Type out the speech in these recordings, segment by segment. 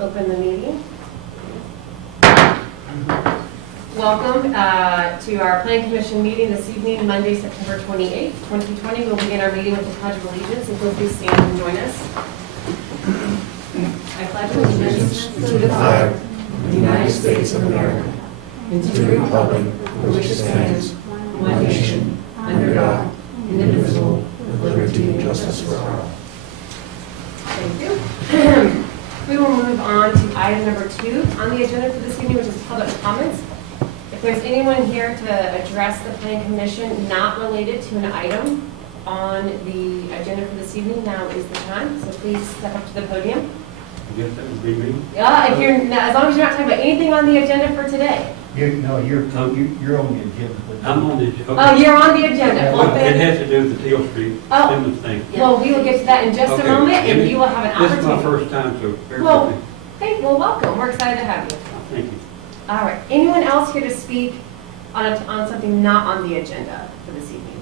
Open the meeting. Welcome to our Planning Commission meeting this evening, Monday, September 28th, 2020. We'll begin our meeting with the Pledge of Allegiance. If you'll please stand and join us. I pledge allegiance to the flag of the United States of America and to the republic for which it stands, one nation, under God, indivisible, with liberty and justice for all. Thank you. We will move on to item number 2 on the agenda for this evening, which is public comments. If there's anyone here to address the Planning Commission not related to an item on the agenda for this evening, now is the time. So please step up to the podium. I guess that would be me. Yeah, if you're as long as you're not talking about anything on the agenda for today. You're on the agenda. I'm on the, okay. Oh, you're on the agenda. Well, it has to do with the Teal Street, Clemens thing. Well, we will get to that in just a moment, and you will have an opportunity. This is my first time, so bear Well, with me. well, welcome. We're excited to have you. Thank you. All right. Anyone else here to speak on something not on the agenda for this evening?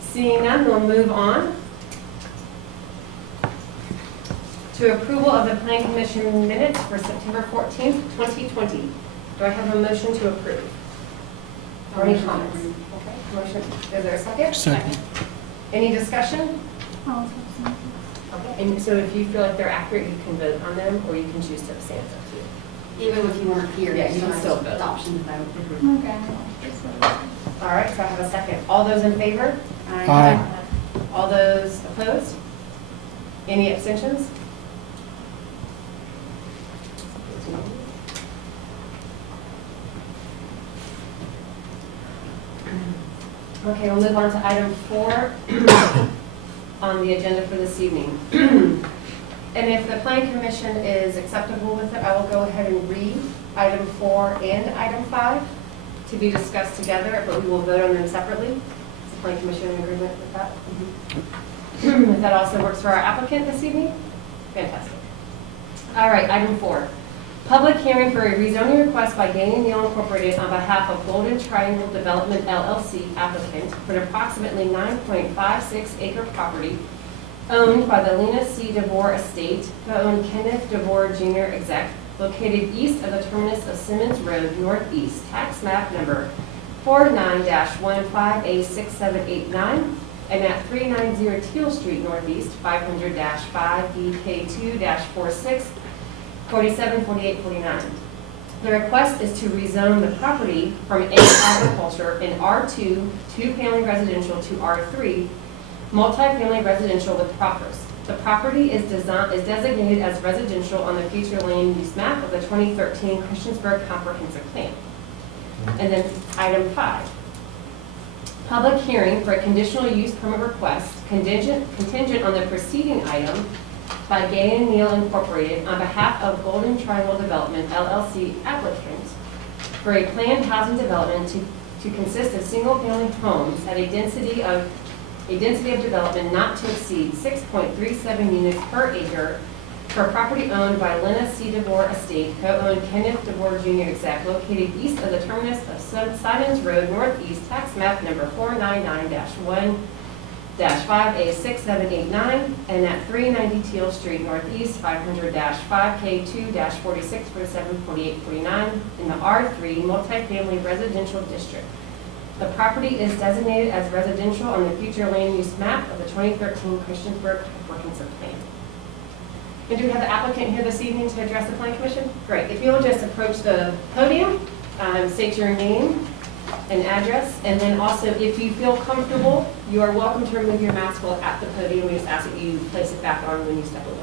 Seeing none, we'll move on to approval of the Planning Commission minutes for September 14th, 2020. Do I have a motion to approve? Or any comments? Okay. Motion. Is there a second? Second. Any discussion? Okay. And so if you feel like they're accurate, you can vote on them, or you can choose to abstain. It's up to you. Even if you weren't here, Yeah, you can still vote. The option to vote. Okay. All right, so I have a second. All those in favor? Aye. All those opposed? Any abstentions? Okay, we'll move on to item 4 on the agenda for this evening. And if the Planning Commission is acceptable with it, I will go ahead and read item 4 and item 5 to be discussed together, but we will vote on them separately. Is the Planning Commission in agreement with that? If that also works for our applicant this evening? Fantastic. All right, item 4. Public hearing for a rezoning request by Gay & Neal Incorporated on behalf of Golden Triangle Development LLC applicant for an approximately 9.56 acre property owned by the Lena C. DeVore Estate, co-owned Kenneth DeVore Jr. exec, located east of the terminus of Simmons Road Northeast, tax map number 49-15A6789, and at 390 Teal Street Northeast, 500-5DK2-46, 47, 48, 49. The request is to rezone the property from A agriculture in R2, two-family residential, to R3, multifamily residential with proffers. The property is designated as residential on the future land use map of the 2013 Christiansburg Comprehensive Plan. And then item 5. Public hearing for a conditional use permit request contingent on the preceding item by Gay & Neal Incorporated on behalf of Golden Triangle Development LLC applicant for a planned housing development to consist of single-family homes at a density of development not to exceed 6.37 units per acre for property owned by Lena C. DeVore Estate, co-owned Kenneth DeVore Jr. exec, located east of the terminus of Simons Road Northeast, tax map number 499-1-5A6789, and at 390 Teal Street Northeast, 500-5K2-46, 47, 48, 49, in the R3 multifamily residential district. The property is designated as residential on the future land use map of the 2013 Christiansburg Comprehensive Plan. And do we have the applicant here this evening to address the Planning Commission? Great. If you'll just approach the podium, state your name and address, and then also if you feel comfortable, you are welcome to remove your mask while at the podium. We just ask that you place it back on when you step away.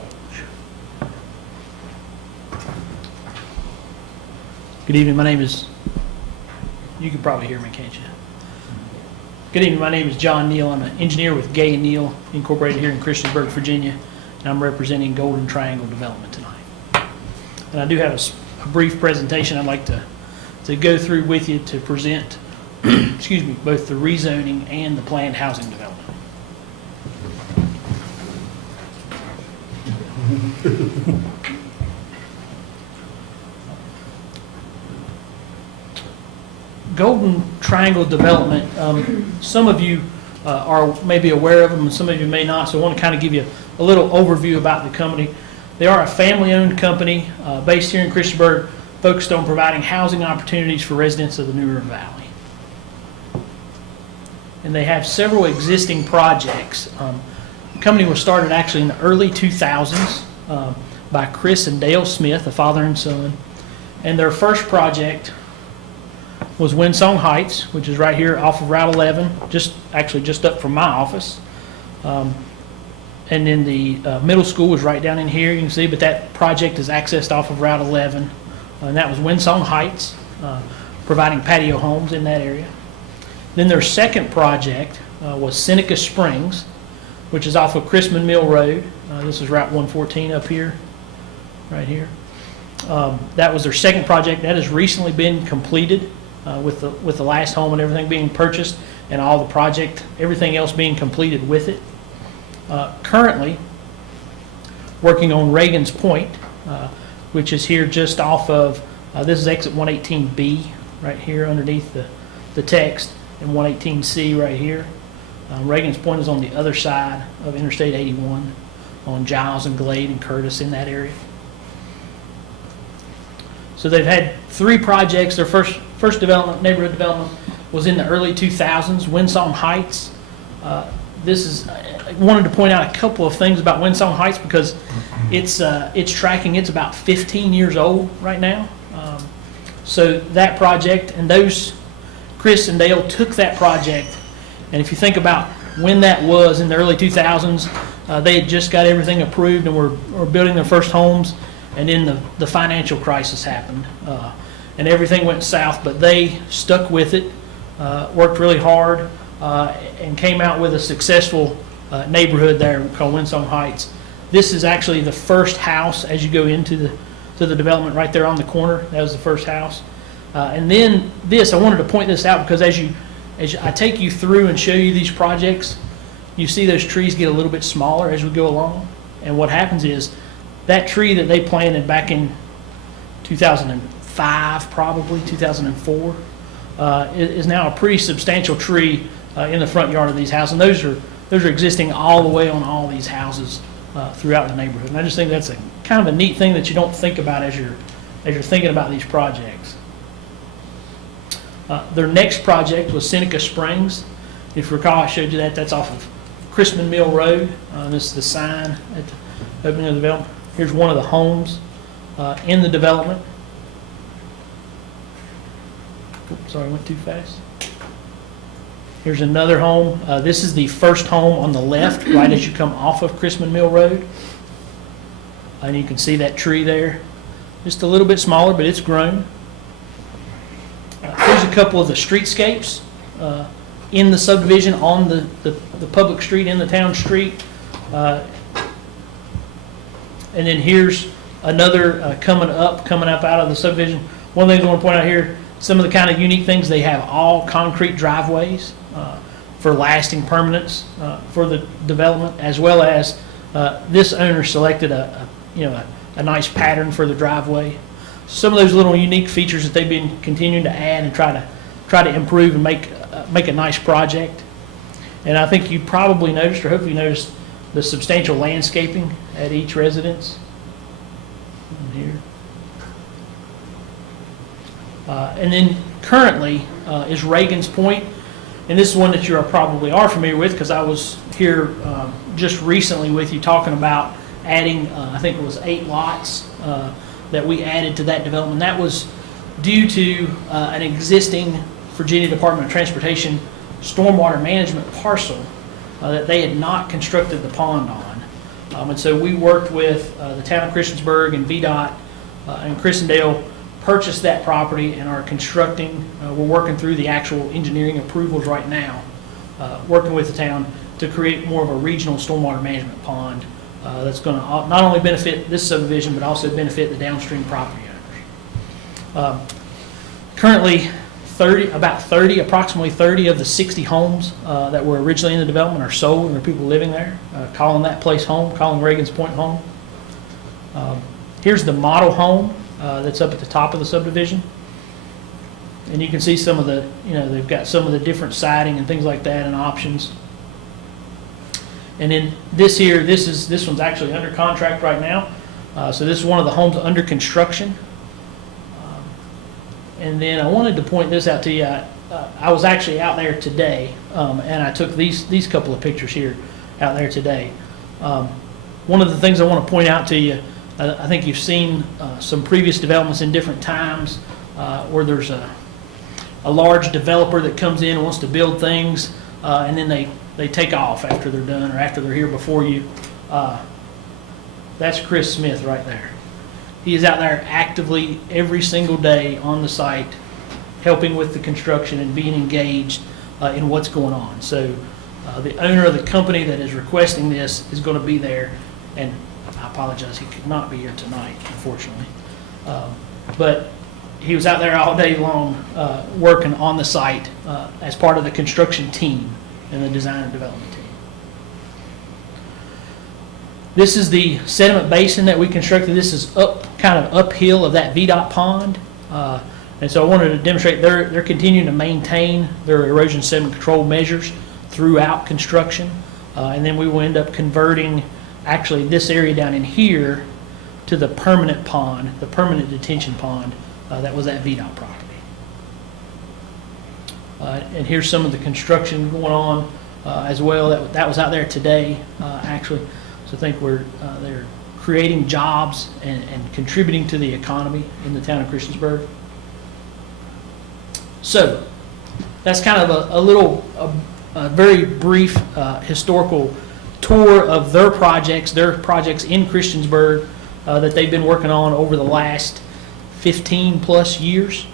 Good evening, my name is, you can probably hear me, can't you? Good evening, my name is John Neal. I'm an engineer with Gay & Neal Incorporated here in Christiansburg, Virginia. and I'm representing Golden Triangle Development tonight. And I do have a brief presentation I'd like to go through with you to present, excuse me, both the rezoning and the planned housing development. Golden Triangle Development, some of you are maybe aware of them and some of you may not, so I want to kind of give you a little overview about the company. They are a family-owned company based here in Christiansburg, focused on providing housing opportunities for residents of the New River Valley. And they have several existing projects. The company was started actually in the early 2000s by Chris and Dale Smith, a father and son. And their first project was Winston Heights, which is right here off of Route 11, just up from my office. And then the middle school was right down in here, you can see, but that project is accessed off of Route 11. And that was Winston Heights, providing patio homes in that area. Then their second project was Seneca Springs, which is off of Chrisman Mill Road. This is Route 114 up here, right here. That was their second project. That has recently been completed with the last home and everything being purchased and all the project, everything else being completed with it. Currently working on Regans Point, which is here just off of, this is exit 118B right here underneath the text, and 118C right here. Regans Point is on the other side of Interstate 81 on Giles and Glade and Curtis in that area. So they've had three projects. Their first development, neighborhood development, was in the early 2000s, Winston Heights. I wanted to point out a couple of things about Winston Heights because it's tracking, it's about 15 years old right now. So that project, and Chris and Dale took that project, and if you think about when that was in the early 2000s, they had just got everything approved and were building their first homes, and then the financial crisis happened, and everything went south, but they stuck with it, worked really hard, and came out with a successful neighborhood there called Winston Heights. This is actually the first house as you go into the development right there on the corner. That was the first house. And then I wanted to point this out because as I take you through and show you these projects, you see those trees get a little bit smaller as we go along. And what happens is that tree that they planted back in 2005, probably 2004, is now a pretty substantial tree in the front yard of these houses. And those are existing all the way on all these houses throughout the neighborhood. And I just think that's a kind of a neat thing that you don't think about as you're thinking about these projects. Their next project was Seneca Springs. If you recall, I showed you that's off of Chrisman Mill Road. This is the sign at the opening of the development. Here's one of the homes in the development. Oops, sorry, I went too fast. Here's another home. This is the first home on the left, right as you come off of Chrisman Mill Road. And you can see that tree there. Just a little bit smaller, but it's grown. Here's a couple of the streetscapes in the subdivision on the public street, in the town street. And then here's another coming up out of the subdivision. One thing I want to point out here, some of the kind of unique things, they have all concrete driveways for lasting permanence for the development, as well as this owner selected a nice pattern for the driveway. Some of those little unique features that they've been continuing to add and try to improve and make a nice project. And I think you probably noticed, or hopefully noticed, the substantial landscaping at each residence. Here. And then currently is Regans Point, and this is one that you probably are familiar with because I was here just recently with you talking about adding, I think it was 8 lots that we added to that development. That was due to an existing Virginia Department of Transportation stormwater management parcel that they had not constructed the pond on. And so we worked with the town of Christiansburg and VDOT, and Chris and Dale purchased that property and are constructing. We're working through the actual engineering approvals right now, working with the town to create more of a regional stormwater management pond that's going to not only benefit this subdivision, but also benefit the downstream property owners. Currently, approximately 30 of the 60 homes that were originally in the development are sold, and there are people living there, calling that place home, calling Regans Point home. Here's the model home that's up at the top of the subdivision. And you can see some of the, they've got some of the different siding and things like that and options. And then this one's actually under contract right now. So this is one of the homes under construction. And then I wanted to point this out to you. I was actually out there today, and I took these couple of pictures here out there today. One of the things I want to point out to you, I think you've seen some previous developments in different times where there's a large developer that comes in and wants to build things, and then they take off after they're done or after they're here before you. That's Chris Smith right there. He is out there actively every single day on the site, helping with the construction and being engaged in what's going on. So the owner of the company that is requesting this is going to be there, and I apologize, he could not be here tonight, unfortunately. But he was out there all day long working on the site as part of the construction team and the design and development team. This is the sediment basin that we constructed. This is kind of uphill of that VDOT pond. And so I wanted to demonstrate they're continuing to maintain their erosion sediment control measures throughout construction. And then we will end up converting actually this area down in here to the permanent pond, the permanent detention pond that was at VDOT property. And here's some of the construction going on as well. That was out there today, actually. So I think they're creating jobs and contributing to the economy in the town of Christiansburg. So that's kind of a very brief historical tour of their projects in Christiansburg that they've been working on over the last 15 plus years,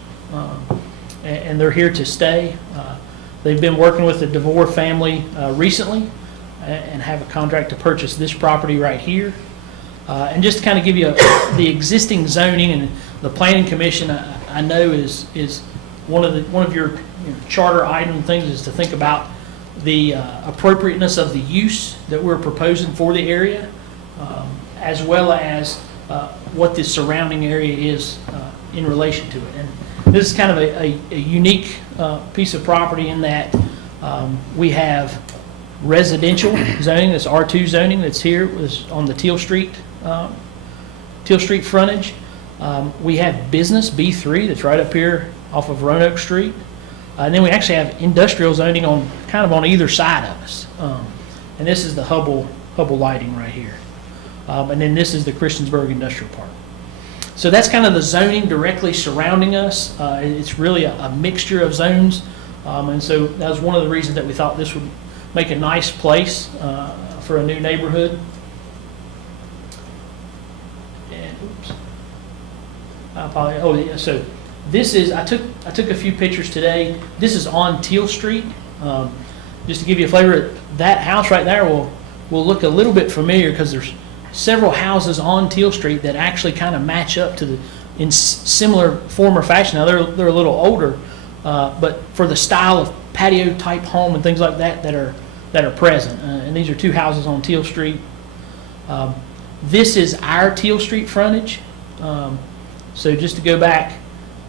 and they're here to stay. They've been working with the DeVore family recently and have a contract to purchase this property right here. And just to kind of give you the existing zoning, and the Planning Commission, I know is one of your charter item things is to think about the appropriateness of the use that we're proposing for the area, as well as what the surrounding area is in relation to it. And this is kind of a unique piece of property in that we have residential zoning, this R2 zoning that's here, was on the Teal Street frontage. We have business, B3, that's right up here off of Roanoke Street. And then we actually have industrial zoning kind of on either side of us. And this is the Hubble lighting right here. And then this is the Christiansburg Industrial Park. So that's kind of the zoning directly surrounding us. It's really a mixture of zones. And so that was one of the reasons that we thought this would make a nice place for a new neighborhood. And oops, I apologize. Oh yeah, so this is I took a few pictures today. This is on Teal Street. Just to give you a flavor, that house right there will look a little bit familiar because there's several houses on Teal Street that actually kind of match up to in similar form or fashion. Now they're a little older, but for the style of patio type home and things like that are present. And these are two houses on Teal Street. This is our Teal Street frontage. So just to go back,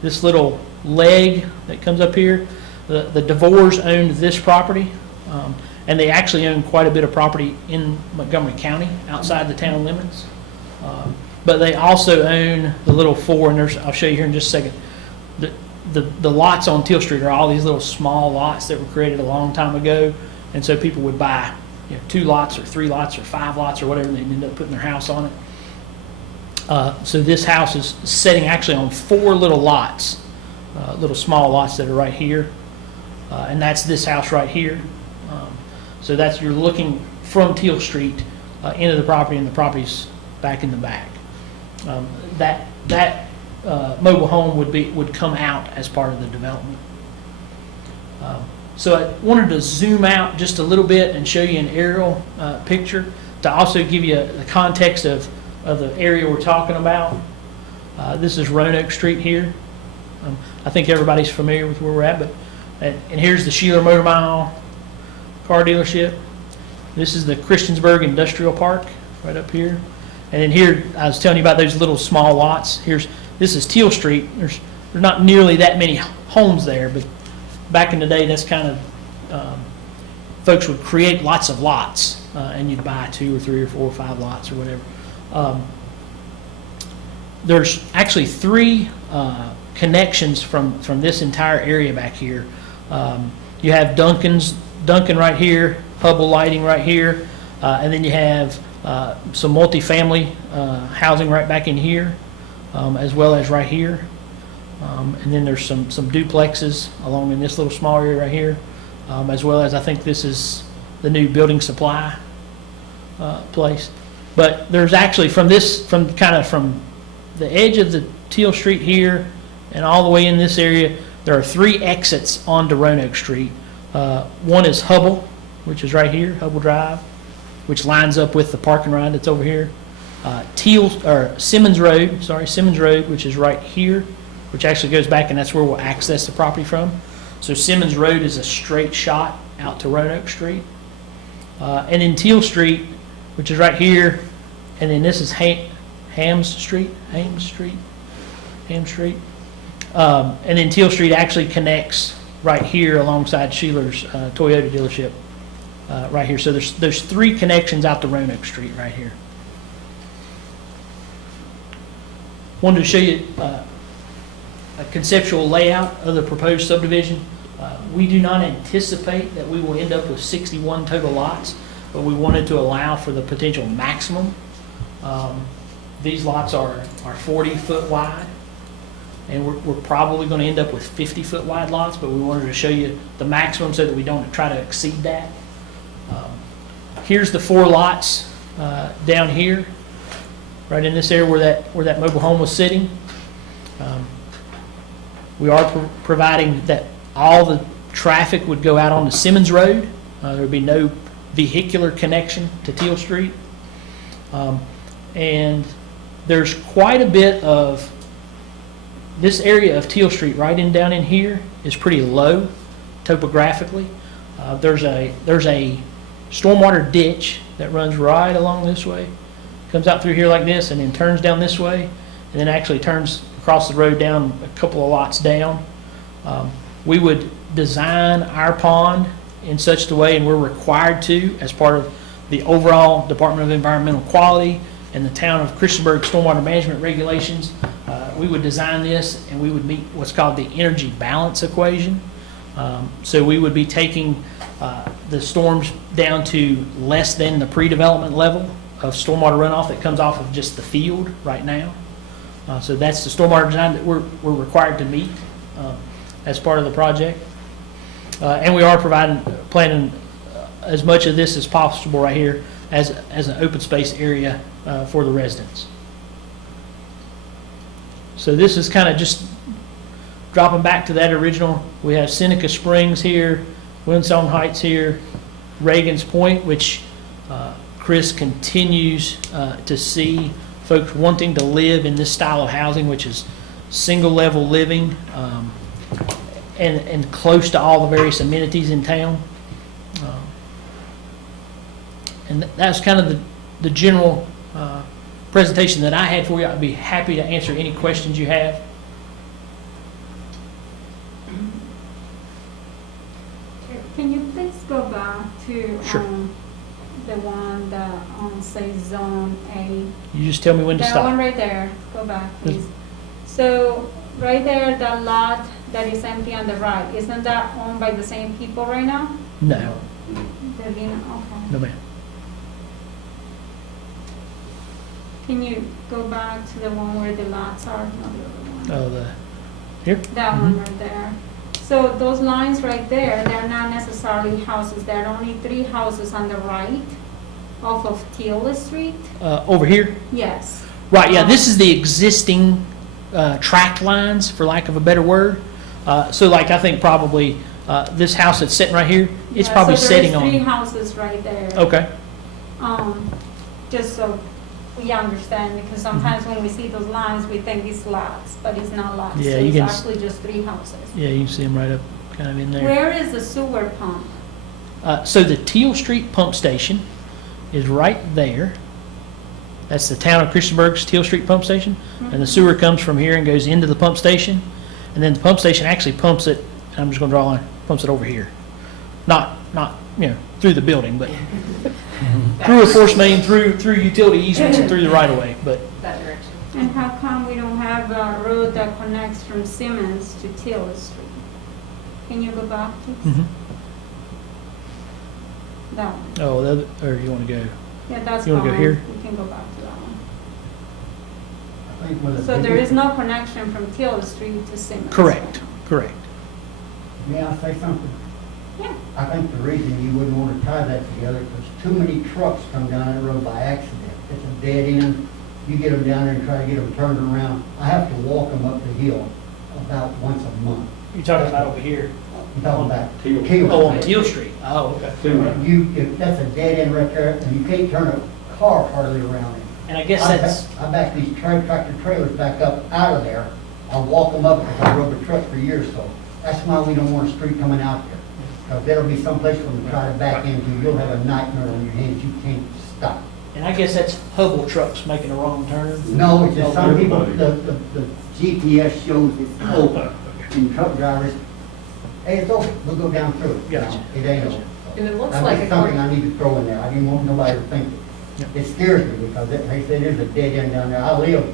this little leg that comes up here, the DeVores owned this property, and they actually own quite a bit of property in Montgomery County outside the town limits. But they also own the little four, and I'll show you here in just a second. The lots on Teal Street are all these little small lots that were created a long time ago, and so people would buy 2 lots or 3 lots or 5 lots or whatever, and they'd end up putting their house on it. So this house is sitting actually on 4 little lots, little small lots that are right here, and that's this house right here. So that's, you're looking from Teal Street into the property, and the property's back in the back. That mobile home would come out as part of the development. So I wanted to zoom out just a little bit and show you an aerial picture to To also give you the context of the area we're talking about, this is Roanoke Street here. I think everybody's familiar with where we're at, but and here's the Sheeler Motor Mile car dealership. This is the Christiansburg Industrial Park right up here. And then here, I was telling you about those little small lots. This is Teal Street. There's not nearly that many homes there, but back in the day, that's kind of, folks would create lots of lots, and you'd buy 2 or 3 or 4 or 5 lots or whatever. There's actually 3 connections from this entire area back here. You have Duncan right here, Hubble Lighting right here, and then you have some multifamily housing right back in here, as well as right here. And then there's some duplexes along in this little small area right here, as well as I think this is the new building supply place. But there's actually from the edge of the Teal Street here and all the way in this area, there are 3 exits onto Roanoke Street. One is Hubble, which is right here, Hubble Drive, which lines up with the parking lot that's over here. Simmons Road, which is right here, which actually goes back, and that's where we'll access the property from. So Simmons Road is a straight shot out to Roanoke Street. And then Teal Street, which is right here, and then this is Ham Street. And then Teal Street actually connects right here alongside Sheeler's Toyota dealership right here. So there's 3 connections out to Roanoke Street right here. Wanted to show you a conceptual layout of the proposed subdivision. We do not anticipate that we will end up with 61 total lots, but we wanted to allow for the potential maximum. These lots are 40-foot wide, and we're probably going to end up with 50-foot wide lots, but we wanted to show you the maximum so that we don't try to exceed that. Here's the 4 lots down here, right in this area where that mobile home was sitting. We are providing that all the traffic would go out onto Simmons Road. There would be no vehicular connection to Teal Street. And there's quite a bit of this area of Teal Street right down in here is pretty low topographically. There's a stormwater ditch that runs right along this way, comes out through here like this, and then turns down this way, and then actually turns across the road down a couple of lots down. We would design our pond in such a way, and we're required to, as part of the overall Department of Environmental Quality and the town of Christiansburg stormwater management regulations, we would design this and we would meet what's called the energy balance equation. So we would be taking the storms down to less than the pre-development level of stormwater runoff that comes off of just the field right now. So that's the stormwater design that we're required to meet as part of the project. And we are planning as much of this as possible right here as an open space area for the residents. So this is kind of just dropping back to that original. We have Seneca Springs here, Winston Heights here, Regans Point, which Chris continues to see folks wanting to live in this style of housing, which is single level living and close to all the various amenities in town. And that's kind of the general presentation that I had for you. I'd be happy to answer any questions you have. Can you please go back to Sure. the one that says Zone A? You just tell me when to That stop. one right there. Go back, please. So right there, that lot that is empty on the right, isn't that owned by the same people right now? No, They're being, okay. no ma'am. Can you go back to the one where the lots are? Not the other one. Here? That one right there. So those lines right there, they're not necessarily houses. There are only 3 houses on the right off of Teal Street. Over here? Yes. Right, yeah, this is the existing tract lines, for lack of a better word. So like, I think probably this house that's sitting right here, it's Yeah, probably so sitting there's 3 on. houses right there. Okay, just so we understand, because sometimes when we see those lines, we think it's lots, but it's not lots. Yeah, So you it's can actually just 3 houses. Yeah, you can see them right up, kind of in there. Where is the sewer pump? So the Teal Street pump station is right there. That's the town of Christiansburg's Teal Street pump station. And the sewer comes from here and goes into the pump station. And then the pump station actually pumps it, I'm just gonna draw a line, pumps it over here. Not, through the building, but through a force main, through utility easements and through the right of way, but That direction. And how come we don't have a road that connects from Simmons to Teal Street? Can you go back to that one? oh, or you wanna go? Yeah, that's You wanna go fine. here? We can go back to that one. I think with the So there biggest- is no connection from Teal Street to Simmons? Correct. May I say something? Yeah. I think the reason you wouldn't want to tie that together, because too many trucks come down that road by accident. It's a dead end. You get them down there and try to get them turned around. I have to walk them up the hill about once a month. You're talking about over here? I'm talking about Teal. Teal. Oh, on Teal Street. Oh, okay. Similar. That's a dead end right there, and you can't turn a car hardly around it. And I guess that's, I back these tractor trailers back up out of there. I'll walk them up because I rode a truck for years, so that's why we don't want a street coming out there. Because there'll be someplace for them to try to back into. You'll have a nightmare on your hands. You can't stop. and I guess that's Hubble trucks making a wrong turn. No, it's just some people, Everybody. the GPS shows it's open. And truck drivers, hey, it's open, we'll go down through it. Gotcha. No, it ain't Gotcha. open. And it looks That's like just according, something I need to throw in there. I didn't want nobody to think Yep. it. It scares me because like I said, there's a dead end down there. I live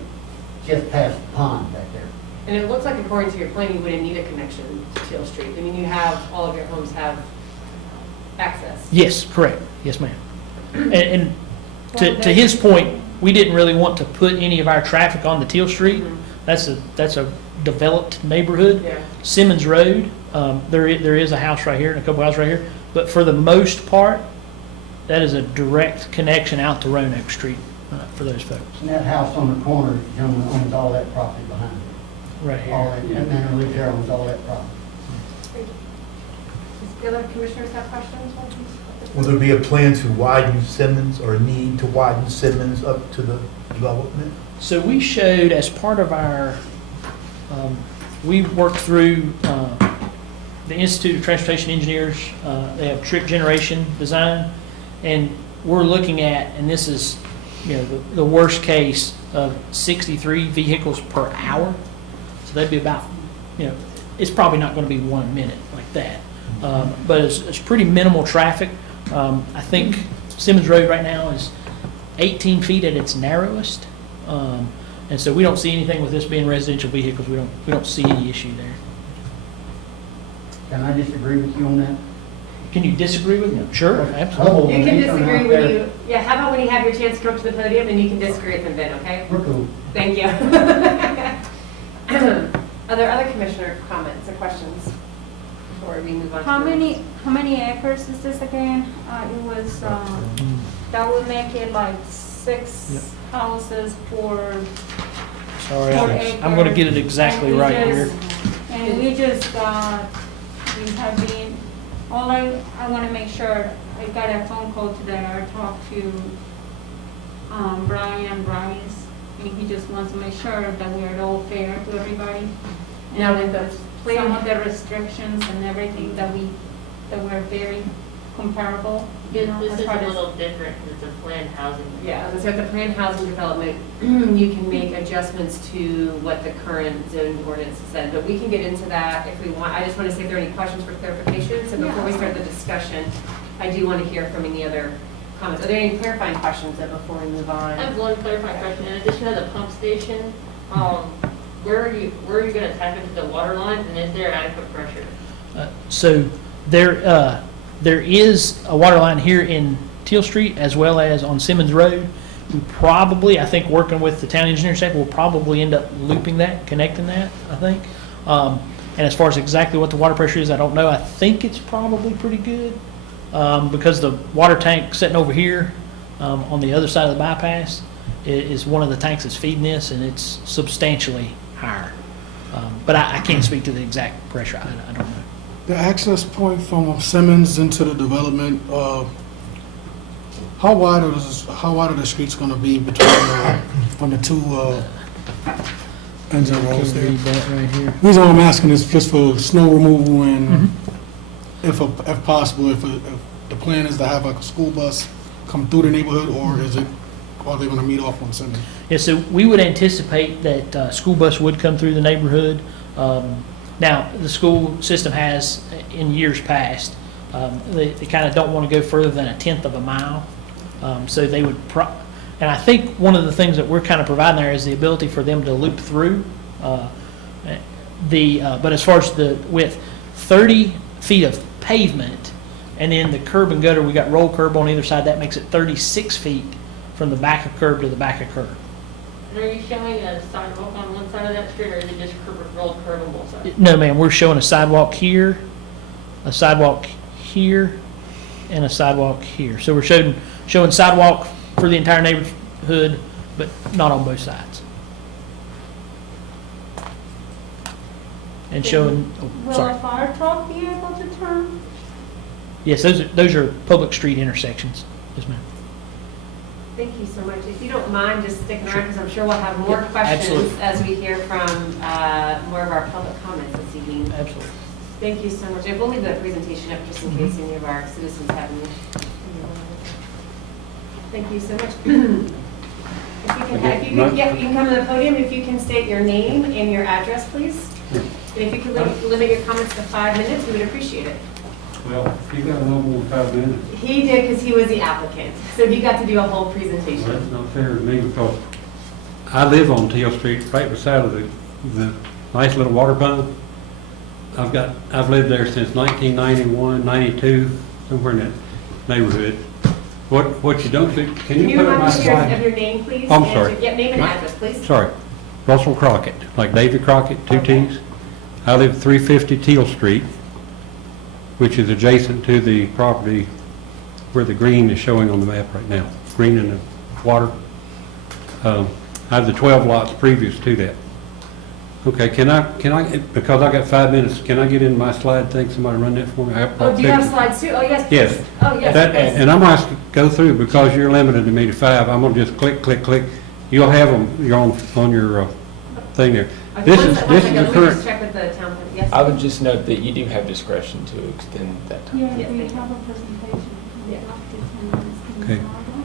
just past the pond back there. and it looks like according to your plan, you wouldn't need a connection to Teal Street. I mean, you have, all of your homes have access. Yes, correct. Yes, ma'am. And to his point, we didn't really want to put any of our traffic on the Teal Street. Mhm. That's a developed neighborhood. Yeah. Simmons Road, there is a house right here and a couple houses right here. But for the most part, that is a direct connection out to Roanoke Street for those folks. And that house on the corner, the gentleman owns all that property behind it. Right All here. that man who lives there owns all that property. Does the other commissioners have questions? Will there be a plan to widen Simmons or a need to widen Simmons up to the development? So we showed as part of our, we worked through the Institute of Transportation Engineers. They have trip generation design, and we're looking at, and this is, the worst case of 63 vehicles per hour. So that'd be about, it's probably not going to be 1 minute like that, but it's pretty minimal traffic. I think Simmons Road right now is 18 feet at its narrowest. And so we don't see anything with this being residential vehicles. We don't see any issue there. Can I disagree with you on that? Can you disagree with me? Sure, absolutely. You can disagree when you, yeah, how about when you have your chance to go up to the podium and you can disagree with them then, okay? We're cool. Thank you. Are there other commissioner comments or questions before we move on? How to the- many acres is this again? It was, that would make it like 6 Yep. houses per Sorry, per I'm going to acre. get it exactly And we right here. And we just got, we have been, I want to make sure, I got a phone call today, I talked to Brian Bryce, and he just wants to make sure that we're all fair to everybody. Now, And with the some of plan, the restrictions and everything that we're very comparable. This as is far a as- little different, 'cause it's a planned housing. yeah, so at the planned housing development, you can make adjustments to what the current zoning ordinance said, but we can get into that if we want. I just want to see if there are any questions for clarification, so before we start the discussion, I do want to hear from any other comments. Are there any clarifying questions before we move on? I have one clarifying question. In addition to the pump station, where are you gonna tap into the water lines, and is there adequate pressure? So there is a water line here in Teal Street as well as on Simmons Road. We probably, I think, working with the town engineer staff, we'll probably end up looping that, connecting that, I think. And as far as exactly what the water pressure is, I don't know. I think it's probably pretty good because the water tank sitting over here on the other side of the bypass is one of the tanks that's feeding this, and it's substantially higher. But I can't speak to the exact pressure. I don't know. The access point from Simmons into the development, How wide are the streets gonna be between, on the two, ends of roads Can there? read that right here. The reason why I'm asking is just for snow removal and Mhm. if possible, if the plan is to have like a school bus come through the neighborhood, or are they gonna meet off on Sunday? Yeah, so we would anticipate that school bus would come through the neighborhood. Now, the school system has, in years past, they kind of don't want to go further than 1/10 of a mile. So they would, and I think one of the things that we're kind of providing there is the ability for them to loop through. But as far as the width, 30 feet of pavement, and then the curb and gutter, we got roll curb on either side, that makes it 36 feet from the back of curb to the back of curb. And are you showing a sidewalk on one side of that street, or is it just rolled curb on both sides? No, ma'am, we're showing a sidewalk here, a sidewalk here, and a sidewalk here. So we're showing sidewalk for the entire neighborhood, but not on both sides. And showing, oh, Will sorry. a fire truck be able to turn? Yes, those are public street intersections. Yes, ma'am. Thank you so much. If you don't mind just sticking around, because I'm sure we'll have more Yeah, questions absolutely. as we hear from more of our public comments this evening. Absolutely. Thank you so much. And we'll leave the presentation up just in case any of our citizens have any. Thank you so much. If you can come to the podium, if you can state your name and your address, please. And if you could limit your comments to 5 minutes, we would appreciate it. Well, you got a little more than 5 minutes. He did because he was the applicant, so he got to do a whole Well, presentation. that's not fair to me because I live on Teal Street, right beside of the nice little water pump. I've lived there since 1991, 92, somewhere in that neighborhood. What you don't see, can Can you you put up my remind me slide? of your name, please? I'm And sorry. yeah, name and address, please. Sorry, Russell Crockett, like David Crockett, 2 Okay. T's. I live at 350 Teal Street, which is adjacent to the property where the green is showing on the map right now, green in the water. I have the 12 lots previous to that. Okay, can I, because I got 5 minutes, can I get in my slide thing? Somebody run that for me? I have Oh, do you have pictures. slides too? Oh, yes. Yes. please. Oh, yes. That- yes. And I'm going to go through, because you're limited to me to 5, I'm going to just click, click, click. You'll have them, you're on your thing there. Okay, This one is sec- this one is second. the Let me current, just check with the town clerk. Yes. I would just note that you do have discretion to extend that time. Yeah, Yes, we thank you. have a presentation. Yeah. Okay.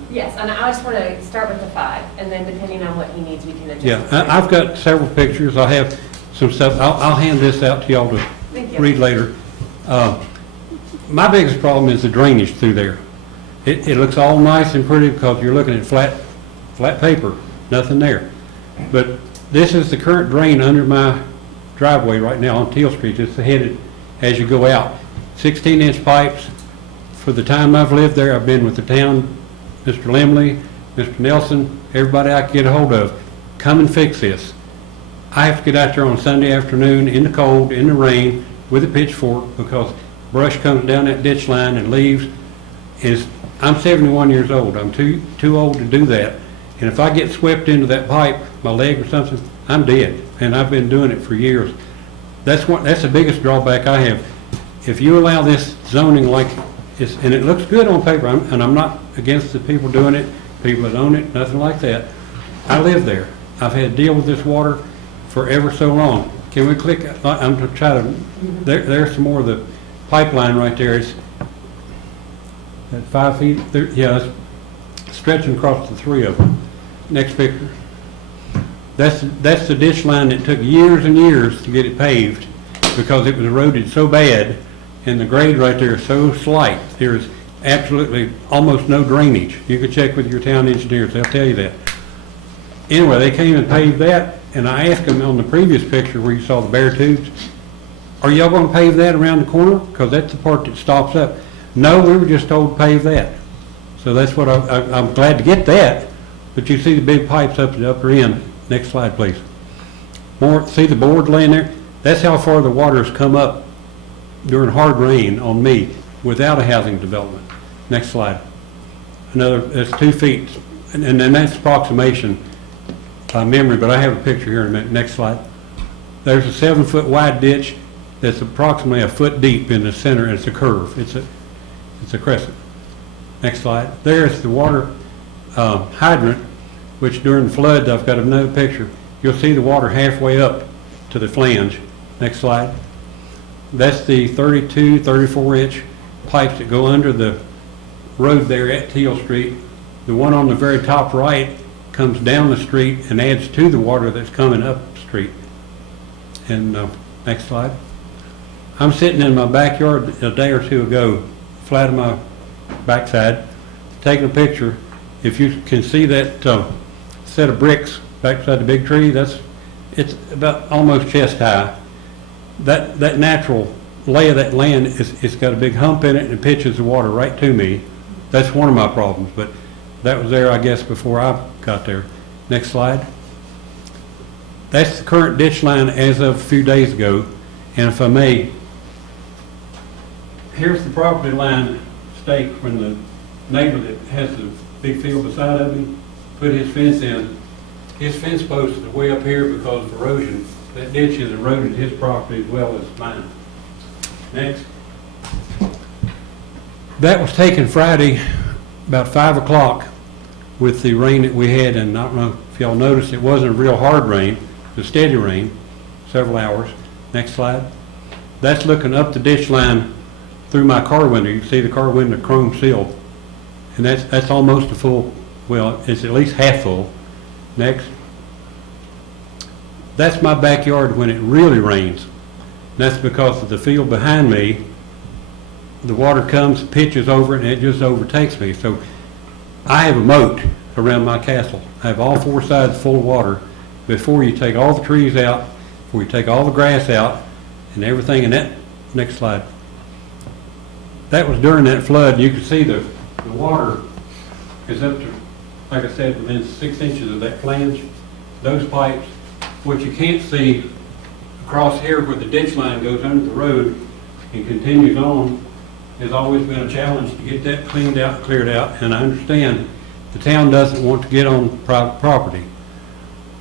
Yes, and I just want to start with the 5, and then depending on what he needs, we can adjust. yeah, it. I've got several pictures. I have some stuff. I'll hand this out to y'all to Thank you. read later. My biggest problem is the drainage through there. It looks all nice and pretty because you're looking at flat paper, nothing there. But this is the current drain under my driveway right now on Teal Street. It's headed as you go out. 16-inch pipes. For the time I've lived there, I've been with the town, Mr. Limley, Mr. Nelson, everybody I can get a hold of. Come and fix this. I have to get out there on Sunday afternoon in the cold, in the rain, with a pitchfork because brush comes down that ditch line and leaves. I'm 71 years old. I'm too old to do that. And if I get swept into that pipe, my leg or something, I'm dead. And I've been doing it for years. That's the biggest drawback I have. If you allow this zoning like it's, and it looks good on paper, and I'm not against the people doing it, people that own it, nothing like that. I live there. I've had to deal with this water for ever so long. Can we click? I'm going to try to. There's some more of the pipeline right there. It's at 5 feet. There, yeah, it's stretching across the 3 of them. Next picture. That's the ditch line that took years and years to get it paved because it was eroded so bad, and the grade right there is so slight. There is absolutely almost no drainage. You could check with your town engineers; they'll tell you that. Anyway, they came and paved that, and I asked them on the previous picture where you saw the bare tubes, are y'all going to pave that around the corner? Because that's the part that stops up. No, we were just told to pave that. So that's what I'm glad to get that, but you see the big pipes up at the upper end. Next slide, please. See the board laying there? That's how far the water has come up during hard rain on me without a housing development. Next slide. That's 2 feet, and then that's approximation by memory, but I have a picture here in a minute. Next slide. There's a 7-foot wide ditch that's approximately a foot deep in the center, and it's a curve. It's a crescent. Next slide. There's the water hydrant, which during the flood, I've got another picture. You'll see the water halfway up to the flange. Next slide. That's the 32, 34-inch pipes that go under the road there at Teal Street. The one on the very top right comes down the street and adds to the water that's coming up the street. And next slide. I'm sitting in my backyard a day or two ago, flat on my backside, taking a picture. If you can see that set of bricks back beside the big tree, it's about almost chest high. That natural lay of that land it's got a big hump in it and it pitches the water right to me. That's one of my problems, but that was there, I guess, before I got there. Next slide. That's the current ditch line as of a few days ago. And if I may, here's the property line stake when the neighbor that has the big field beside of me put his fence in. His fence post is way up here because of erosion. That ditch has eroded his property as well as mine. Next. That was taken Friday about 5 o'clock with the rain that we had, and I don't know if y'all noticed, it wasn't a real hard rain, it was steady rain, several hours. Next slide. That's looking up the ditch line through my car window. You can see the car window chrome sealed. And that's almost a full, well, it's at least half full. Next. That's my backyard when it really rains. And that's because of the field behind me. The water comes, pitches over it, and it just overtakes me. So I have a moat around my castle. I have all four sides full of water. Before you take all the trees out, before you take all the grass out, and everything in that, next slide. That was during that flood. You can see the water is up to, like I said, within 6 inches of that flange. Those pipes, what you can't see across here where the ditch line goes under the road and continues on, has always been a challenge to get that cleaned out and cleared out. And I understand the town doesn't want to get on private property.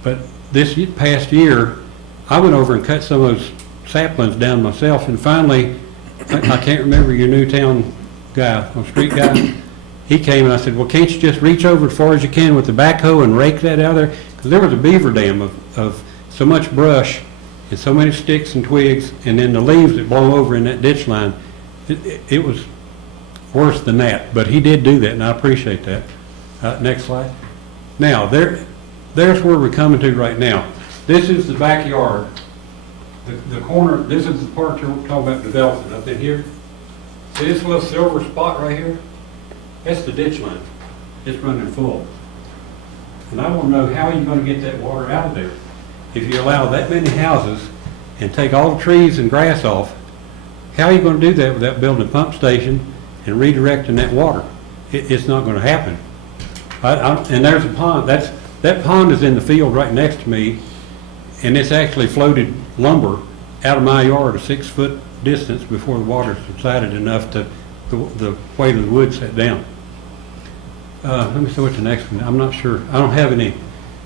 But this past year, I went over and cut some of those saplings down myself, and finally, I can't remember your new town guy, or street guy, he came and I said, well, can't you just reach over as far as you can with the backhoe and rake that out of there? Because there was a beaver dam of so much brush and so many sticks and twigs, and then the leaves that blow over in that ditch line. It was worse than that, but he did do that, and I appreciate that. Next slide. Now, there's where we're coming to right now. This is the backyard. The corner, this is the part you're talking about development up in here. See this little silver spot right here? That's the ditch line. It's running full. And I want to know how you're going to get that water out of there. If you allow that many houses and take all the trees and grass off, how are you going to do that without building a pump station and redirecting that water? It's not going to happen. And there's a pond. That pond is in the field right next to me, and it's actually floated lumber out of my yard a 6-foot distance before the water subsided enough to the weight of the wood set down. Let me see what the next one. I'm not sure. I don't have any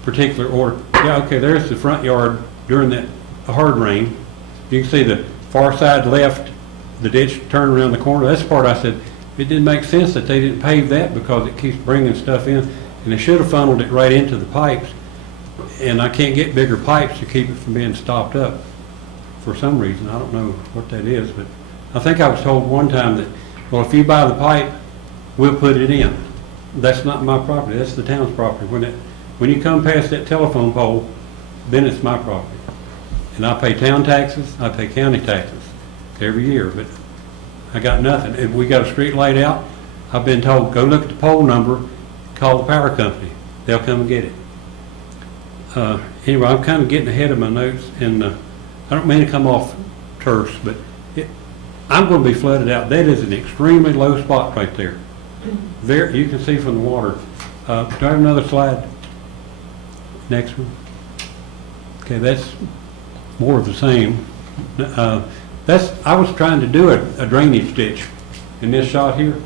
particular order. Yeah, okay, there's the front yard during that hard rain. You can see the far side left, the ditch turned around the corner. That's the part I said, it didn't make sense that they didn't pave that because it keeps bringing stuff in. And they should have funneled it right into the pipes. And I can't get bigger pipes to keep it from being stopped up for some reason. I don't know what that is, but I think I was told one time that, well, if you buy the pipe, we'll put it in. That's not my property. That's the town's property. When you come past that telephone pole, then it's my property. And I pay town taxes, I pay county taxes every year, but I got nothing. If we got a street light out, I've been told, go look at the pole number, call the power company. They'll come and get it. Anyway, I'm kind of getting ahead of my notes, and I don't mean to come off terse, but I'm going to be flooded out. That is an extremely low spot right there. There, you can see from the water. Do I have another slide? Next one. Okay, that's more of the same. I was trying to do a drainage ditch in this shot here.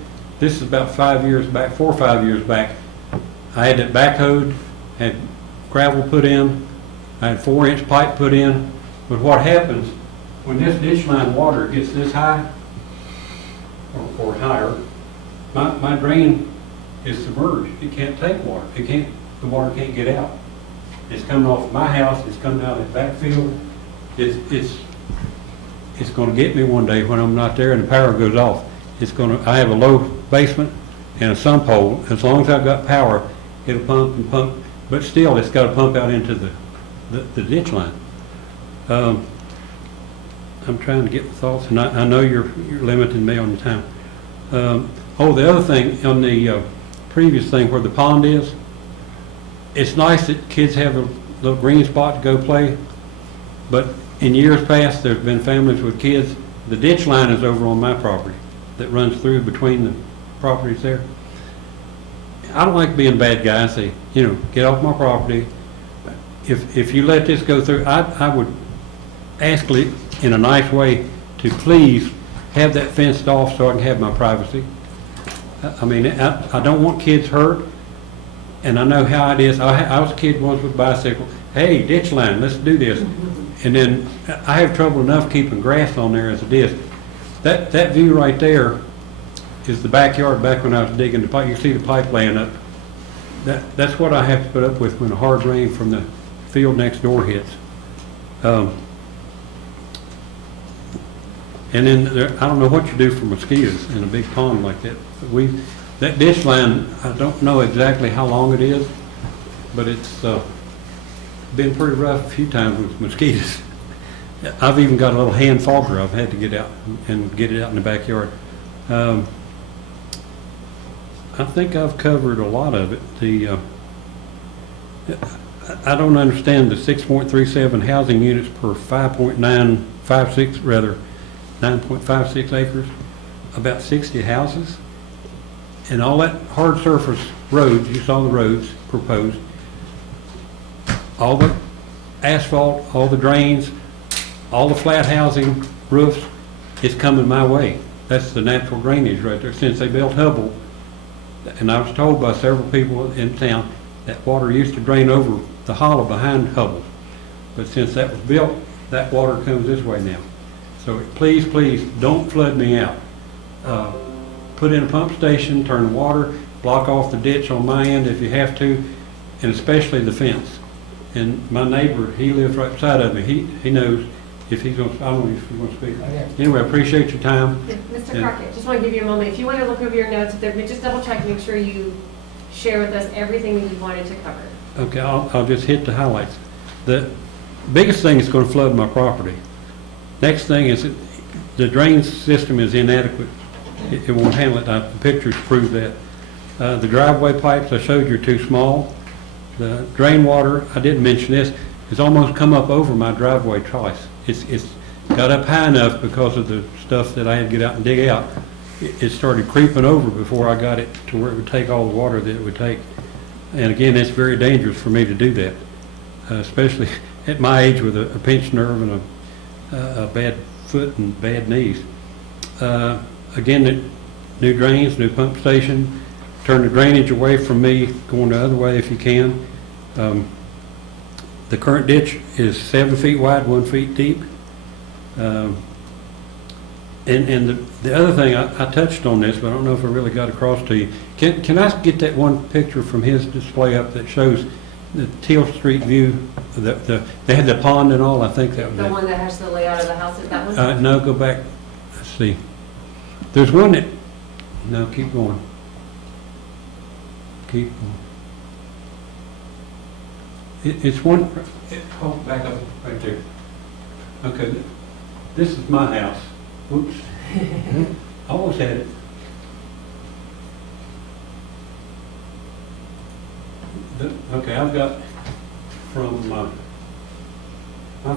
This is about 5 years back, 4 or 5 years back. I had it backhoed, had gravel put in, I had 4-inch pipe put in. But what happens when this ditch line water gets this high or higher, my drain is submerged. It can't take water. The water can't get out. It's coming off my house, it's coming out of the backfield. It's gonna get me one day when I'm not there and the power goes off. I have a low basement and a sump hole. As long as I've got power, it'll pump and pump, but still, it's gotta pump out into the ditch line. I'm trying to get the thoughts, and I know you're limiting me on the time. The other thing, on the previous thing where the pond is, it's nice that kids have a little green spot to go play, but in years past, there's been families with kids. The ditch line is over on my property that runs through between the properties there. I don't like being a bad guy and say, get off my property. If you let this go through, I would ask in a nice way to please have that fenced off so I can have my privacy. I mean, I don't want kids hurt, and I know how it is. I was a kid once with a bicycle. Hey, ditch line, let's do this. And then I have trouble enough keeping grass on there as it is. That view right there is the backyard back when I was digging the pipe. You see the pipe laying up. That's what I have to put up with when the hard rain from the field next door hits. And then I don't know what you do for mosquitoes in a big pond like that. That ditch line, I don't know exactly how long it is, but it's been pretty rough a few times with mosquitoes. I've even got a little hand fogger I've had to get out and get it out in the backyard. I think I've covered a lot of it. I don't understand the 6.37 housing units per 9.56 acres, about 60 houses. And all that hard surface roads, you saw the roads proposed, all the asphalt, all the drains, all the flat housing roofs, it's coming my way. That's the natural drainage right there. Since they built Hubble, and I was told by several people in town that water used to drain over the hollow behind Hubble. But since that was built, that water comes this way now. So please, please, don't flood me out. Put in a pump station, turn the water, block off the ditch on my end if you have to, and especially the fence. And my neighbor, he lives right beside of me. He knows if he's going to, I don't know if you want to speak. Anyway, I appreciate your time. Mr. Crockett, just want to give you a moment. If you want to look over your notes, just double check, make sure you share with us everything that you wanted to cover. Okay, I'll just hit the highlights. The biggest thing is going to flood my property. Next thing is the drain system is inadequate. It won't handle it. The pictures prove that. The driveway pipes I showed you are too small. The drain water, I didn't mention this, has almost come up over my driveway twice. It's got up high enough because of the stuff that I had to get out and dig out. It started creeping over before I got it to where it would take all the water that it would take. And again, it's very dangerous for me to do that, especially at my age with a pinched nerve and a bad foot and bad knees. Again, new drains, new pump station, turn the drainage away from me, going the other way if you can. The current ditch is 7 feet wide, 1 feet deep. And the other thing, I touched on this, but I don't know if I really got across to you. Can I get that one picture from his display up that shows the Teal Street view? They had the pond and all, I think that was The it. one that has the layout of the house, is that one? No, go back. Let's see. There's one that, no, keep going. Keep going. It's one, hold back up right there. Okay, this is my house. Oops. Almost had it. Okay, I've got from my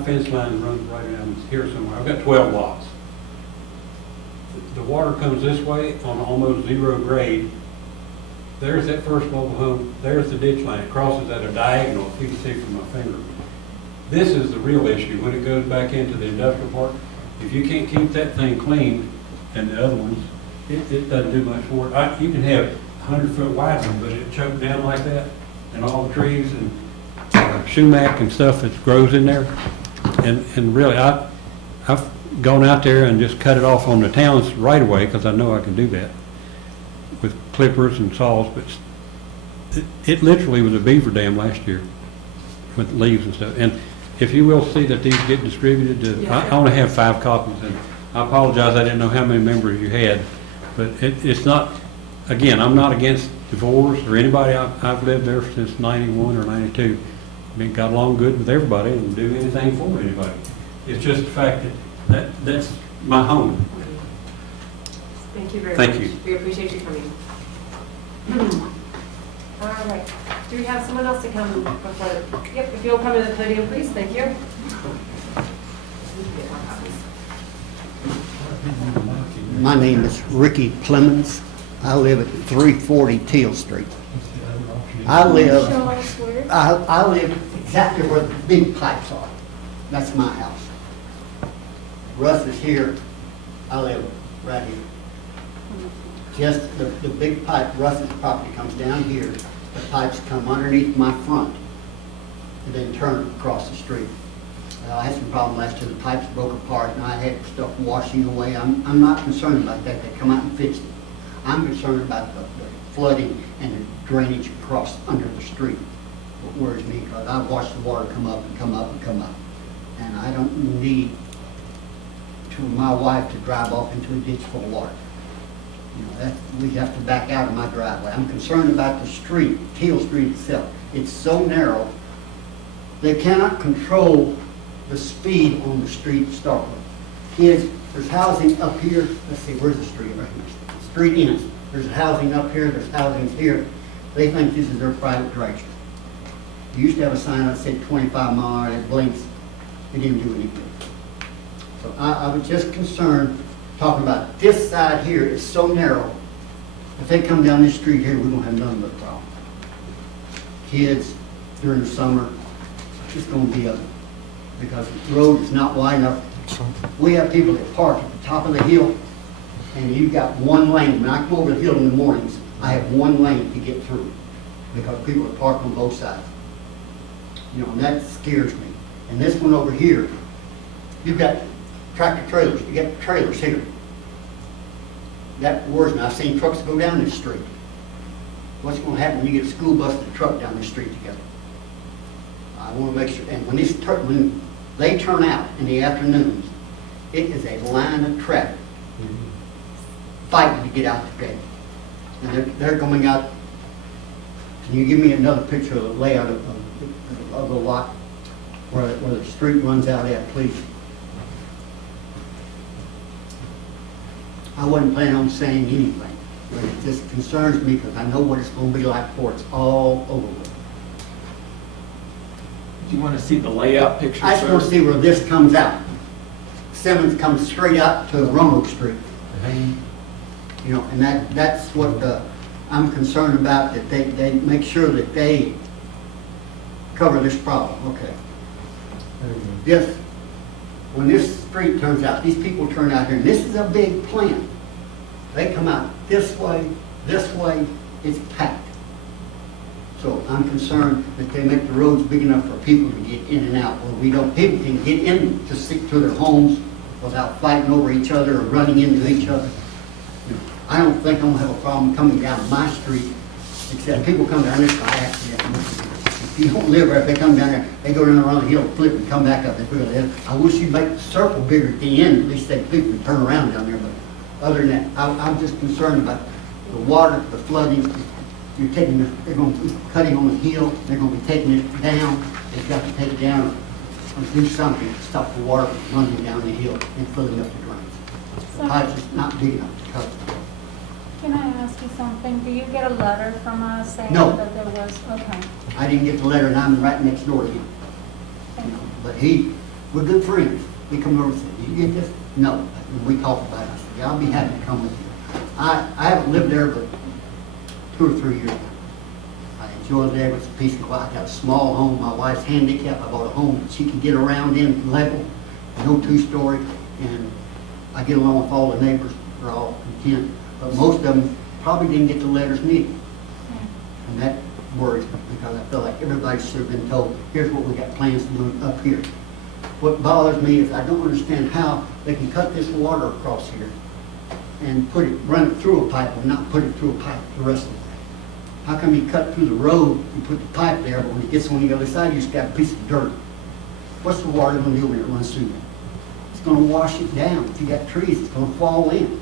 fence line runs right around here somewhere. I've got 12 lots. The water comes this way on almost zero grade. There's that first mobile home. There's the ditch line. It crosses at a diagonal, if you can see from my finger. This is the real issue when it goes back into the industrial park. If you can't keep that thing clean, and the other ones, it doesn't do much for it. You can have 100-foot wide one, but it choked down like that, and all the trees and sumac and stuff that grows in there. And really, I've gone out there and just cut it off on the town's right away because I know I can do that with clippers and saws, but it literally was a beaver dam last year with leaves and stuff. And if you will see that these get distributed to, I only have 5 copies, and I apologize, I didn't know how many members you had, but it's not, again, I'm not against divorce or anybody. I've lived there since 91 or 92. I mean, got along good with everybody and do anything for anybody. It's just the fact that that's my home. Thank you very much. Thank you. We appreciate you coming. All right. Do we have someone else to come before? Yep, if you'll come to the podium, please. Thank you. My name is Ricky Clemens. I live at 340 Teal Street. I live, Show us where. I live exactly where the big pipes are. That's my house. Russ is here. I live right here. Just the big pipe, Russ's property comes down here. The pipes come underneath my front and then turn across the street. I had some problem last year. The pipes broke apart and I had stuff washing away. I'm not concerned about that. They come out and fix it. I'm concerned about the flooding and the drainage across under the street. What worries me, because I watch the water come up and come up and come up. And I don't need my wife to drive off into a ditch full of water. You know, we have to back out of my driveway. I'm concerned about the street, Teal Street itself. It's so narrow, they cannot control the speed on the street to start with. Kids, there's housing up here. Let's see, where's the street right here? Street ends. There's housing up here, there's housing here. They think this is their private direction. You used to have a sign that said 25 mile an hour, it blinks. It didn't do anything. So I was just concerned, talking about this side here is so narrow. If they come down this street here, we don't have nothing but a problem. Kids, during the summer, it's going to be ugly because the road is not wide enough. We have people that park at the top of the hill, and you've got one lane. When I come over the hill in the mornings, I have one lane to get through because people are parked on both sides. You know, and that scares me. And this one over here, you've got tractor trailers. You got trailers here. That worries me. I've seen trucks go down this street. What's going to happen when you get a school bus and a truck down this street together? I want to make sure. And when they turn out in the afternoons, it is a line of traffic fighting to get out the gate. And they're coming out. Can you give me another picture of the layout of the lot where the street runs out at, please? I wasn't planning on saying anything, but it just concerns me because I know what it's going to be like before it's all over with. Do you want to see the layout picture, I just want to see where this comes out. Simmons comes straight out to Roanoke Street. You know, and that's what I'm concerned about, that they make sure that they cover this problem. Okay. When this street turns out, these people turn out here, and this is a big plant. They come out this way, it's packed. So I'm concerned that they make the roads big enough for people to get in and out, where people can get in to their homes without fighting over each other or running into each other. I don't think I'm gonna have a problem coming down my street, except people come down this by accident. If you don't live there, if they come down there, they go down around the hill, flip, and come back up. I wish you'd make the circle bigger at the end, at least they people can turn around down there. But other than that, I'm just concerned about the water, the flooding. They're going to be cutting on the hill. They're going to be taking it down. They've got to take it down or do something to stop the water from running down the hill and filling up the drains. The pipe's just not big enough to cover. Can I ask you something? Do you get a letter from us saying No. that there was, okay. I didn't get the letter, and I'm right next door to him. You know, but we're good friends. He come over and said, "Did you get this?" No. And we talked about it. I said, "Yeah, I'll be happy to come with you." I haven't lived there but 2 or 3 years. I enjoy there. It's a peace and quiet. I got a small home. My wife's handicapped. I bought a home that she can get around in level, no 2-story, and I get along with all the neighbors. They're all content. But most of them probably didn't get the letters needed. And that worries me because I feel like everybody should have been told, here's what we got plans to do up here. What bothers me is I don't understand how they can cut this water across here and run it through a pipe and not put it through a pipe the rest of the way? How come you cut through the road and put the pipe there, but when it gets on the other side, you just got a piece of dirt? What's the water gonna do when it runs through there? It's gonna wash it down. If you got trees, it's gonna fall in.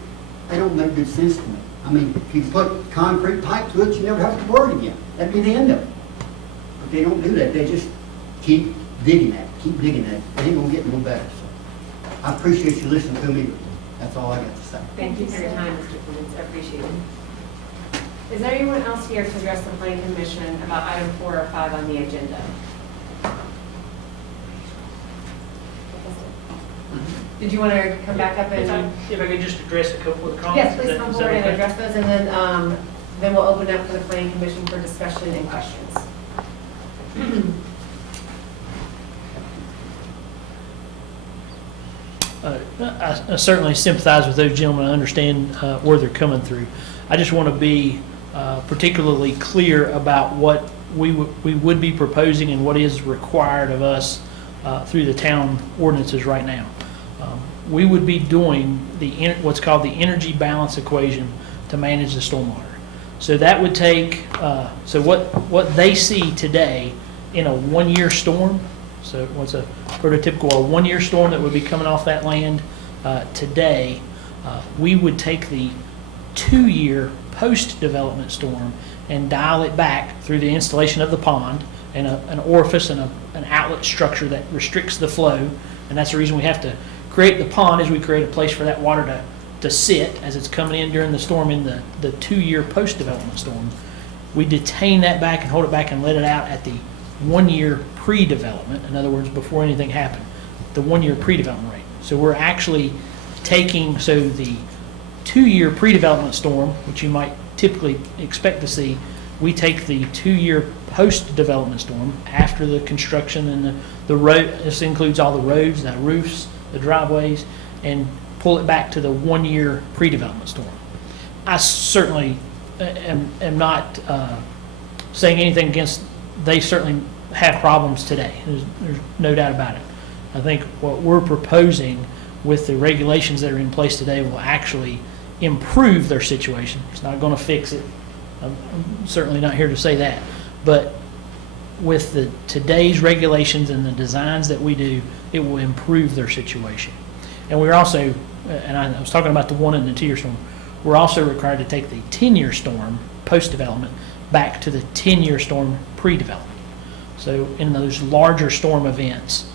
That don't make good sense to me. I mean, if you put concrete pipe to it, you never have to worry again. That'd be the end of it. But they don't do that. They just keep digging at it, keep digging at it. They ain't gonna get no better. So I appreciate you listening to me, but that's all I got to say. Thank you for your time, Mr. Clemens, I appreciate it. Is there anyone else here to address the planning commission about item 4 or 5 on the agenda? Did you want to come back up and? If I could just address a couple of comments. Yes, please is come that forward and okay? address those, and then we'll open up for the planning commission for discussion and questions. I certainly sympathize with those gentlemen. I understand where they're coming through. I just want to be particularly clear about what we would be proposing and what is required of us through the town ordinances right now. We would be doing what's called the energy balance equation to manage the stormwater. So that would take, so what they see today in a one-year storm, so what's a prototypical, a one-year storm that would be coming off that land today, we would take the 2-year post-development storm and dial it back through the installation of the pond and an orifice and an outlet structure that restricts the flow. And that's the reason we have to create the pond, is we create a place for that water to sit as it's coming in during the storm in the 2-year post-development storm. We detain that back and hold it back and let it out at the 1-year pre-development. In other words, before anything happened, the 1-year pre-development rate. So we're actually taking, so the 2-year pre-development storm, which you might typically expect to see, we take the 2-year post-development storm after the construction and the road, this includes all the roads, the roofs, the driveways, and pull it back to the 1-year pre-development storm. I certainly am not saying anything against, they certainly have problems today. There's no doubt about it. I think what we're proposing with the regulations that are in place today will actually improve their situation. It's not going to fix it. I'm certainly not here to say that. But with today's regulations and the designs that we do, it will improve their situation. And we're also, and I was talking about the 1 and the 2-year storm, we're also required to take the 10-year storm post-development back to the 10-year storm pre-development. So in those larger storm events,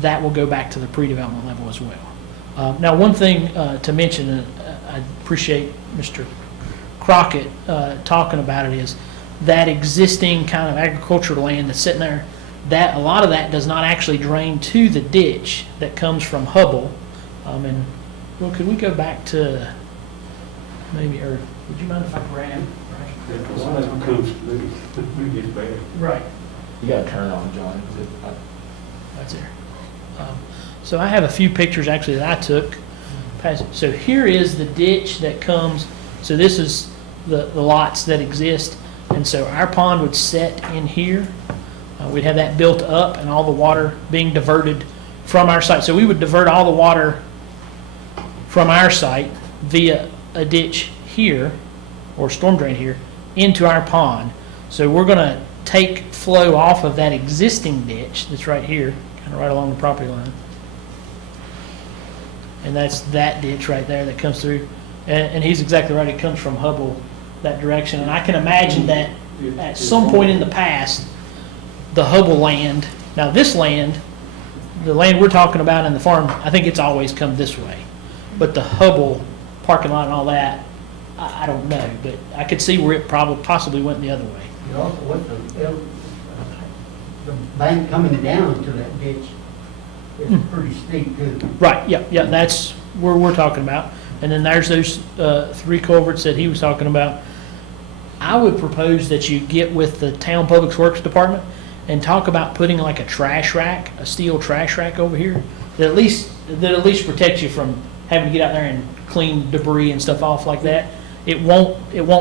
that will go back to the pre-development level as well. Now, one thing to mention, and I appreciate Mr. Crockett talking about it, is that existing kind of agricultural land that's sitting there, that a lot of that does not actually drain to the ditch that comes from Hubble. And well, could we go back to maybe, or would you mind if I grab? Right. You gotta turn on, John. That's there. So I have a few pictures actually that I took. So here is the ditch that comes, so this is the lots that exist. And so our pond would set in here. We'd have that built up and all the water being diverted from our site. So we would divert all the water from our site via a ditch here, or storm drain here, into our pond. So we're going to take flow off of that existing ditch that's right here, kind of right along the property line. And that's that ditch right there that comes through. And he's exactly right, it comes from Hubble that direction. And I can imagine that at some point in the past, the Hubble land, now this land, the land we're talking about in the farm, I think it's always come this way. But the Hubble parking lot and all that, I don't know, but I could see where it possibly went the other way. You also, what the bank coming down to that ditch is pretty steep too. Right, yeah, that's where we're talking about. And then there's those 3 culverts that he was talking about. I would propose that you get with the town public works department and talk about putting like a trash rack, a steel trash rack over here, that at least protects you from having to get out there and clean debris and stuff off like that. It won't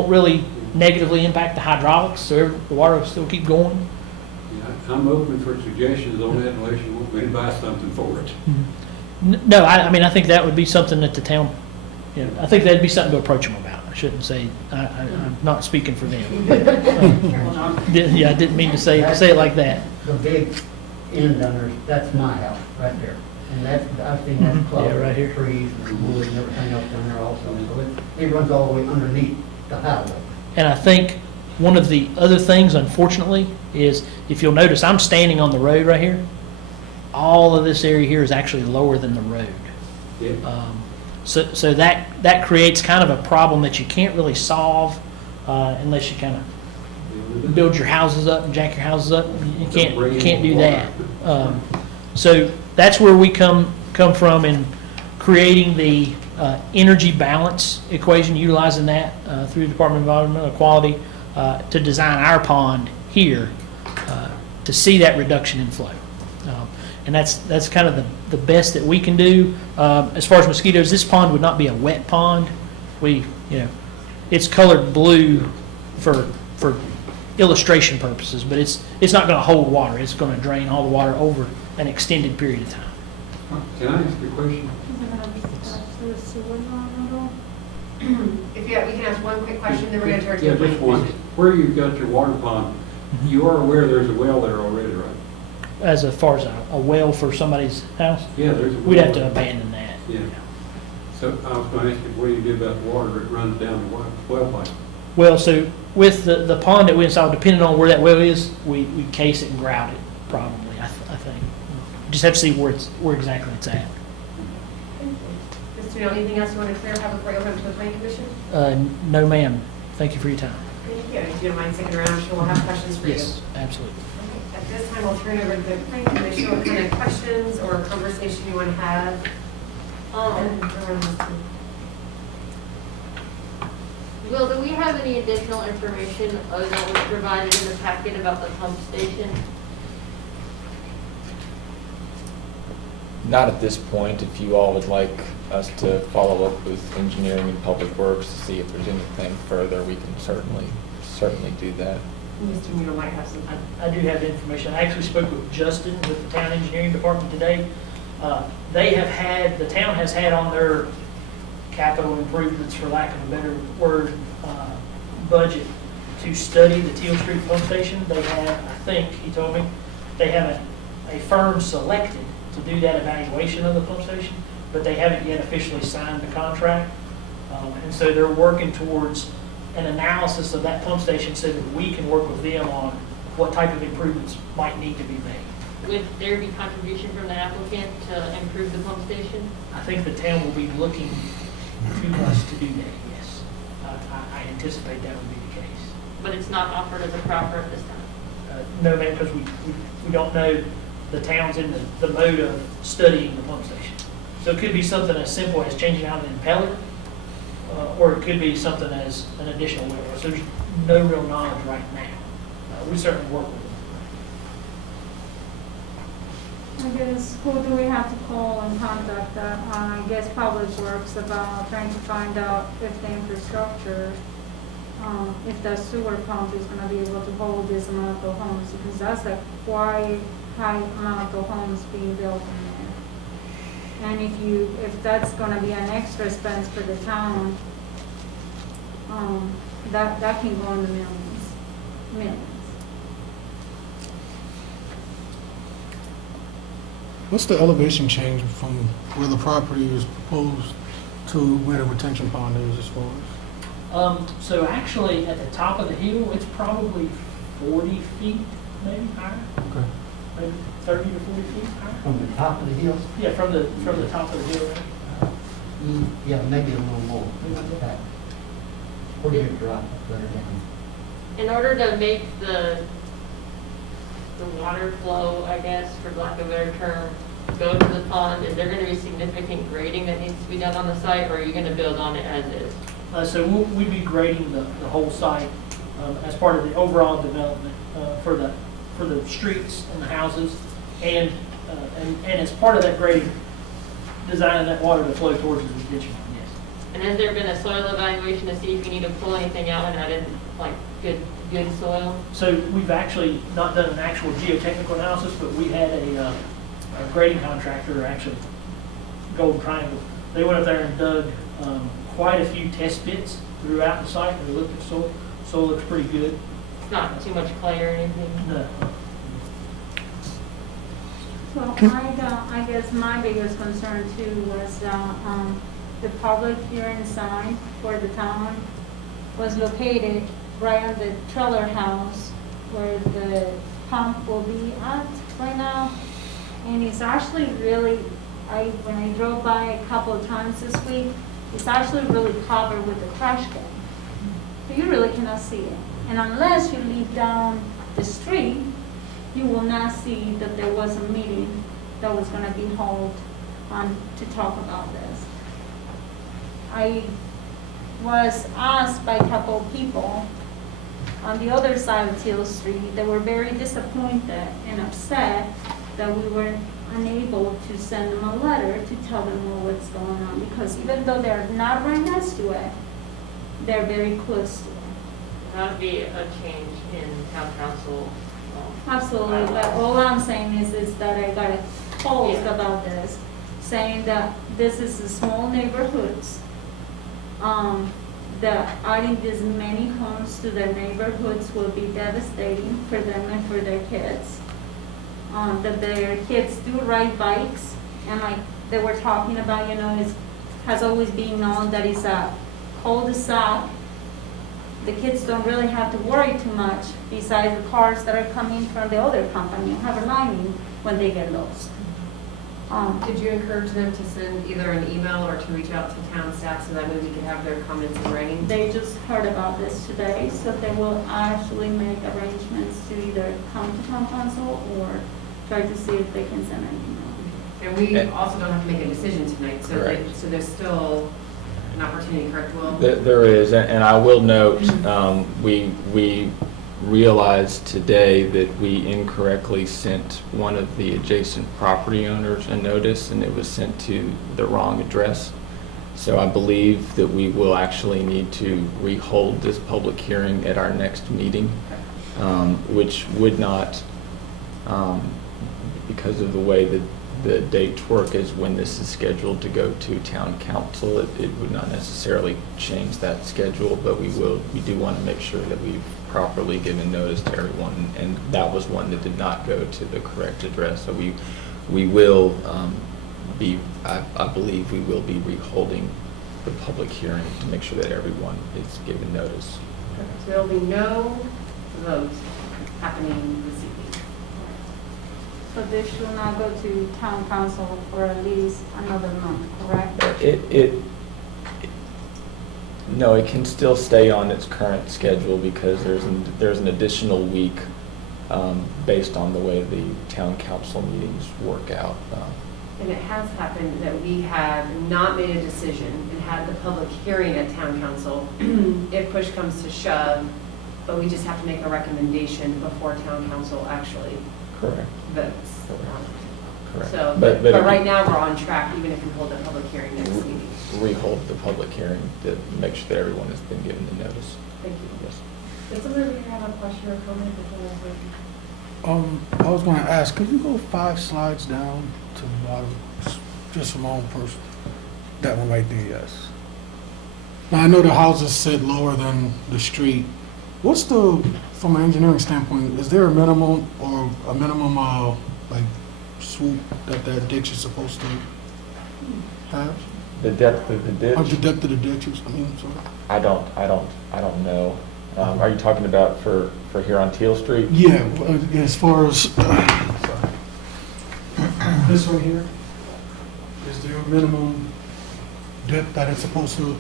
really negatively impact the hydraulics, so the water will still keep going. Yeah, I'm open for suggestions on that unless you want me to buy something for it. No, I mean, I think that would be something that the town you know, I think that'd be something to approach them about. I shouldn't say, I'm not speaking for them. Yeah, I didn't mean to say it like that. The big end under, that's my house, right there. And that's, I've seen that close. right here. Trees and wood and everything else down there also. So it runs all the way underneath the highway. And I think one of the other things, unfortunately, is if you'll notice, I'm standing on the road right here. All of this area here is actually lower than the road. Yeah. So that creates kind of a problem that you can't really solve unless you kind of build your houses up and jack your houses up. You can't do that. So that's where we come from in creating the energy balance equation, utilizing that through the Department of Environmental Quality to design our pond here to see that reduction in flow. And that's kind of the best that we can do. As far as mosquitoes, this pond would not be a wet pond. It's colored blue for illustration purposes, but it's not going to hold water. It's going to drain all the water over an extended period of time. Can I ask you a question? Is it gonna be attached to the sewer line at all? If you, we can ask one quick question, then we're gonna turn to Yeah, the planning just one. commission. Where you've got your water pond, you are aware there's a well there already, right? As far as a well for somebody's house, Yeah, there's a well. we'd have to abandon that. Yeah. So I was going to ask you, what do you do about the water that runs down the well pipe? Well, so with the pond that we installed, depending on where that well is, we case it and grout it, probably, I think. Just have to see where exactly it's at. Mr. Neal, anything else you want to clarify before you open up to the planning commission? No, ma'am. Thank you for your time. Thank you. If you don't mind sticking around, I'm sure we'll have questions for you. Yes, absolutely. Okay, at this time, I'll turn over to the planning commission. What kind of questions or conversation you want to have? Will, do we have any additional information other than what was provided in the packet about the pump station? Not at this point. If you all would like us to follow up with engineering and public works to see if there's anything further, we can certainly do that. Mr. Neal might have some. I do have information. I actually spoke with Justin with the town engineering department today. The town has had on their capital improvements, for lack of a better word, budget to study the Teal Street pump station. They have, I think, he told me, they have a firm selected to do that evaluation of the pump station, but they haven't yet officially signed the contract. And so they're working towards an analysis of that pump station so that we can work with them on what type of improvements might need to be made. Would there be contribution from the applicant to improve the pump station? I think the town will be looking to us to do that, yes. I anticipate that would be the case. But it's not offered as a proffer at this time? No, ma'am, because we don't know, the town's in the mode of studying the pump station. So it could be something as simple as changing out an impeller, or it could be something as an additional well. So there's no real knowledge right now. We certainly work with them. I guess, who do we have to call and contact that? I guess Public Works about trying to find out if the infrastructure, if the sewer pump is gonna be able to hold this amount of homes, because that's a quite high amount of homes being built in there. And if that's gonna be an extra expense for the town, that can go in the millions. What's the elevation change from where the property is proposed to where the retention pond is as far as? So actually, at the top of the hill, it's probably 40 feet, maybe higher. Okay. Maybe 30 to 40 feet higher. From the top of the hill, Yeah, from the top of the hill. yeah, maybe a little more. Pretty good drop up there down. In order to make the water flow, I guess, for lack of a better term, go to the pond, is there going to be significant grading that needs to be done on the site, or are you going to build on it as is? So we'd be grading the whole site as part of the overall development for the streets and the houses, and as part of that grading, designing that water to flow towards the retention pond, yes. And has there been a soil evaluation to see if you need to pull anything out and add in, like, good soil? So we've actually not done an actual geotechnical analysis, but we had a grading contractor, actually, Golden Triangle. They went up there and dug quite a few test pits throughout the site. We looked at soil, soil looks pretty good. It's not too much clay or anything? No. So I guess my biggest concern too was the public hearing sign for the town was located right on the trailer house where the pump will be at right now. And it's actually really, when I drove by a couple of times this week, it's actually really covered with a trash can. So you really cannot see it. And unless you leave down the street, you will not see that there was a meeting that was going to be held to talk about this. I was asked by a couple of people on the other side of Teal Street that were very disappointed and upset that we were unable to send them a letter to tell them what's going on, because even though they're not right next to it, they're very close to it. That would be a change in town council. Absolutely, but all I'm saying is that I got a post Yeah. about this, saying that this is the small neighborhoods, that adding this many homes to their neighborhoods will be devastating for them and for their kids. That their kids do ride bikes, and like they were talking about, it has always been known that it's a cul-de-sac. The kids don't really have to worry too much, besides the cars that are coming from the other company, have a lining when they get lost. Did you encourage them to send either an email or to reach out to town staff so that way we could have their comments in writing? They just heard about this today, so they will actually make arrangements to either come to town council or try to see if they can send an email. And we also don't have to make a decision tonight, so Correct. so there's still an opportunity, correct, Will? There is, and I will note, we realized today that we incorrectly sent one of the adjacent property owners a notice, and it was sent to the wrong address. So I believe that we will actually need to rehold this public hearing at our next meeting, which would not, because of the way that the dates work is when this is scheduled to go to town council, it would not necessarily change that schedule, but we do want to make sure that we've properly given notice to everyone, and that was one that did not go to the correct address. So we will I believe we will be reholding the public hearing to make sure that everyone is given notice. So there'll be no vote happening this evening. So this should not go to town council for at least another month, correct? No, it can still stay on its current schedule because there's an additional week based on the way the town council meetings work out. And it has happened that we have not made a decision and had the public hearing at town council if push comes to shove, but we just have to make a recommendation before town council actually Correct. votes. Correct. So, But but right now we're on track, even if we hold the public hearing next meeting. Rehold the public hearing to make sure that everyone has been given the notice. Thank you. Yes. Does somebody over here have a question or comment before I I was gonna ask, could you go 5 slides down to the bottom, just for my own person? That one right there, yes. Now, I know the houses sit lower than the street. What's from an engineering standpoint, is there a minimum like swoop that ditch is supposed to have? The depth of the ditch? Or the depth of the ditches, I mean, sorry. I don't know. Are you talking about for here on Teal Street? Yeah, as far as, this one here, is there a minimum depth that it's supposed to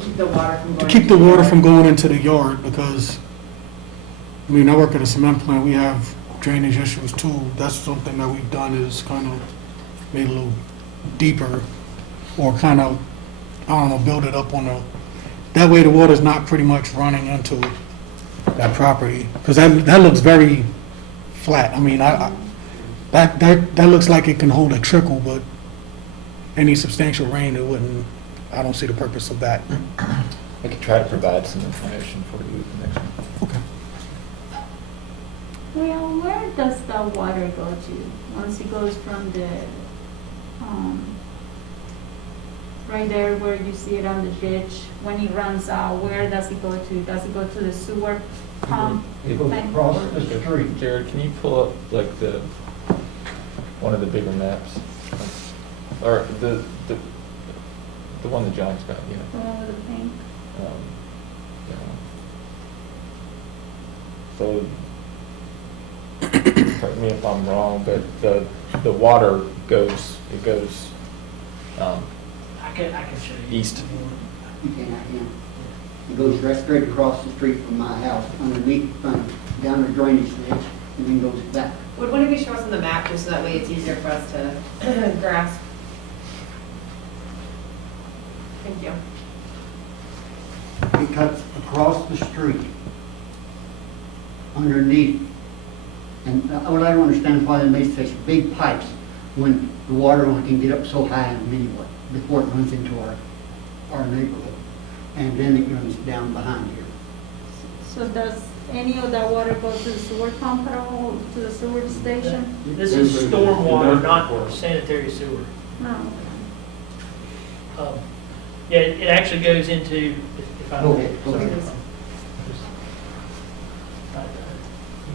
keep the water from going? keep the into water yard? from going into the yard? Because, I mean, I work at a cement plant, we have drainage issues too. That's something that we've done is kind of made a little deeper, or kind of, I don't know, build it up on that way the water's not pretty much running into that property. Because that looks very flat. I mean, that looks like it can hold a trickle, but any substantial rain, it wouldn't, I don't see the purpose of that. I could try to provide some information for you next one. Okay. Well, where does the water go to once it goes from right there where you see it on the ditch, when it runs out, where does it go to? Does it go to the sewer pump? It goes across the street. Jared, can you pull up like one of the bigger maps? Or the one that John's got, yeah. The one with the pink? Yeah. So, correct me if I'm wrong, but the water goes, I can show you. East. You can't, It goes right straight across the street from my house, underneath, down the drainage ditch, and then goes back. Would one of you show us on the map, just so that way it's easier for us to grasp? Thank you. It cuts across the street, underneath. And what I don't understand is why they make such big pipes when the water only can get up so high in them anyway, before it runs into our neighborhood. And then it runs down behind here. So does any of that water go to the sewer pump at all, to the sewer station? This is stormwater, not sanitary sewer. No. Yeah, it actually goes into, if I. Go ahead, go sorry. ahead.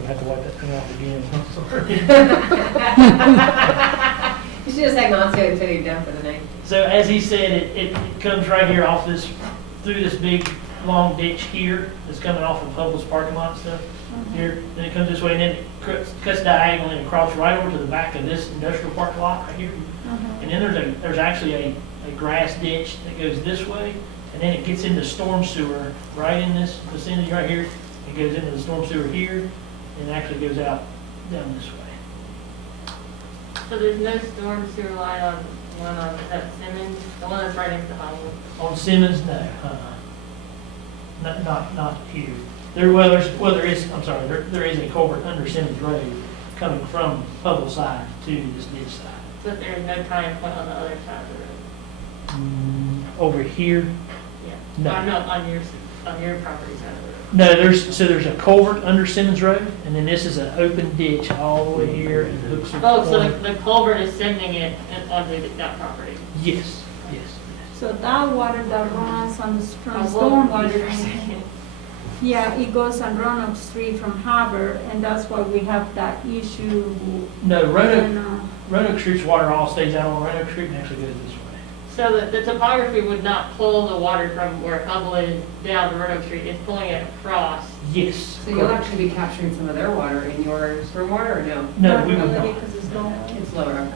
You have to wipe that thing off again, I'm sorry. You should just hang on to it until you're done for the night. So as he said, it comes right here off this, through this big, long ditch here, that's coming off of Hubble's parking lot and stuff, here. Then it comes this way, and then it cuts diagonally across right over to the back of this industrial park lot right here. And then there's actually a grass ditch that goes this way, and then it gets into storm sewer right in this vicinity right here. It goes into the storm sewer here, and it actually goes out down this way. So there's no storm sewer line on that Simmons, the one that's right next to Hollywood? On Simmons, no, not here. There is a culvert under Simmons Road coming from Hubble side to this ditch side. So there's no tying point on the other side of the road? Over here, Yeah. No. No, on your property side of the road. no, there's a culvert under Simmons Road, and then this is an open ditch all the way here and hooks. Oh, so the culvert is sending it onto that property? Yes. So that water that runs on the from For a stormwater, second. yeah, it goes on Roanoke Street from Harbor, and that's why we have that issue. No, And, Roanoke Street's water all stays out on Roanoke Street and actually goes this way. So the topography would not pull the water from where Hubble is down to Roanoke Street, it's pulling it across? Yes. So you'll actually be capturing some of their water in your stormwater, or no? No, we would really, not. because it's low. It's lower.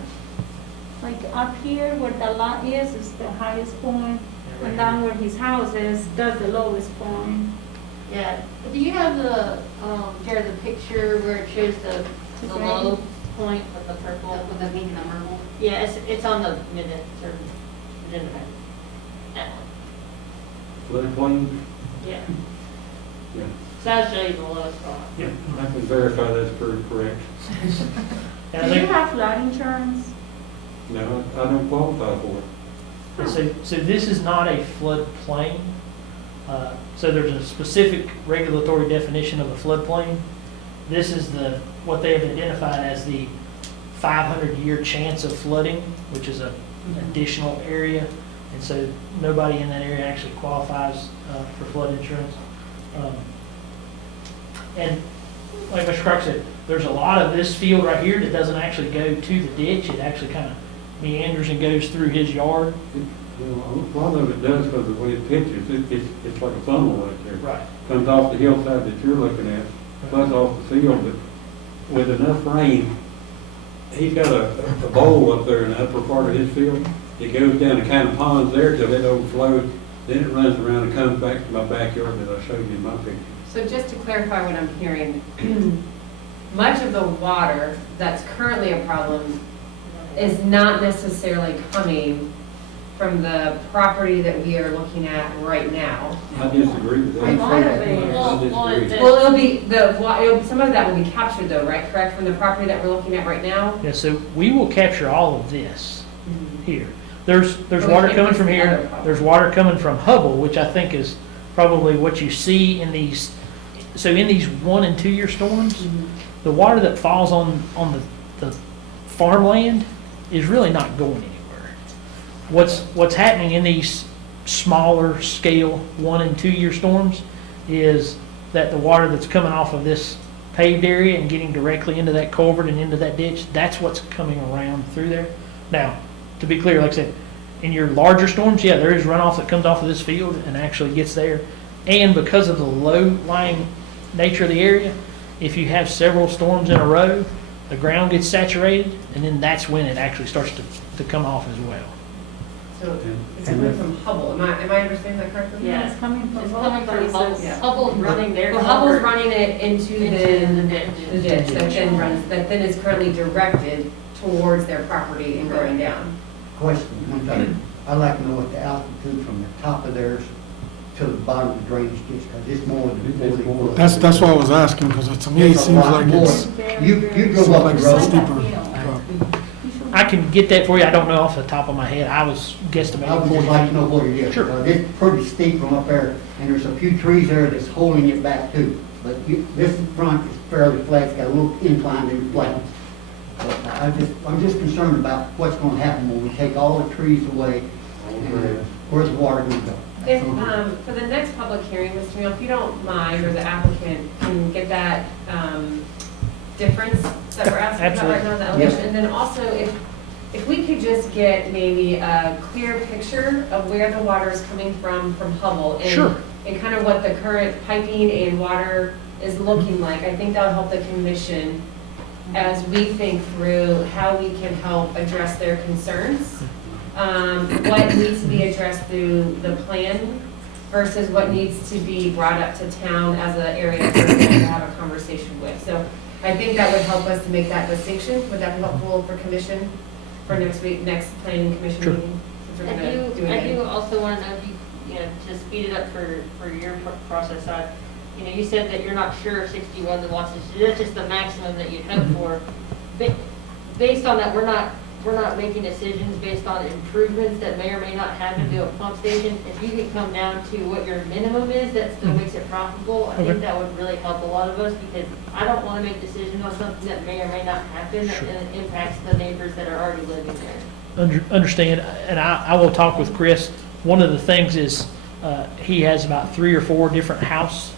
Like up here where the lot is the highest point, and down where his house is, that's the lowest point. Yeah, do you have the, Jared, the picture where it shows the low point with the purple? With the pink and the purple. Yeah, it's on the minutes, or, it's in the minutes. That one. Floodplain, Yeah, yeah, so that'll show you the lowest spot. Yeah. I can verify that's pretty correct. And I Do you think, have flood insurance? No, I don't qualify for it. so this is not a floodplain. So there's a specific regulatory definition of a floodplain. This is what they have identified as the 500-year chance of flooding, which is an additional area. And so nobody in that area actually qualifies for flood insurance. And like Mr. Clark said, there's a lot of this field right here that doesn't actually go to the ditch. It actually kind of meanders and goes through his yard. Well, a lot of it does because of the way it pitches, it's like a funnel right there. Right. Comes off the hillside that you're looking at, plus off the field, but with enough rain, he's got a bowl up there in the upper part of his field. It goes down and kind of ponds there till it overflows, then it runs around and comes back to my backyard that I showed you in my picture. So just to clarify what I'm hearing, much of the water that's currently a problem is not necessarily coming from the property that we are looking at right now. I disagree with that. A lot of it. Well, I disagree. Well, it'll be, some of that will be captured though, right? Correct, from the property that we're looking at right now? Yeah, so we will capture all of this here. There's But we water can't coming from miss the other here, problem. there's water coming from Hubble, which I think is probably what you see in these, so in these 1 and 2 year storms, the water that falls on the farmland is really not going anywhere. what's happening in these smaller scale 1 and 2 year storms is that the water that's coming off of this paved area and getting directly into that culvert and into that ditch, that's what's coming around through there. Now, to be clear, like I said, in your larger storms, yeah, there is runoff that comes off of this field and actually gets there. And because of the low-lying nature of the area, if you have several storms in a row, the ground gets saturated, and then that's when it actually starts to come off as well. So it's coming from Hubble, am I understanding that correctly? Yeah. It's coming from It's both coming from Hubble. places. Yeah. Hubble's running their Well, Hubble's culvert running it into into the the ditch. ditch that then is currently directed towards their property and going down. Question, one thing. I'd like to know what the altitude from the top of theirs to the bottom of the drainage ditch, because it's more than 40 foot. That's what I was asking, because to me, it It's a seems lot like more. it's, You drove up like the it's a road. steeper. I can get that for you. I don't know off the top of my head. I was I guesstimating would 40 just like feet. to know what it is. Sure. because It's pretty steep from up there, and there's a few trees there that's holding it back too. But this front is fairly flat, it's got a little incline and flat. But I'm just concerned about what's gonna happen when we take all the trees away, and where's the water gonna go? If, for the next public hearing, Mr. Neal, if you don't mind, or the applicant can get that, difference that we're asking about right now, the elevation, and then also if we could just get maybe a clear picture of where the water is coming from Hubble. Sure. And kind of what the current piping and water is looking like, I think that'll help the commission as we think through how we can help address their concerns. What needs to be addressed through the plan versus what needs to be brought up to town as an area for them to have a conversation with. So I think that would help us to make that distinction. Would that be helpful for commission for next week, next planning commission Sure. meeting? Since we're I gonna do, it I again. do also want to know if you know, to speed it up for your process side, you know, you said that you're not sure if 61 watts is, that's just the maximum that you'd hope for. Based on that, we're not making decisions based on improvements that may or may not happen to a pump station. If you could come down to what your minimum is, that still makes it profitable, I Okay. think that would really help a lot of us, because I don't want to make decisions on something that may or may not happen, Sure. and it impacts the neighbors that are already living there. Understand, and I will talk with Chris. One of the things is, he has about 3 or 4 different house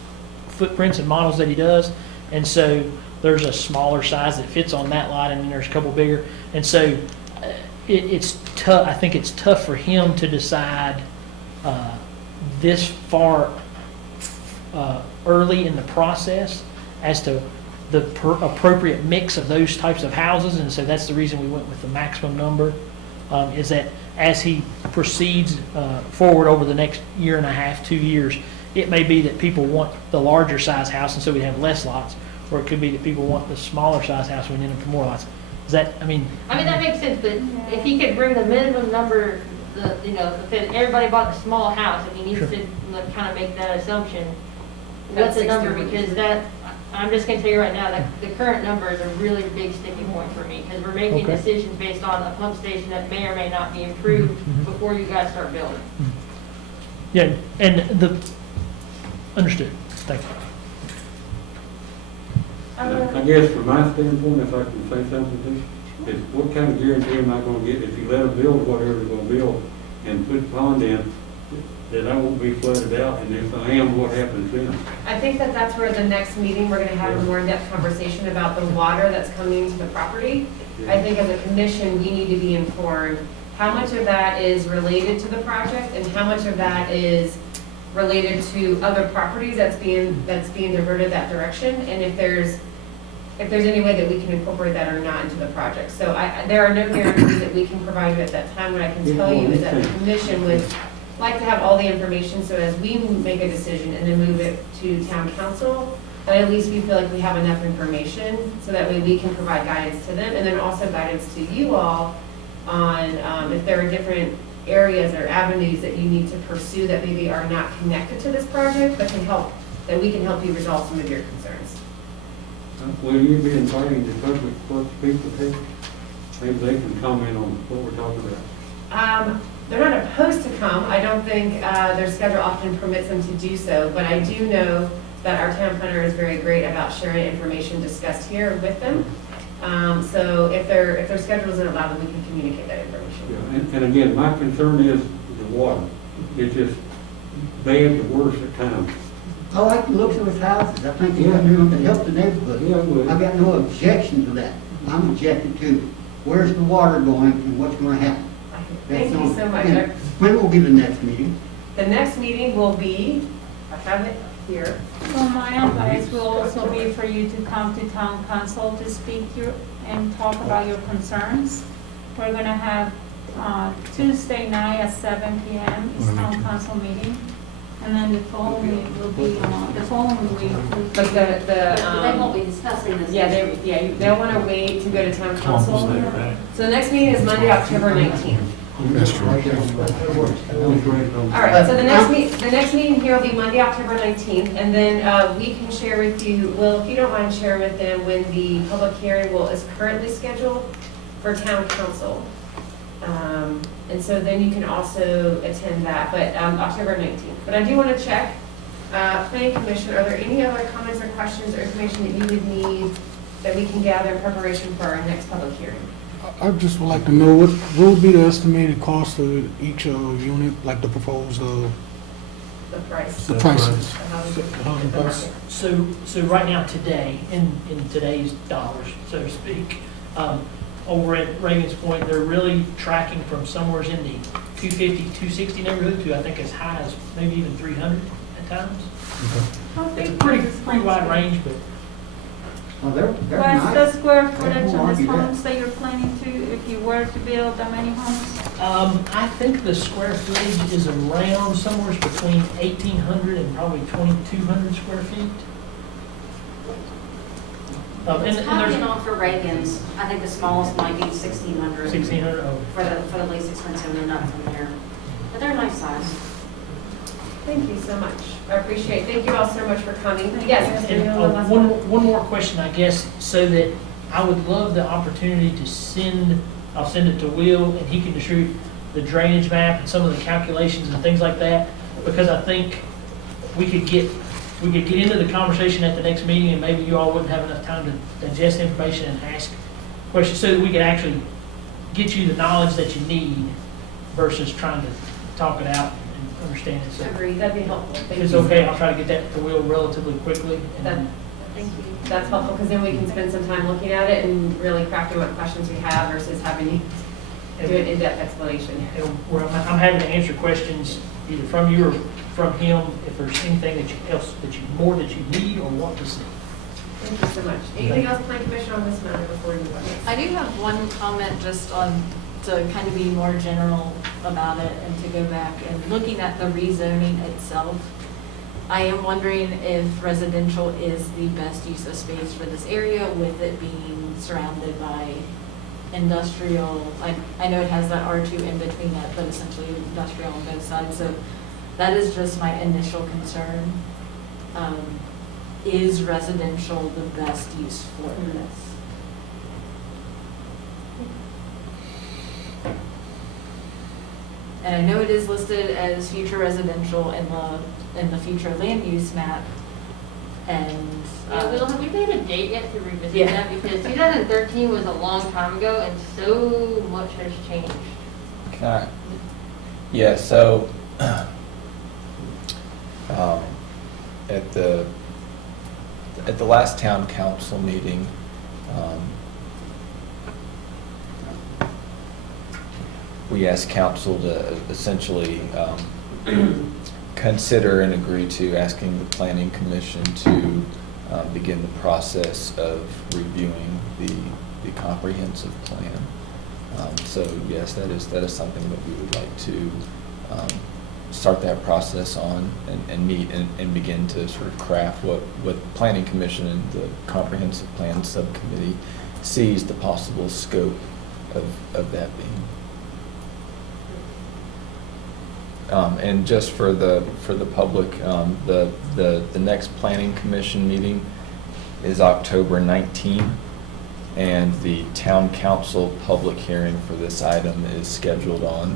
footprints and models that he does, and so there's a smaller size that fits on that lot, and then there's a couple bigger, and so it's tough. I think it's tough for him to decide this far early in the process as to the appropriate mix of those types of houses, and so that's the reason we went with the maximum number. Is that as he proceeds forward over the next year and a half, 2 years, it may be that people want the larger size house, and so we have less lots, or it could be that people want the smaller size house, we need them for more lots. Is that, I mean, that makes sense, but if he could bring the minimum number, you know, if everybody bought a small house, and he needs Sure. to kind of make that assumption, what's That's the number? 61. Because I'm just gonna tell you right now, that the current number is a really big sticking point for me, because we're making Okay. decisions based on a pump station that may or may not be improved Mhm. before you guys start building. yeah, and understood. Thank you. I guess from my standpoint, if I can say something to you, is what kind of guarantee am I gonna get if you let them build whatever they're gonna build and put the pond in, that I won't be flooded out, and if I am, what happens then? I think that that's where the next meeting, we're gonna have a more in-depth conversation about the water that's coming to the property. I think as a commission, we need to be informed how much of that is related to the project and how much of that is related to other properties that's being diverted that direction, and if there's any way that we can incorporate that or not into the project. So there are no guarantees that we can provide you at that time. What I can tell you is that the commission would like to have all the information, so as we make a decision and then move it to town council, that at least we feel like we have enough information, so that way we can provide guidance to them, and then also guidance to you all on if there are different areas or avenues that you need to pursue that maybe are not connected to this project, but that we can help you resolve some of your concerns. Will you be inviting the public works people to, maybe they can comment on what we're talking about? They're not opposed to come. I don't think their schedule often permits them to do so, but I do know that our town planner is very great about sharing information discussed here with them. So if their schedule doesn't allow, then we can communicate that information. Yeah, and again, my concern is the water. It's just bad to worse at times. I like the looks of his houses, I think he's gonna do something to help the neighborhood. Yeah, well- I've got no objection to that. I'm objecting to where's the water going and what's gonna happen. Thank That's you all. so much. And when will be the next meeting? The next meeting will be, I have it here. So my advice will also be for you to come to town council to speak and talk about your concerns. We're gonna have Tuesday night at 7 p.m. is town council meeting. And then the following week will be, the following week will be. But They won't be discussing this. they'll want to wait to go to town council. So the next meeting is Monday, October 19th. That's true. All right, so the next meeting here will be Monday, October 19th, and then we can share with you, Will, if you don't mind sharing with them when the public hearing is currently scheduled for town council. And so then you can also attend that, but October 19th. But I do want to check, Planning Commission, are there any other comments or questions or information that you would need that we can gather in preparation for our next public hearing? I just would like to know what would be the estimated cost of each unit, like the proposed, The price. the price. The housing price. So right now, today, in today's dollars, so to speak, over at Regans Point, they're really tracking from somewhere in the 250, 260 neighborhood to I think as high as maybe even 300 at times. How It's a big pretty is this wide house? range, but Well, they're What's nice. the square footage won't of argue these that. homes that you're planning to, if you were to build that many homes? I think the square footage is around somewhere between 1,800 and probably 2,200 square feet. And It's and probably there's not for Regans. I think the smallest might be 1,600 1,600, oh. for the least expensive and up from there. But they're nice size. Thank you so much. I appreciate it. Thank you all so much for coming. Yes. Mr. And Neal, last one more question, I guess, so that I would love the opportunity to I'll send it to Will, and he can distribute the drainage map and some of the calculations and things like that, because I think we could get into the conversation at the next meeting, and maybe you all wouldn't have enough time to digest information and ask questions, so that we could actually get you the knowledge that you need versus trying to talk it out and understand it. So Agreed, that'd be helpful. if Thank it's you. okay, I'll try to get that to Will relatively quickly. and That- Thank you. That's helpful, because then we can spend some time looking at it and really crafting what questions we have versus having you do an in-depth explanation. And I'm happy to answer questions either from you or from him if there's anything that you need or want to see. Thank you so much. Anything else, Planning Commission, on this matter before we move on? I do have one comment just on, to kind of be more general about it and to go back and looking at the rezoning itself. I am wondering if residential is the best use of space for this area with it being surrounded by industrial. I know it has that R2 in between that, but essentially industrial on both sides. So that is just my initial concern. Is residential the best use for this? And I know it is listed as future residential in the future land use map. And Yeah, Will, have we made a date yet to revisit Yeah. that? Because 2013 was a long time ago, and so much has changed. Can I? Yeah, so, at the last town council meeting, we asked council to essentially consider and agree to asking the planning commission to begin the process of reviewing the comprehensive plan. So yes, that is something that we would like to start that process on and meet and begin to sort of craft what the planning commission and the comprehensive plan subcommittee sees the possible scope of that being. And just for the public, the next planning commission meeting is October 19th, and the town council public hearing for this item is scheduled on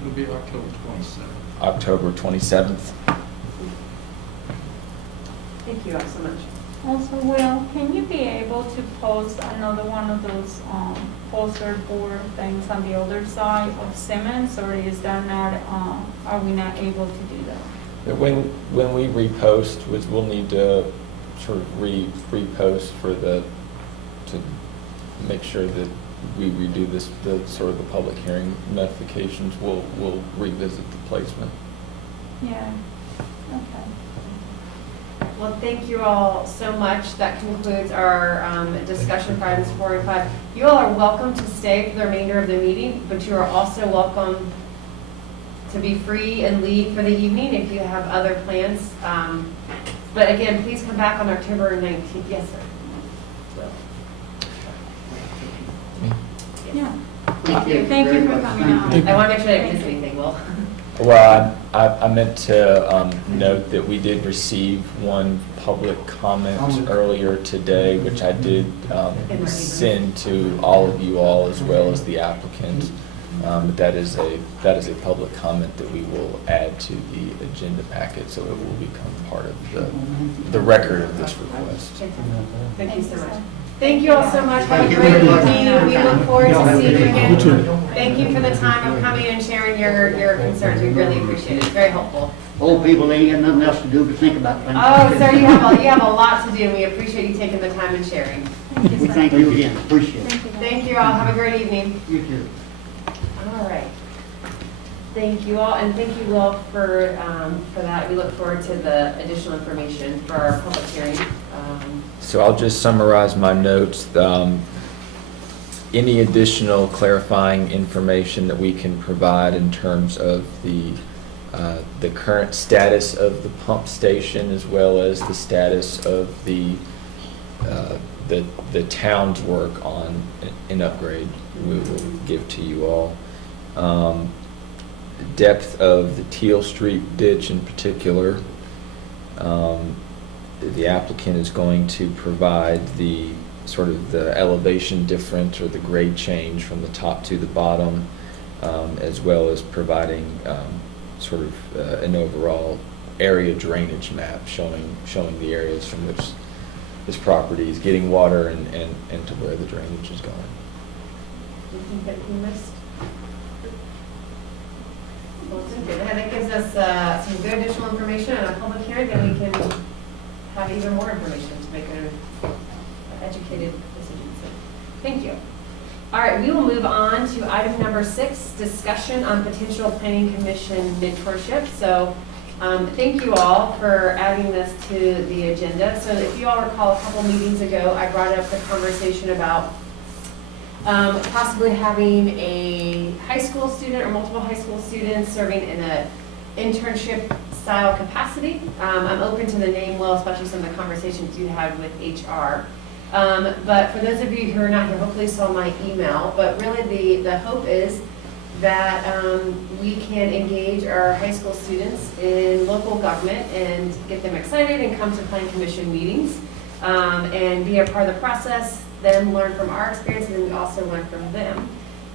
It'll be October 27th. October 27th. Thank you all so much. Also, Will, can you be able able to post another one of those poster board things on the other side of Simmons, or is that not, are we not able to do that? When we repost, we'll need to sort of repost to make sure that we redo the sort of the public hearing notifications. We'll revisit the placement. Yeah, okay. Well, thank you all so much. That concludes our discussion for items 4 and 5. You all are welcome to stay for the remainder of the meeting, but you are also welcome to be free and leave for the evening if you have other plans. But again, please come back on October 19th. Yes, sir. Yeah. Thank you. Thank you very for much. coming Thank out. you. I want to make sure I didn't miss anything, Will. Well, I meant to note that we did receive one public comment earlier today, which I did send to all of you all as well as the applicant. But that is a public comment that we will add to the agenda packet, so it will become part of the record of this request. Thank you so much. Thank you all so much. Have Thank a you great very much. evening. We look forward to seeing you You too. again. Thank you for the time of coming and sharing your concerns. We really appreciate it. It's very helpful. Old people, they ain't got nothing else to do but think about things. Oh, sir, you have a lot to do, and we appreciate you taking the time and sharing. We thank you again, appreciate it. Thank you all. Have a great evening. You too. All right. Thank you all, and thank you, Will, for that. We look forward to the additional information for our public hearing. So I'll just summarize my notes. Any additional clarifying information that we can provide in terms of the current status of the pump station, as well as the status of the town's work on an upgrade, we will give to you all. Depth of the Teal Street ditch in particular. The applicant is going to provide the sort of the elevation difference or the grade change from the top to the bottom, as well as providing sort of an overall area drainage map showing the areas from which this property is getting water and to where the drainage is going. Do you think that we missed? Well, thank you. That gives us some good additional information on a public hearing, then we can have even more information to make an educated decision. So, thank you. All right, we will move on to item number 6, discussion on potential planning commission mentorship. So thank you all for adding this to the agenda. So if you all recall, a couple meetings ago, I brought up the conversation about possibly having a high school student or multiple high school students serving in an internship style capacity. I'm open to the name, Will, especially some of the conversations you had with HR. But for those of you who are not here, hopefully saw my email, but really the hope is that we can engage our high school students in local government and get them excited and come to planning commission meetings and be a part of the process, then learn from our experience, and then we also learn from them.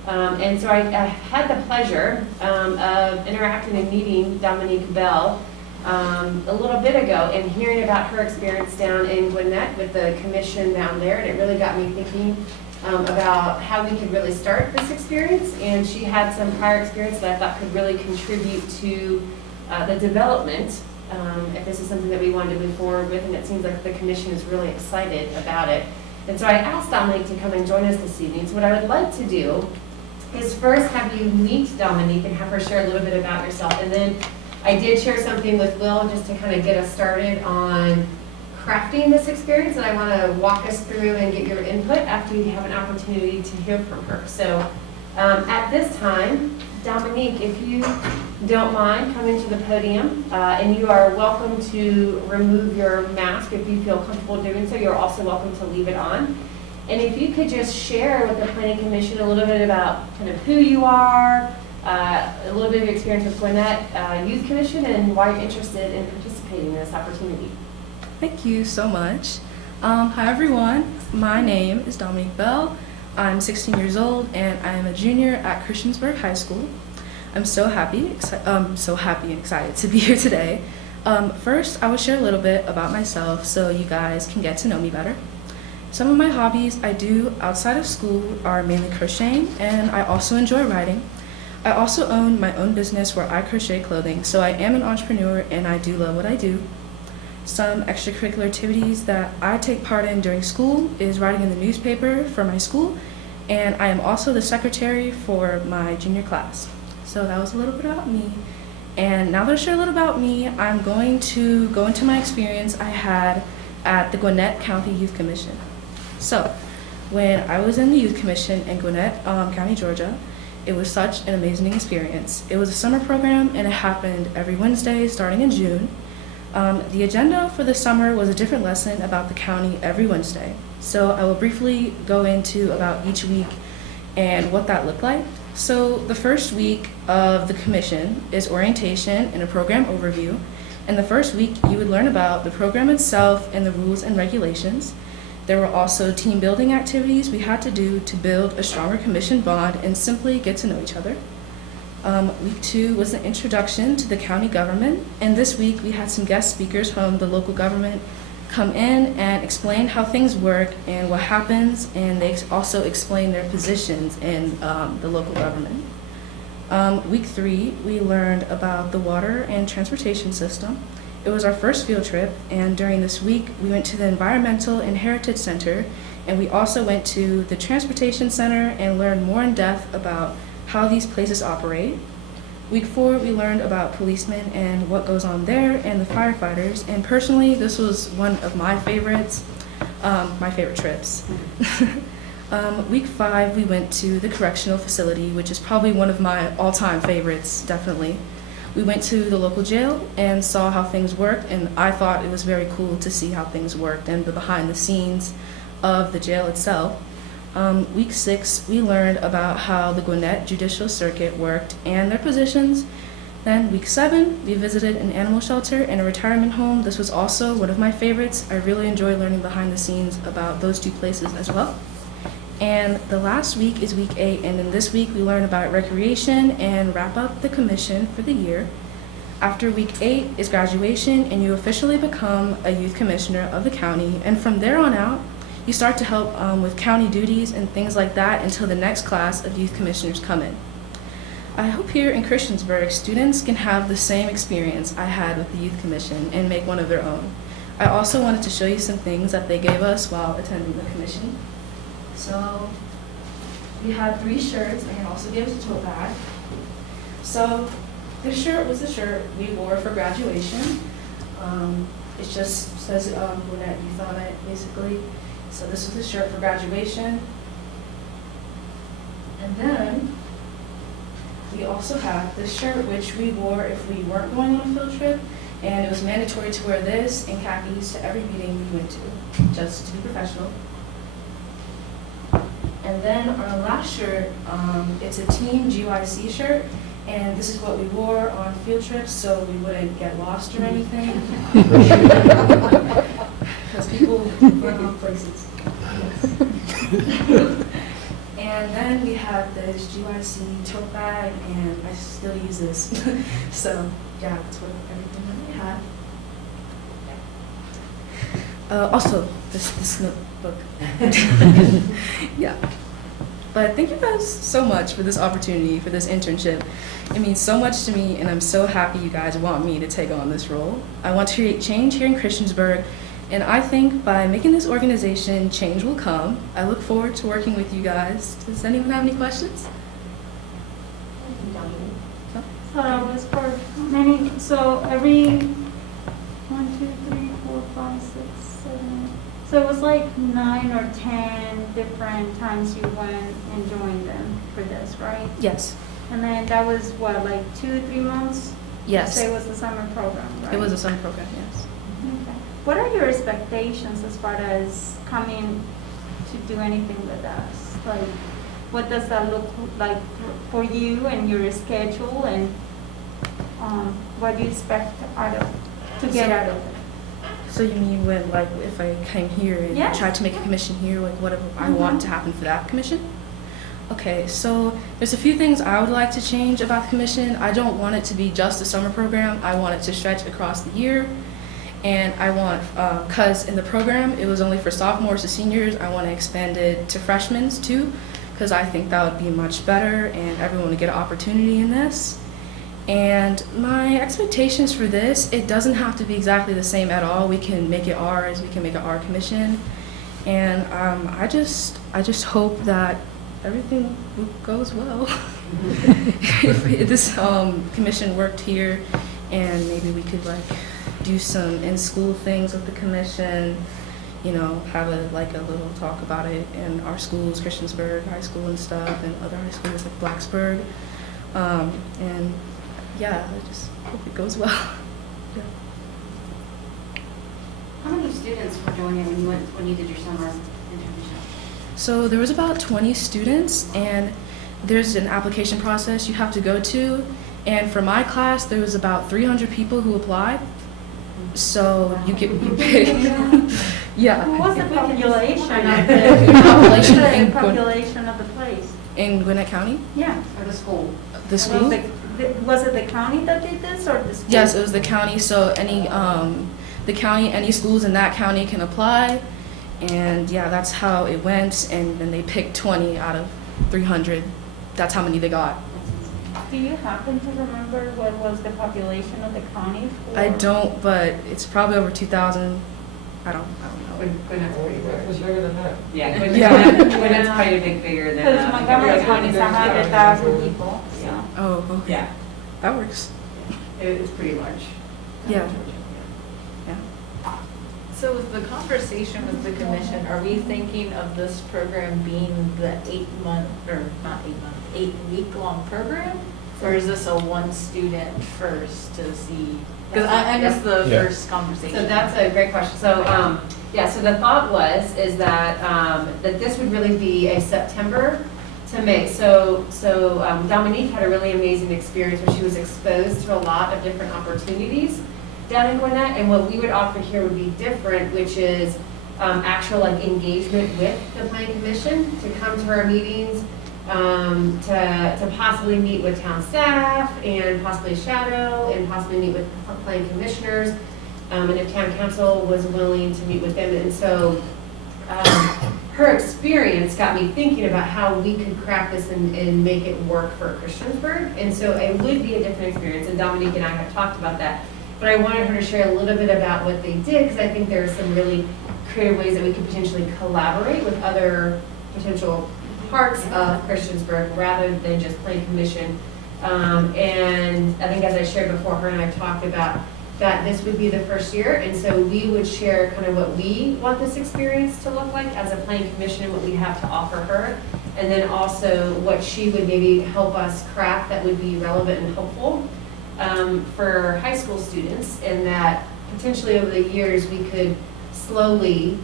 And so I had the pleasure of interacting and meeting Dominique Bell a little bit ago and hearing about her experience down in Gwinnett with the commission down there, and it really got me thinking about how we could really start this experience. And she had some prior experience that I thought could really contribute to the development, if this is something that we wanted to move forward with, and it seems like the commission is really excited about it. And so I asked Dominique to come and join us this evening. So what I would like to do is first have you meet Dominique and have her share a little bit about yourself, and then I did share something with Will just to kind of get us started on crafting this experience, and I want to walk us through and get your input after you have an opportunity to hear from her. So at this time, Dominique, if you don't mind coming to the podium, and you are welcome to remove your mask if you feel comfortable doing so. You're also welcome to leave it on. And if you could just share with the Planning Commission a little bit about kind of who you are, a little bit of your experience with Gwinnett Youth Commission, and why you're interested in participating in this opportunity. Thank you so much. Hi everyone, my name is Dominique Bell. I'm 16 years old and I am a junior at Christiansburg High School. I'm so happy and excited to be here today. First, I will share a little bit about myself so you guys can get to know me better. Some of my hobbies I do outside of school are mainly crocheting, and I also enjoy writing. I also own my own business where I crochet clothing, so I am an entrepreneur and I do love what I do. Some extracurricular activities that I take part in during school is writing in the newspaper for my school, and I am also the secretary for my junior class. So that was a little bit about me. And now that I share a little about me, I'm going to go into my experience I had at the Gwinnett County Youth Commission. So, when I was in the Youth Commission in Gwinnett County, Georgia, it was such an amazing experience. It was a summer program and it happened every Wednesday starting in June. The agenda for the summer was a different lesson about the county every Wednesday. So I will briefly go into about each week and what that looked like. So the first week of the commission is orientation and a program overview. And the first week you would learn about the program itself and the rules and regulations. There were also team building activities we had to do to build a stronger commission bond and simply get to know each other. Week 2 was an introduction to the county government, and this week we had some guest speakers from the local government come in and explain how things work and what happens, and they also explain their positions in the local government. Week 3, we learned about the water and transportation system. It was our first field trip, and during this week, we went to the Environmental and Heritage Center, and we also went to the Transportation Center and learned more in depth about how these places operate. Week 4, we learned about policemen and what goes on there, and the firefighters, and personally, this was one of my favorites, my favorite trips. Week 5, we went to the correctional facility, which is probably one of my all-time favorites, definitely. We went to the local jail and saw how things worked, and I thought it was very cool to see how things worked and the behind the scenes of the jail itself. Week 6, we learned about how the Gwinnett Judicial Circuit worked and their positions. Then week 7, we visited an animal shelter and a retirement home. This was also one of my favorites. I really enjoyed learning behind the scenes about those two places as well. And the last week is week 8, and in this week we learn about recreation and wrap up the commission for the year. After week 8 is graduation, and you officially become a youth commissioner of the county, and from there on out, you start to help with county duties and things like that until the next class of youth commissioners come in. I hope here in Christiansburg, students can have the same experience I had with the youth commission and make one of their own. I also wanted to show you some things that they gave us while attending the commission. So we had 3 shirts, and also gave us a tote bag. So this shirt was the shirt we wore for graduation. It just says Gwinnett Youth on it, basically. So this was the shirt for graduation. And then we also have this shirt, which we wore if we weren't going on a field trip, and it was mandatory to wear this and khakis to every meeting we went to, just to be professional. And then our last shirt, it's a Team GYC shirt, and this is what we wore on field trips so we wouldn't get lost or anything. Because people run off places. Yes. And then we have this GYC tote bag, and I still use this. So yeah, that's what everything that we have. Also, this notebook. Yeah. But thank you guys so much for this opportunity, for this internship. It means so much to me, and I'm so happy you guys want me to take on this role. I want to create change here in Christiansburg, and I think by making this organization, change will come. I look forward to working with you guys. Does anyone have any questions? So every 1, 2, 3, 4, 5, 6, 7. So it was like 9 or 10 different times you went and joined them for this, right? Yes. And then that was what, like 2 or 3 months? Yes. So it was a summer program, right? It was a summer program, yes. Okay. What are your expectations as far as coming to do anything with us? Like, what does that look like for you and your schedule, and what do you expect to get out of it? So you mean when, like, if I came here and Yes. tried to make a commission here, like whatever I want to happen for that commission? Okay, so there's a few things I would like to change about the commission. I don't want it to be just a summer program. I want it to stretch across the year. And I want, because in the program, it was only for sophomores to seniors, I want to expand it to freshmen too, because I think that would be much better and everyone would get an opportunity in this. And my expectations for this, it doesn't have to be exactly the same at all. We can make it ours, we can make it our commission. And I just hope that everything goes well. If this commission worked here, and maybe we could like do some in-school things with the commission, you know, have a little talk about it in our schools, Christiansburg High School and stuff, and other high schools like Blacksburg. And yeah, I just hope it goes well. Yeah. How many students were joining when you did your summer internship? So there was about 20 students, and there's an application process you have to go to. And for my class, there was about 300 people who applied. So you pick. Yeah. What was the population of Population population of the place? In Gwinnett County? Yeah. Or the school? The school? Was it the county that did this or the school? Yes, it was the county. So the county, any schools in that county can apply. And yeah, that's how it went. And then they picked 20 out of 300. That's how many they got. Do you happen to remember what was the population of the county? I don't, but it's probably over 2,000. I don't know. Gwinnett's pretty large. It's bigger than that. Yeah, Yeah. Gwinnett's quite a bit bigger than. Because Montgomery County is 100,000 people, so. Yeah. Oh, okay. Yeah, That works. it's pretty large. Yeah. So with the conversation with the commission, are we thinking of this program being the 8-month, or not 8-month, 8-week-long program? Or is this a one student first to see? Because I missed the Yeah. first conversation. So that's a great question. So, so the thought is that, that this would really be a September to May. So Dominique had a really amazing experience where she was exposed to a lot of different opportunities down in Gwinnett, and what we would offer here would be different, which is actual like engagement with the planning commission, to come to our meetings, to possibly meet with town staff and possibly shadow and possibly meet with planning commissioners, and if town council was willing to meet with them. And so her experience got me thinking about how we could craft this and make it work for Christiansburg. And so it would be a different experience, and Dominique and I have talked about that. But I wanted her to share a little bit about what they did, because I think there are some really creative ways that we could potentially collaborate with other potential parts of Christiansburg rather than just planning commission. And I think, as I shared before, her and I talked about that this would be the first year, and so we would share kind of what we want this experience to look like as a planning commission, what we have to offer her, and then also what she would maybe help us craft that would be relevant and helpful for high school students, and that potentially over the years we could slowly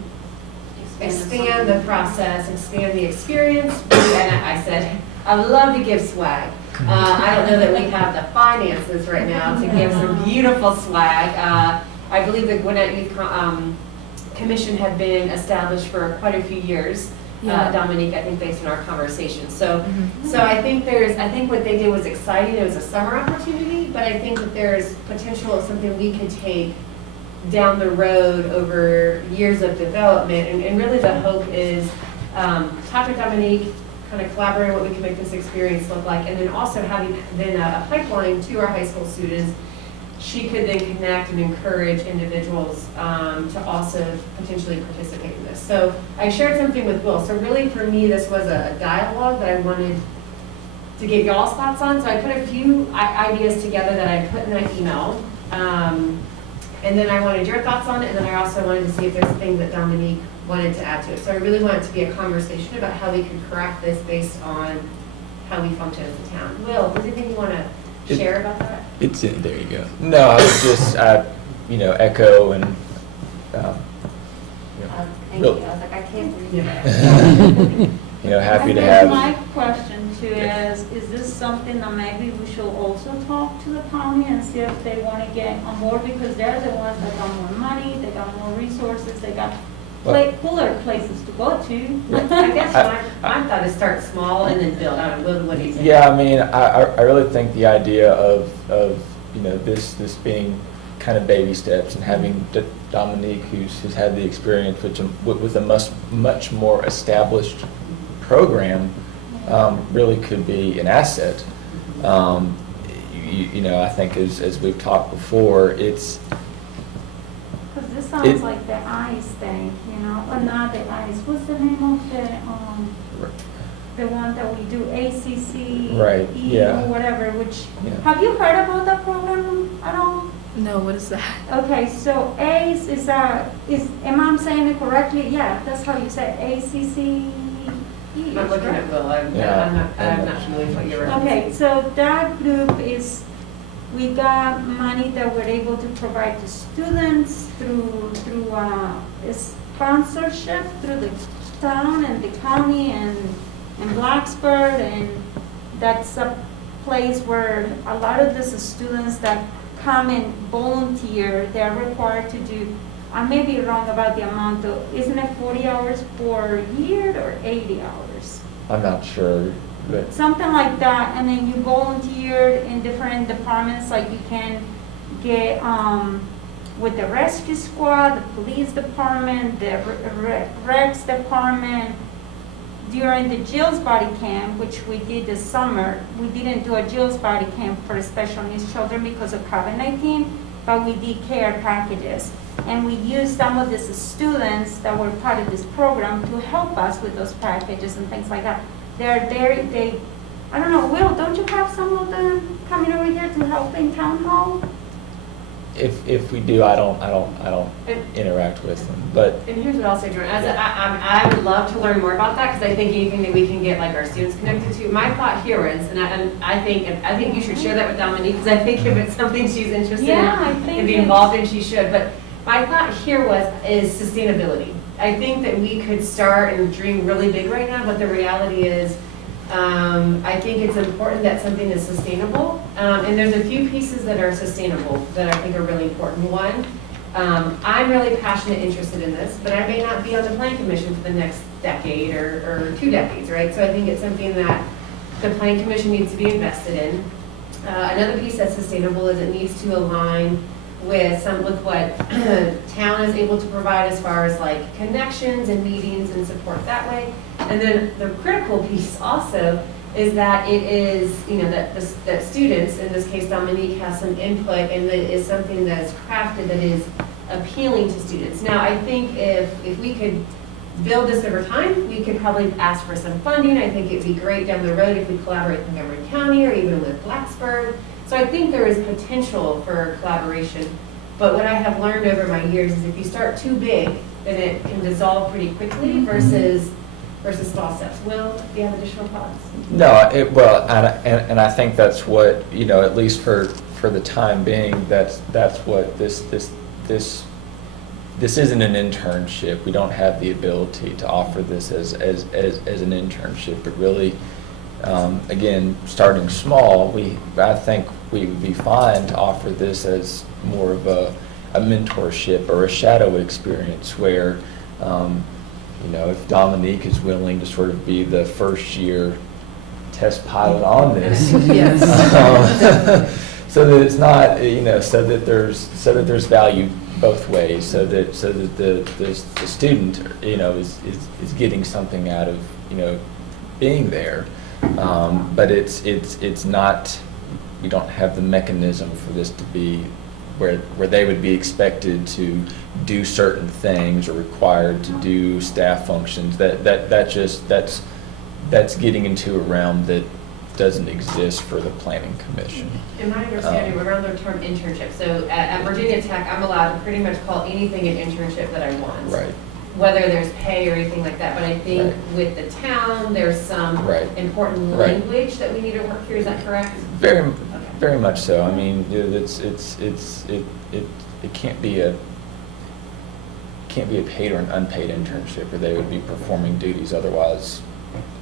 expand the process, expand the experience. And I said, I would love to give swag. I don't know that we have the finances right now to give some beautiful swag. I believe the Gwinnett Youth Commission had been established for quite a few years. Dominique, I think, based on our conversation. So I think what they did was exciting. It was a summer opportunity, but I think that there's potential of something we could take down the road over years of development. And really the hope is talk to Dominique, kind of collaborate on what we can make this experience look like, and then also having then a pipeline to our high school students. She could then connect and encourage individuals to also potentially participate in this. So I shared something with Will. So really for me, this was a dialogue that I wanted to get y'all's thoughts on. So I put a few ideas together that I put in that email. And then I wanted your thoughts on it, and then I also wanted to see if there's things that Dominique wanted to add to it. So I really wanted it to be a conversation about how we could craft this based on how we function as a town. Will, is there anything you want to share about that? It's in, there you go. No, I would just, echo and, Thank you. I was like, I can't believe that. happy to I guess have. my question too is this something that maybe we should also talk to the county and see if they want to get on board, because they're the ones that got more money, they got more resources, they got cooler places to go to. I guess my thought is start small and then build. I don't know, what do you think? Yeah, I mean, I really think the idea of this being kind of baby steps, and having Dominique, who's had the experience with a much more established program, really could be an asset. You know, I think as we've talked before, it's. Because this sounds like the ICE thing, you know, or not the ICE, what's the name of the one that we do, ACC? Right, yeah. Or whatever, which, Yeah. have you heard about that program at all? No, what is that? Okay, so ACE is, am I saying it correctly? Yeah, that's how you say it, ACC. I'm looking at Bill, I'm not familiar with what you're referencing. Okay, so that group is, we got money that we're able to provide to students through a sponsorship through the town and the county and Blacksburg, and that's a place where a lot of these students that come and volunteer, they're required to do, I may be wrong about the amount of, isn't it 40 hours per year or 80 hours? I'm not sure, but Something like that, and then you volunteered in different departments, like you can get with the rescue squad, the police department, the Rex department. During the Jill's Body Camp, which we did this summer, we didn't do a Jill's Body Camp for special needs children because of COVID-19, but we did care packages. And we used some of these students that were part of this program to help us with those packages and things like that. They, I don't know, Will, don't you have some of them coming over here to help in town hall? if we do, I don't interact with them, but. And here's what I'll say, Jordan, I would love to learn more about that, because I think anything that we can get like our students connected to, my thought here is, and I think you should share that with Dominique, because I think if it's something she's interested in being involved in, she should, but my thought here is sustainability. I think that we could start and dream really big right now, but the reality is, I think it's important that something is sustainable, and there's a few pieces that are sustainable that I think are really important. One, I'm really passionate, interested in this, but I may not be on the Plan Commission for the next decade or 2 decades, right? So I think it's something that the Plan Commission needs to be invested in. Another piece that's sustainable is it needs to align with what town is able to provide as far as like connections and meetings and support that way. And then the critical piece also is that it is, that students, in this case Dominique, has some input, and that it is something that is crafted that is appealing to students. Now, I think if we could build this over time, we could probably ask for some funding. I think it'd be great down the road if we collaborate with Montgomery County or even with Blacksburg. So I think there is potential for collaboration. But what I have learned over my years is if you start too big, then it can dissolve pretty quickly versus small steps. Will, do you have additional thoughts? No, and I think that's what, at least for the time being, that's what this isn't an internship. We don't have the ability to offer this as an internship, but really, again, starting small, I think we would be fine to offer this as more of a mentorship or a shadow experience where, if Dominique is willing to sort of be the first year test pilot on this. Yes. So that it's not, so that there's value both ways, so that the student, is getting something out of, being there. But it's not, we don't have the mechanism for this to be where they would be expected to do certain things or required to do staff functions. That's getting into a realm that doesn't exist for the Planning Commission. In my understanding, around the term internship, so at Virginia Tech, I'm allowed to pretty much call anything an internship that I want. Right. Whether there's pay or anything like that, but I think with the town, there's some important language that we need to work through, is that correct? Very much so. I mean, it can't be a paid or an unpaid internship, where they would be performing duties otherwise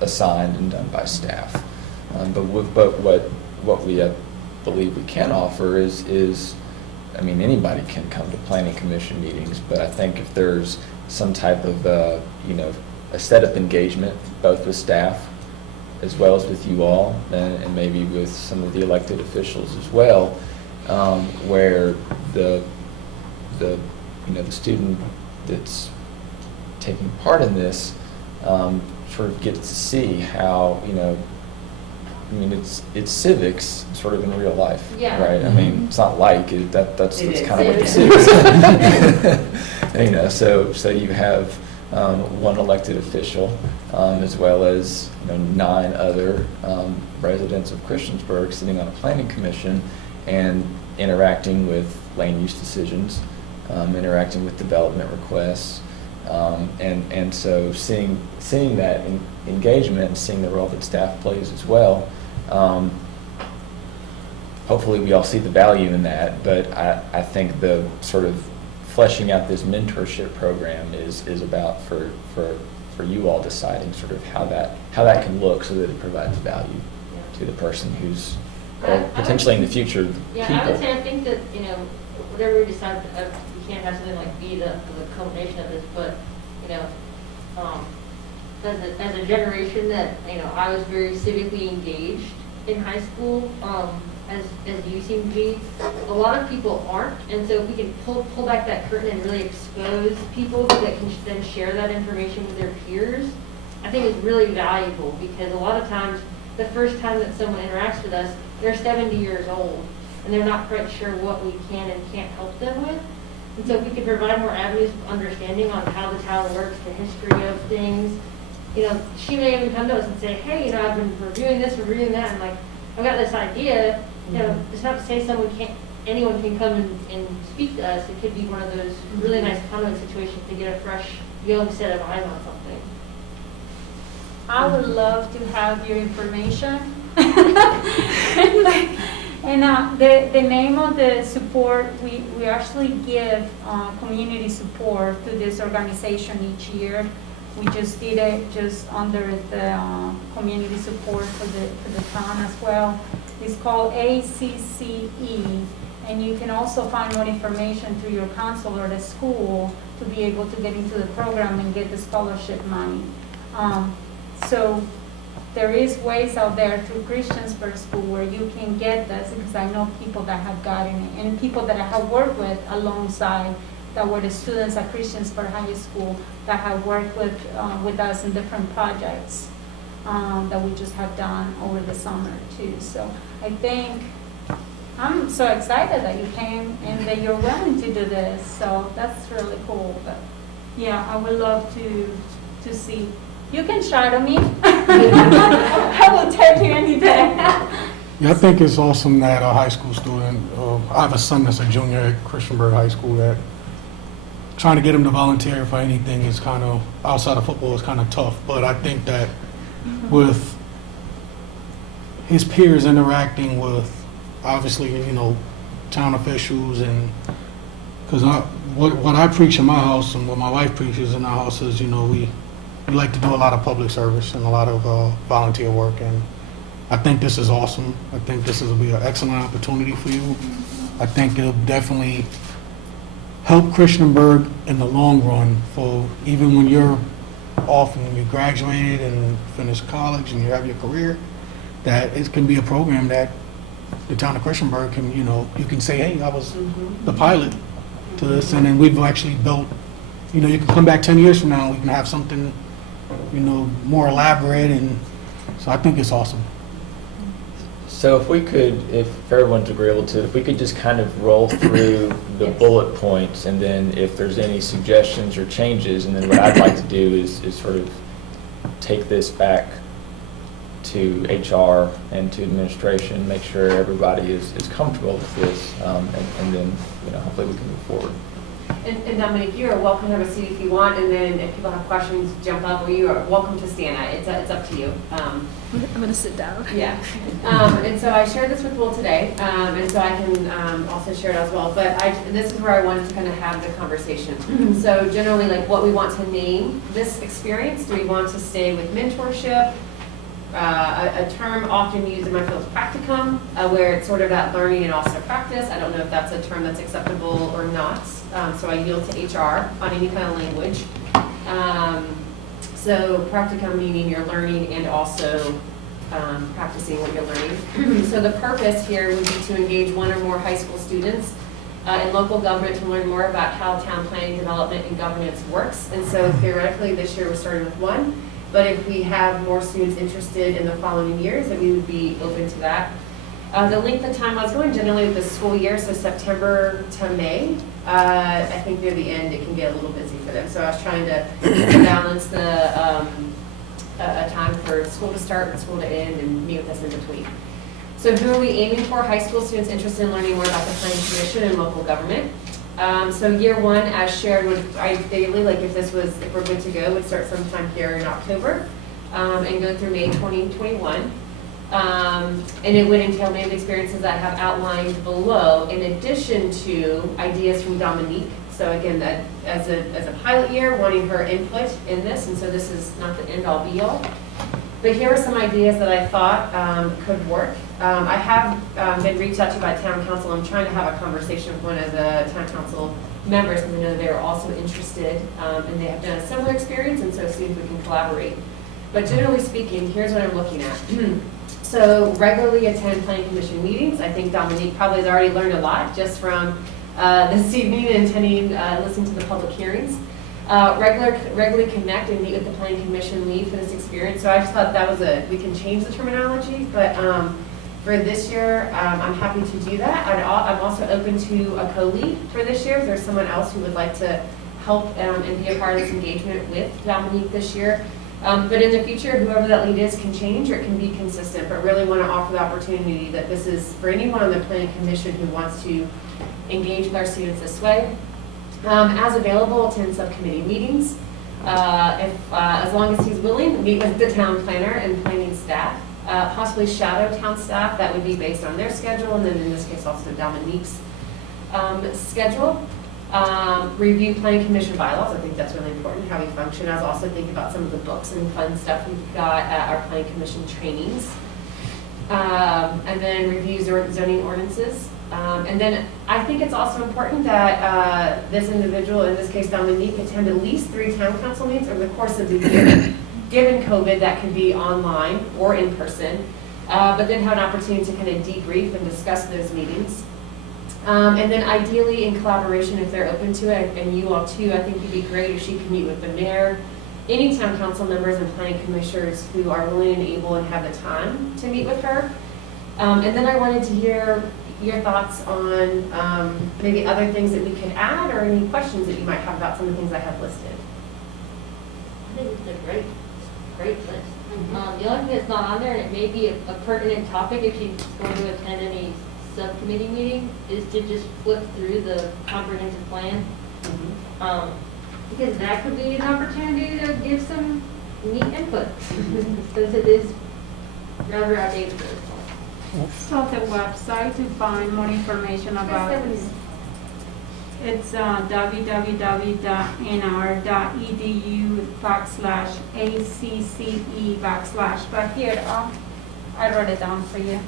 assigned and done by staff. But what we believe we can offer is, I mean, anybody can come to Planning Commission meetings, but I think if there's some type of, a set-up engagement, both with staff as well as with you all, and maybe with some of the elected officials as well, where the the, the student that's taking part in this sort of gets to see how, it's civics sort of in real life, Yeah. right? I mean, it's not like, that's It is. kind of what It this is. So you have one elected official, as well as 9 other residents of Christiansburg sitting on a planning commission and interacting with land use decisions, interacting with development requests, and so seeing that engagement and seeing the role that staff plays as well. Hopefully we all see the value in that, but I think the sort of fleshing out this mentorship program is about for you all deciding sort of how that can look so that it provides value to the person who's potentially in the future Yeah, people. I would say, I think that, whatever we decide, we can't have something like be the culmination of this, but, as a generation that, I was very civically engaged in high school, as you seem to be, a lot of people aren't, and so if we can pull back that curtain and really expose people that can then share that information with their peers, I think is really valuable, because a lot of times, the first time that someone interacts with us, they're 70 years old, and they're not quite sure what we can and can't help them with. And so if we could provide more avenues of understanding on how the town works, the history of things, she may even come to us and say, hey, I've been reviewing this, reviewing that, and like, I've got this idea, it's not to say anyone can come and speak to us. It could be one of those really nice comment situations to get a fresh, young set of eyes on something. I would love to have your information. And the name of the support, we actually give community support to this organization each year. We just did it just under the community support for the town as well. It's called ACCE, and you can also find more information through your counselor at the school to be able to get into the program and get the scholarship money. So there is ways out there through Christiansburg School where you can get this, because I know people that have gotten it, and people that I have worked with alongside that were the students at Christiansburg High School that have worked with us in different projects that we just have done over the summer too. So I think I'm so excited that you came and that you're willing to do this. So that's really cool. But yeah, I would love to see. You can shadow me. I will tell you any day. Yeah, I think it's awesome that a high school student, I have a son that's a junior at Christiansburg High School, that trying to get him to volunteer for anything is kind of, outside of football, is kind of tough. But I think that with his peers interacting with, obviously, town officials, and because what I preach in my house and what my wife preaches in our house is, we like to do a lot of public service and a lot of volunteer work, and I think this is awesome. I think this will be an excellent opportunity for you. I think it'll definitely help Christiansburg in the long run, for even when you're off and when you graduated and finish college and you have your career, that it can be a program that the town of Christiansburg can, you can say, hey, I was the pilot to this, and then we've actually built, you can come back 10 years from now and we can have something, more elaborate, and so I think it's awesome. So if we could, if everyone's agreeable to, if we could just kind of roll through the bullet points, and then if there's any suggestions or changes, and then what I'd like to do is sort of take this back to HR and to administration, make sure everybody is comfortable with this, and then, hopefully we can move forward. And Dominic, you are welcome to have a seat if you want, and then if people have questions, jump up, or you are welcome to stand. It's up to you. I'm going to sit down. Yeah. And so I shared this with Will today, and so I can also share it as well. But this is where I wanted to kind of have the conversation. So generally, like, what we want to name this experience. Do we want to stay with mentorship? A term often used in my field is practicum, where it's sort of that learning and also practice. I don't know if that's a term that's acceptable or not. So I yield to HR on any kind of language. So practicum meaning you're learning and also practicing what you're learning. So the purpose here would be to engage one or more high school students in local government to learn more about how town planning, development, and governance works. And so theoretically, this year we're starting with one, but if we have more students interested in the following years, then we would be open to that. The length of time I was going generally with the school year, so September to May. I think near the end, it can get a little busy for them. So I was trying to balance the a time for school to start and school to end and meet with us in between. So who are we aiming for? High school students interested in learning more about the planning commission and local government. So year one, as shared, would ideally, like if we're good to go, would start sometime here in October and go through May 2021. And it would entail many of the experiences I have outlined below, in addition to ideas from Dominique. So again, that as a pilot year, wanting her input in this, and so this is not the end all be all. But here are some ideas that I thought could work. I have been reached out to by town council. I'm trying to have a conversation with one of the town council members, because I know they are also interested, and they have done a similar experience, and so see if we can collaborate. But generally speaking, here's what I'm looking at. So regularly attend planning commission meetings. I think Dominique probably has already learned a lot just from this evening and listening to the public hearings. Regularly connect and meet with the planning commission lead for this experience. So I just thought that was we can change the terminology, but for this year, I'm happy to do that. I'm also open to a co-lead for this year. If there's someone else who would like to help and be a part of this engagement with Dominique this year. But in the future, whoever that lead is can change or it can be consistent, but really want to offer the opportunity that this is for anyone on the planning commission who wants to engage with our students this way. As available, attend subcommittee meetings. As long as he's willing, meet with the town planner and planning staff. Possibly shadow town staff, that would be based on their schedule, and then in this case also Dominique's schedule. Review planning commission bylaws. I think that's really important, how we function. I was also thinking about some of the books and fun stuff we've got at our planning commission trainings. And then review zoning ordinances. And then I think it's also important that this individual, in this case Dominique, attend at least 3 town council meetings over the course of the year. Given COVID, that could be online or in person, but then have an opportunity to kind of debrief and discuss those meetings. And then ideally in collaboration, if they're open to it, and you all too, I think it'd be great if she could meet with the mayor, any town council members and planning commissioners who are willing and able and have the time to meet with her. And then I wanted to hear your thoughts on maybe other things that we could add or any questions that you might have about some of the things I have listed. I think it's a great list. The only thing that's not on there, and it may be a pertinent topic if she's going to attend any subcommittee meeting, is to just flip through the comprehensive plan. Because that could be an opportunity to give some neat input, since it is rather outdated at this point. So the website to find more information about it. It's www.nr.edu/ACCE/, but here, I wrote it down for you.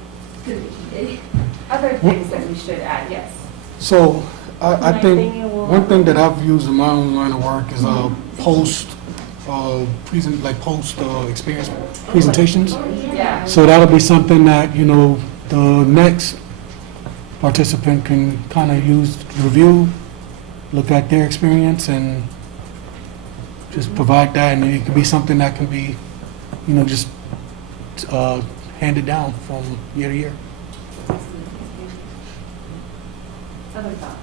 Other things that we should add, yes. So I My think thing will- one thing that I've used in my own line of work is post experience presentations. Yeah. So that'll be something that, the next participant can kind of use, review, look at their experience and just provide that. And it could be something that can be, just handed down from year to year. Other thoughts?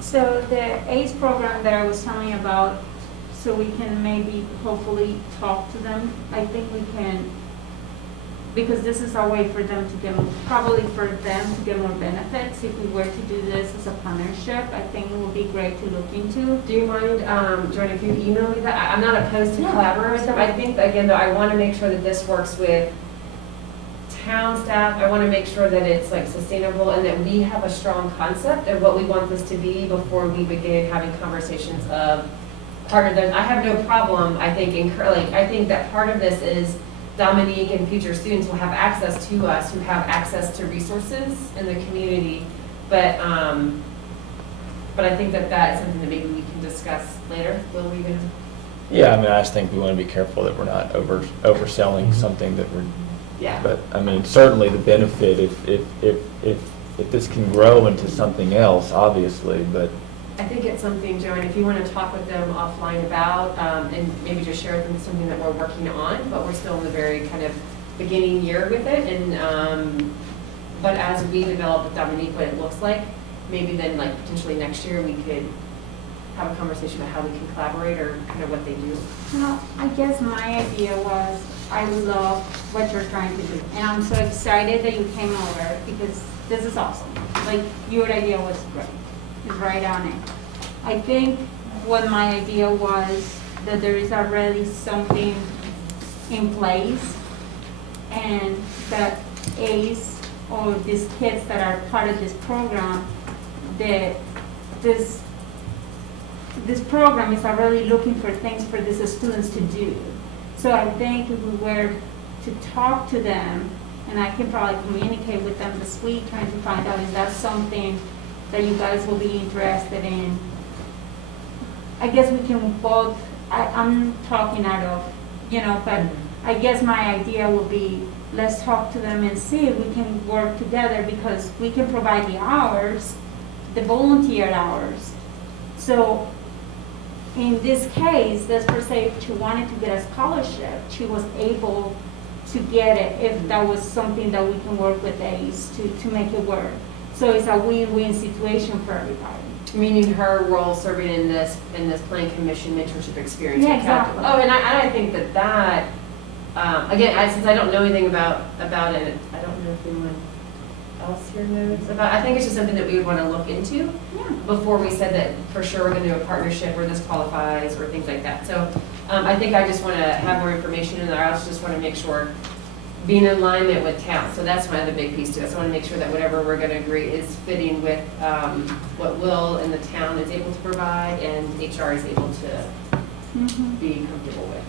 So the ACE program that I was telling you about, so we can maybe hopefully talk to them. I think we can, because this is our way for them to get, probably for them to get more benefits. If we were to do this as a partnership, I think it would be great to look into. Do you mind, Jordan, if you email me that? I'm not opposed to collaborating with them. I think, again, though, I want to make sure that this works with town staff. I want to make sure that it's like sustainable and that we have a strong concept of what we want this to be before we begin having conversations of part of those. I have no problem, I think, I think that part of this is Dominique and future students will have access to us who have access to resources in the community. But I think that is something that maybe we can discuss later. Will we even? Yeah, I just think we want to be careful that we're not overselling something that we're Yeah. But, I mean, certainly the benefit, if this can grow into something else, obviously, but I think it's something, Joanne, if you want to talk with them offline about, and maybe just share with them something that we're working on, but we're still in the very kind of beginning year with it, and, but as we develop with Dominique what it looks like, maybe then like potentially next year we could have a conversation about how we can collaborate or kind of what they do. No, I guess my idea was, I love what you're trying to do, and I'm so excited that you came over, because this is awesome. Like, your idea was great, it's right on it. I think what my idea was, that there is already something in place, and that ACE, or these kids that are part of this program, that this program is already looking for things for these students to do. So I think if we were to talk to them, and I can probably communicate with them this week, trying to find out if that's something that you guys will be interested in. I guess we can both, I'm talking out of, but I guess my idea would be, let's talk to them and see if we can work together, because we can provide the hours, the volunteer hours. So in this case, let's per se, if she wanted to get a scholarship, she was able to get it if that was something that we can work with ACE to make it work. So it's a win-win situation for everybody. Meaning her role serving in this planning commission mentorship experience. Yeah, exactly. Oh, and I think that, again, since I don't know anything about it, I don't know if anyone else here knows about, I think it's just something that we would want to look into before we said that for sure we're going to do a partnership where this qualifies or things like that. So I think I just want to have more information, and I also just want to make sure being in alignment with town. So that's my other big piece to it. So I want to make sure that whatever we're going to agree is fitting with what Will and the town is able to provide and HR is able to be comfortable with.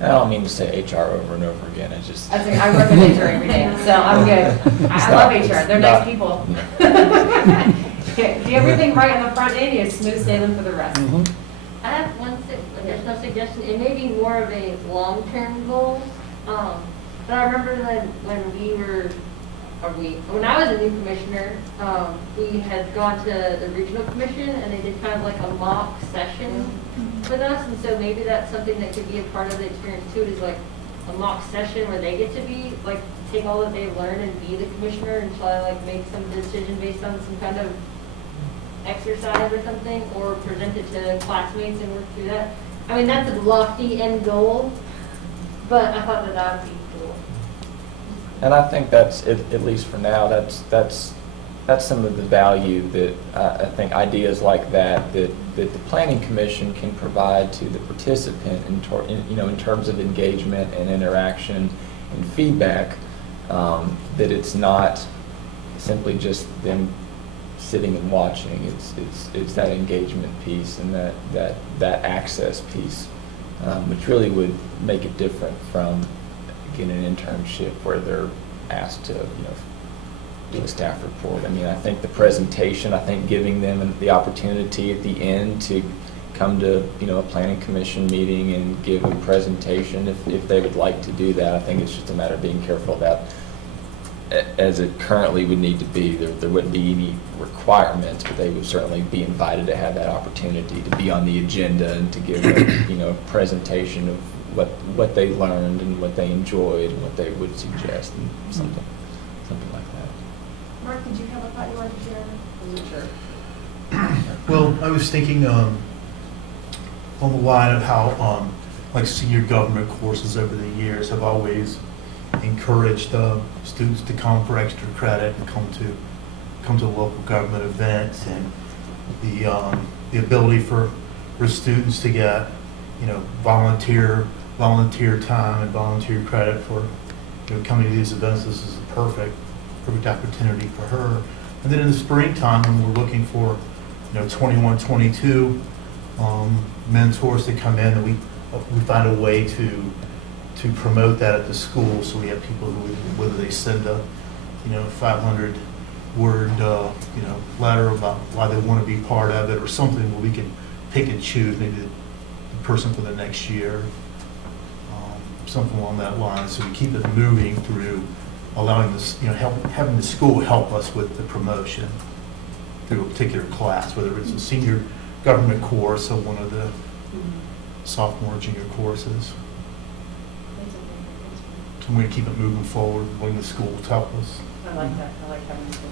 I don't mean to say HR over and over again, I just. I work with HR every day, so I'm good. I love HR, they're nice people. Do everything right on the front end, you have smooth sailing for the rest. I have one additional suggestion. It may be more of a long-term goal. But I remember when I was a new commissioner, we had gone to the regional commission and they did kind of like a mock session with us. And so maybe that's something that could be a part of the experience too, is like a mock session where they get to be, like, take all that they've learned and be the commissioner and try to like make some decision based on some kind of exercise or something, or present it to classmates and work through that. I mean, that's a lofty end goal, but I thought that would be cool. And I think that's, at least for now, that's some of the value that I think ideas like that the planning commission can provide to the participant in terms of engagement and interaction and feedback, that it's not simply just them sitting and watching. It's that engagement piece and that access piece, which really would make it different from getting an internship where they're asked to do a staff report. I mean, I think the presentation, I think giving them the opportunity at the end to come to a planning commission meeting and give a presentation if they would like to do that. I think it's just a matter of being careful that, as it currently would need to be, there wouldn't be any requirements, but they would certainly be invited to have that opportunity to be on the agenda and to give a presentation of what they learned and what they enjoyed and what they would suggest and something like that. Mark, did you have a thought you wanted to share? I wasn't sure. Well, I was thinking on the line of how like senior government courses over the years have always encouraged students to come for extra credit and come to local government events, and the ability for students to get volunteer time and volunteer credit for coming to these events. This is a perfect opportunity for her. And then in the springtime, when we're looking for 21, 22 mentors to come in, and we find a way to promote that at the school. So we have people who, whether they send a 500-word letter about why they want to be part of it or something, where we can pick and choose maybe the person for the next year. something along that line, so we keep it moving through allowing this, having the school help us with the promotion through a particular class, whether it's a senior government course or one of the sophomore, junior courses. So we're going to keep it moving forward, letting the schools help us. I like that, I like having school.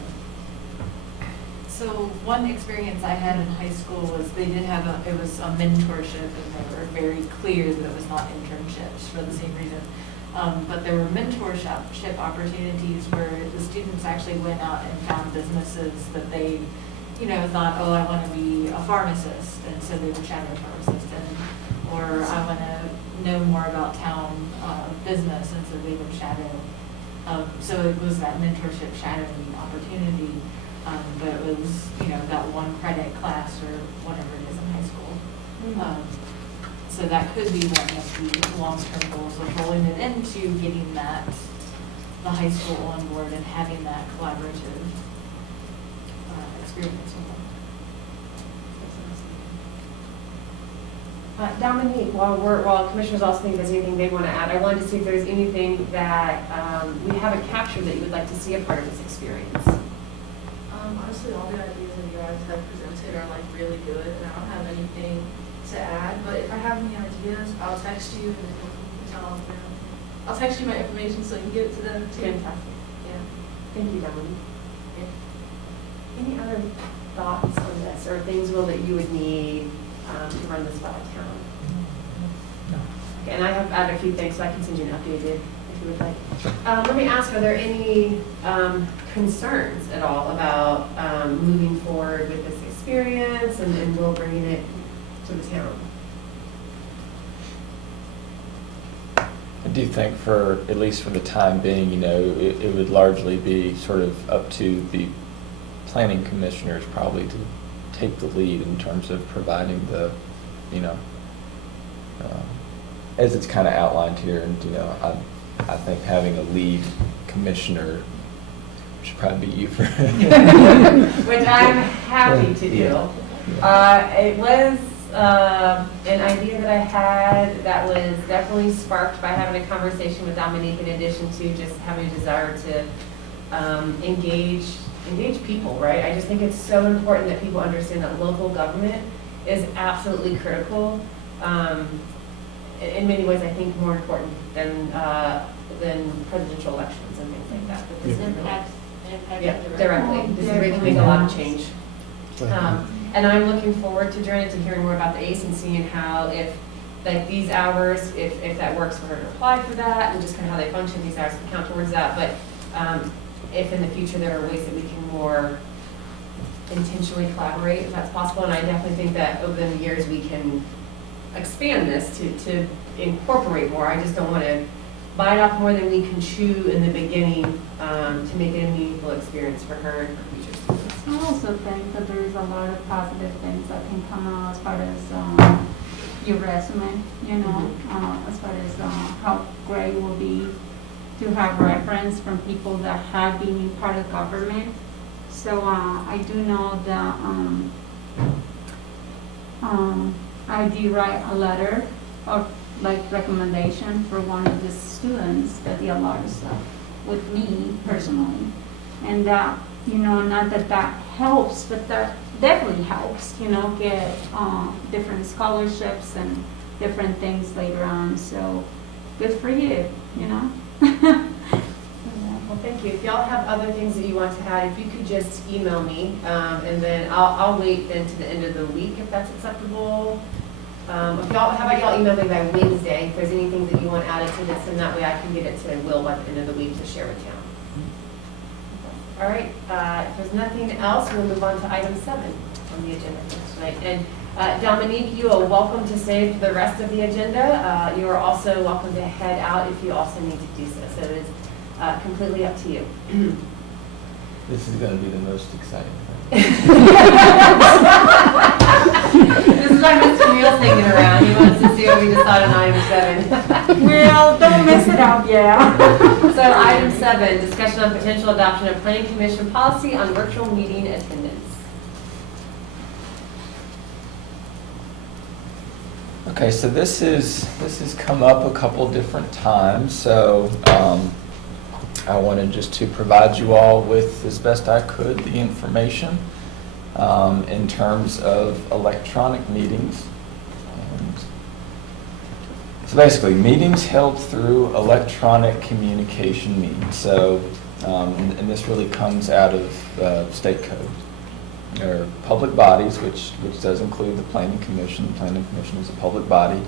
So one experience I had in high school was they did have it was a mentorship, and they were very clear that it was not internships for the same reason. But there were mentorship opportunities where the students actually went out and found businesses that they, thought, oh, I want to be a pharmacist, and so they would shadow a pharmacist, or I want to know more about town business, and so they would shadow. So it was that mentorship shadowing opportunity, but it was, that one credit class or whatever it is in high school. So that could be one of the long-term goals of rolling it into getting the high school on board and having that collaborative experience with them. Dominique, while Commissioners also think there's anything they want to add, I wanted to see if there's anything that we haven't captured that you would like to see a part of this experience. Honestly, all the ideas that you guys have presented are like really good, and I don't have anything to add. But if I have any ideas, I'll text you, and then you can tell them. I'll text you my information so you can give it to them too. Fantastic. Yeah. Thank you, Dominique. Any other thoughts on this, or things, Will, that you would need to run this by town? No. Okay, and I have added a few things, so I can send you an updated if you would like. Let me ask, are there any concerns at all about moving forward with this experience and Will bringing it to the town? I do think at least for the time being, it would largely be sort of up to the planning commissioners probably to take the lead in terms of providing the, as it's kind of outlined here, and, I think having a lead commissioner should probably be you for. Which I'm happy to do. It was an idea that I had that was definitely sparked by having a conversation with Dominique, in addition to just having a desire to engage people, right? I just think it's so important that people understand that local government is absolutely critical. In many ways, I think more important than presidential elections and things like that. But this Impact yeah, directly. This is where you can make a lot of change. And I'm looking forward to joining, to hearing more about the ACE and seeing how, if like these hours, if that works for her to apply for that, and just kind of how they function, these hours can count towards that. But if in the future there are ways that we can more intentionally collaborate, if that's possible. And I definitely think that over the years we can expand this to incorporate more. I just don't want to bite off more than we can chew in the beginning to make it a meaningful experience for her and her future students. I also think that there is a lot of positive things that can come out as far as your resume, as far as how great it will be to have reference from people that have been in part of government. So I do know that I did write a letter of recommendation for one of the students that did a lot of stuff with me personally, and that not that helps, but that definitely helps get different scholarships and different things later on. So good for you. Well, thank you. If y'all have other things that you want to add, if you could just email me, and then I'll wait then to the end of the week if that's acceptable. How about y'all email me by Wednesday if there's anything that you want added to this, and that way I can get it to Will by the end of the week to share with town. All right, if there's nothing else, we'll move on to item 7 on the agenda for tonight. And Dominique, you are welcome to stay for the rest of the agenda. You are also welcome to head out if you also need to do so. So it is completely up to you. This is going to be the most exciting thing. This is why Mr. Neal's hanging around. He wants to see what we decide on item 7. Well, don't mess it up, yeah. So item 7, discussion on potential adoption of Planning Commission policy on virtual meeting attendance. Okay, so this has come up a couple different times, so I wanted just to provide you all with, as best I could, the information in terms of electronic meetings. So basically, meetings held through electronic communication means. So, and this really comes out of state code. There are public bodies, which does include the Planning Commission. The Planning Commission is a public body,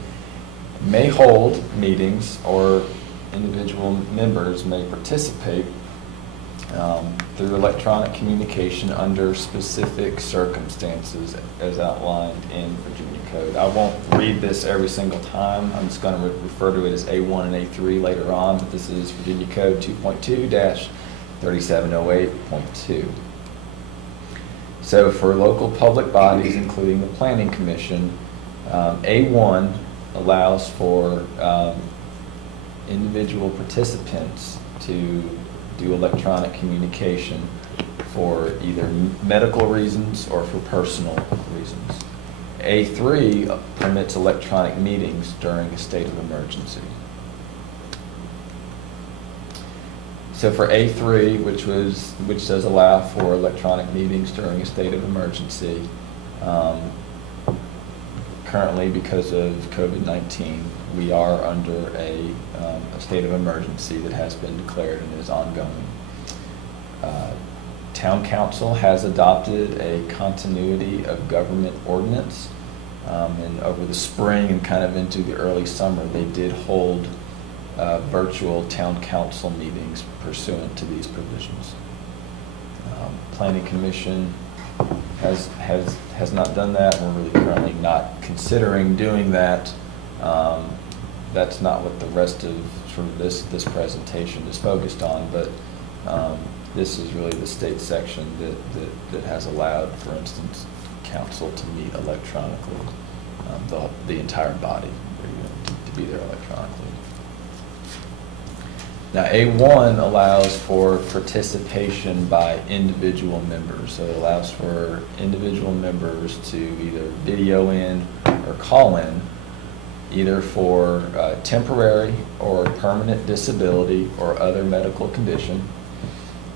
may hold meetings, or individual members may participate through electronic communication under specific circumstances as outlined in Virginia Code. I won't read this every single time. I'm just going to refer to it as A1 and A3 later on, but this is Virginia Code 2.2-3708.2. So for local public bodies, including the Planning Commission, A1 allows for individual participants to do electronic communication for either medical reasons or for personal reasons. A3 permits electronic meetings during a state of emergency. So for A3, which does allow for electronic meetings during a state of emergency, currently because of COVID-19, we are under a state of emergency that has been declared and is ongoing. Town Council has adopted a continuity of government ordinance, and over the spring and kind of into the early summer, they did hold virtual town council meetings pursuant to these provisions. Planning Commission has not done that, and we're really currently not considering doing that. That's not what the rest of sort of this presentation is focused on, but this is really the state section that has allowed, for instance, council to meet electronically, the entire body to be there electronically. Now, A1 allows for participation by individual members. So it allows for individual members to either video in or call in, either for temporary or permanent disability or other medical condition,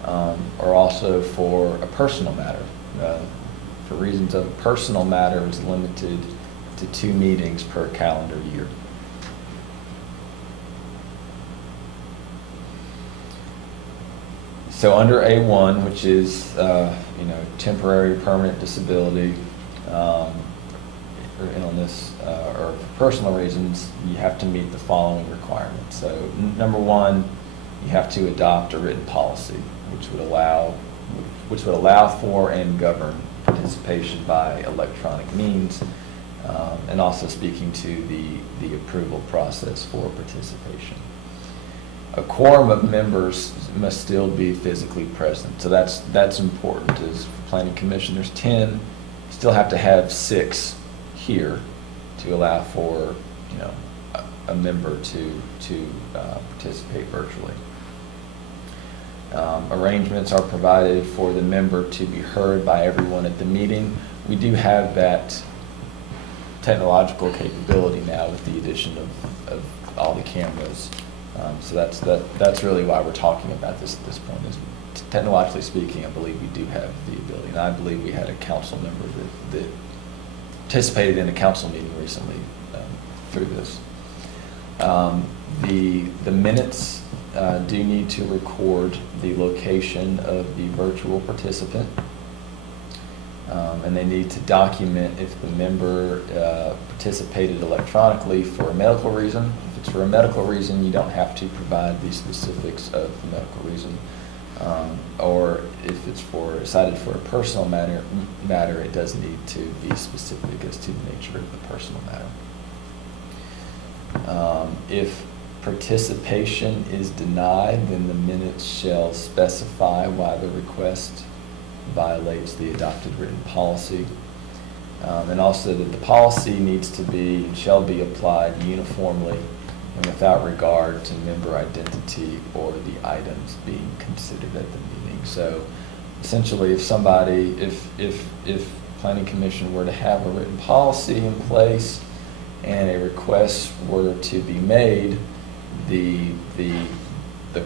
or also for a personal matter. For reasons of a personal matter is limited to 2 meetings per calendar year. So under A1, which is temporary, permanent disability, or illness, or for personal reasons, you have to meet the following requirements. So number 1, you have to adopt a written policy, which would allow for and govern participation by electronic means, and also speaking to the approval process for participation. A quorum of members must still be physically present, so that's important. As Planning Commission, there's 10, you still have to have 6 here to allow for a member to participate virtually. Arrangements are provided for the member to be heard by everyone at the meeting. We do have that technological capability now with the addition of all the cameras. So that's really why we're talking about this at this point. Is technologically speaking, I believe we do have the ability, and I believe we had a council member that participated in a council meeting recently through this. The minutes do need to record the location of the virtual participant, and they need to document if the member participated electronically for a medical reason. If it's for a medical reason, you don't have to provide the specifics of the medical reason. Or if it's cited for a personal matter, it does need to be specific as to the nature of the personal matter. If participation is denied, then the minutes shall specify why the request violates the adopted written policy. And also that the policy needs to be and shall be applied uniformly and without regard to member identity or the items being considered at the meeting. So essentially, if Planning Commission were to have a written policy in place and a request were to be made, the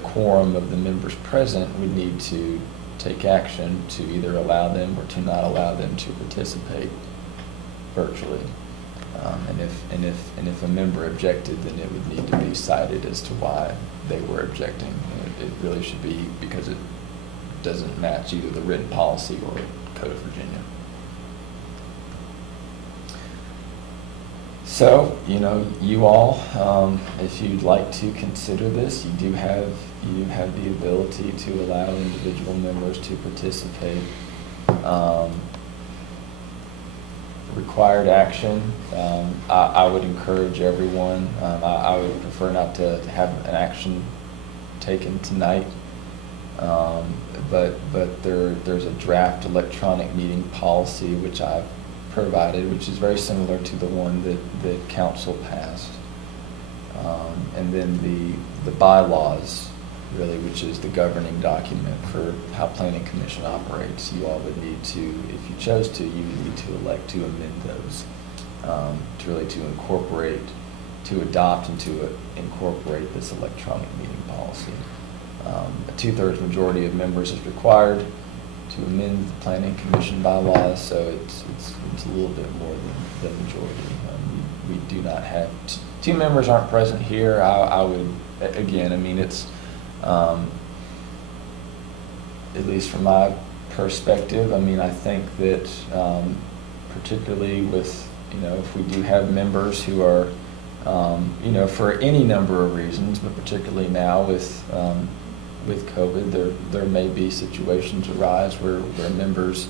quorum of the members present would need to take action to either allow them or to not allow them to participate virtually. And if a member objected, then it would need to be cited as to why they were objecting. It really should be because it doesn't match either the written policy or Code of Virginia. So, you all, if you'd like to consider this, you do have the ability to allow individual members to participate. Required action, I would encourage everyone, I would prefer not to have an action taken tonight, but there's a draft electronic meeting policy which I've provided, which is very similar to the one that council passed. And then the bylaws, really, which is the governing document for how Planning Commission operates. You all would need to, if you chose to, you would need to elect to amend those, to adopt and to incorporate this electronic meeting policy. A 2/3 majority of members is required to amend the Planning Commission bylaws, so it's a little bit more than the majority. We do not have, two members aren't present here. I would, again, it's, at least from my perspective, I think that particularly with, if we do have members who are, for any number of reasons, but particularly now with COVID, there may be situations arise where members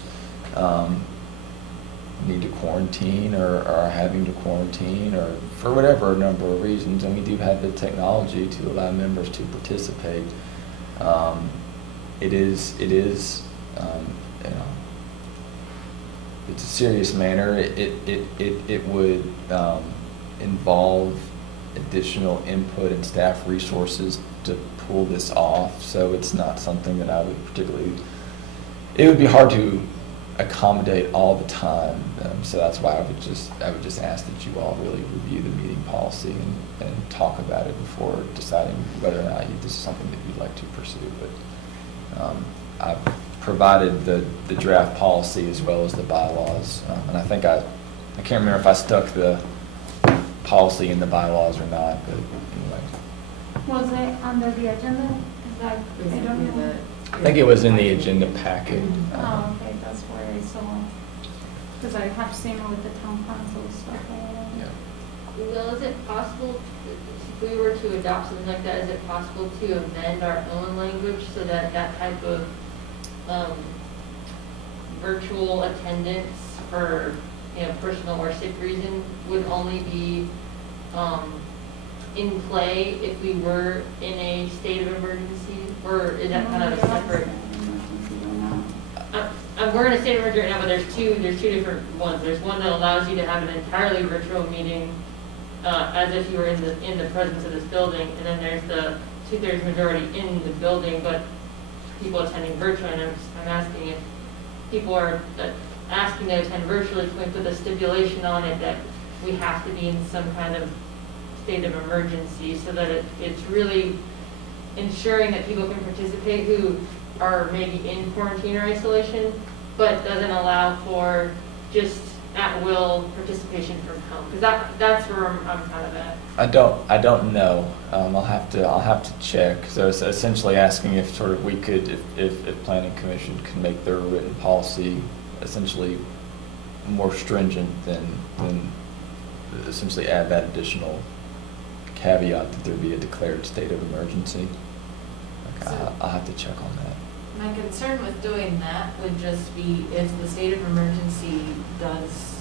need to quarantine or are having to quarantine or for whatever number of reasons, and we do have the technology to allow members to participate. It is it's a serious matter. It would involve additional input and staff resources to pull this off, so it's not something that I would particularly, it would be hard to accommodate all the time, so that's why I would just ask that you all really review the meeting policy and talk about it before deciding whether or not this is something that you'd like to pursue. But I've provided the draft policy as well as the bylaws, and I think I can't remember if I stuck the policy in the bylaws or not, but anyway. Was it under the agenda? I don't know. I think it was in the agenda packet. Oh, okay, that's where I saw, because I have seen it with the town council stuff. Yeah. Well, is it possible, if we were to adopt something like that, is it possible to amend our own language so that that type of virtual attendance for, personal or sick reason would only be in play if we were in a state of emergency, or is that kind of a separate? We're in a state of emergency right now, but there's two different ones. There's one that allows you to have an entirely virtual meeting as if you were in the presence of this building, and then there's the 2/3 majority in the building, but people attending virtually. And I'm asking if people are asking to attend virtually, can we put a stipulation on it that we have to be in some kind of state of emergency, so that it's really ensuring that people can participate who are maybe in quarantine or isolation, but doesn't allow for just at-will participation from home, because that's where I'm kind of at. I don't know. I'll have to check. So it's essentially asking if sort of we could, if Planning Commission could make their written policy essentially more stringent than essentially add that additional caveat that there be a declared state of emergency. I'll have to check on that. My concern with doing that would just be if the state of emergency does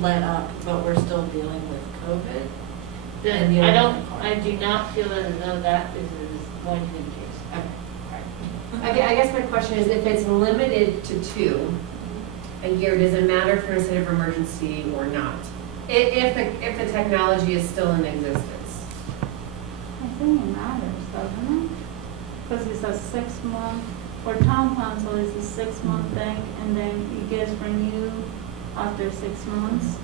let up, but we're still dealing with COVID. Then I do not feel as though that is going to be the case. I guess my question is, if it's limited to 2 a year, does it matter if we're in a state of emergency or not? If the technology is still in existence? I think it matters, doesn't it? Because it's a 6-month, for town council, it's a 6-month thing, and then it gets renewed after 6 months.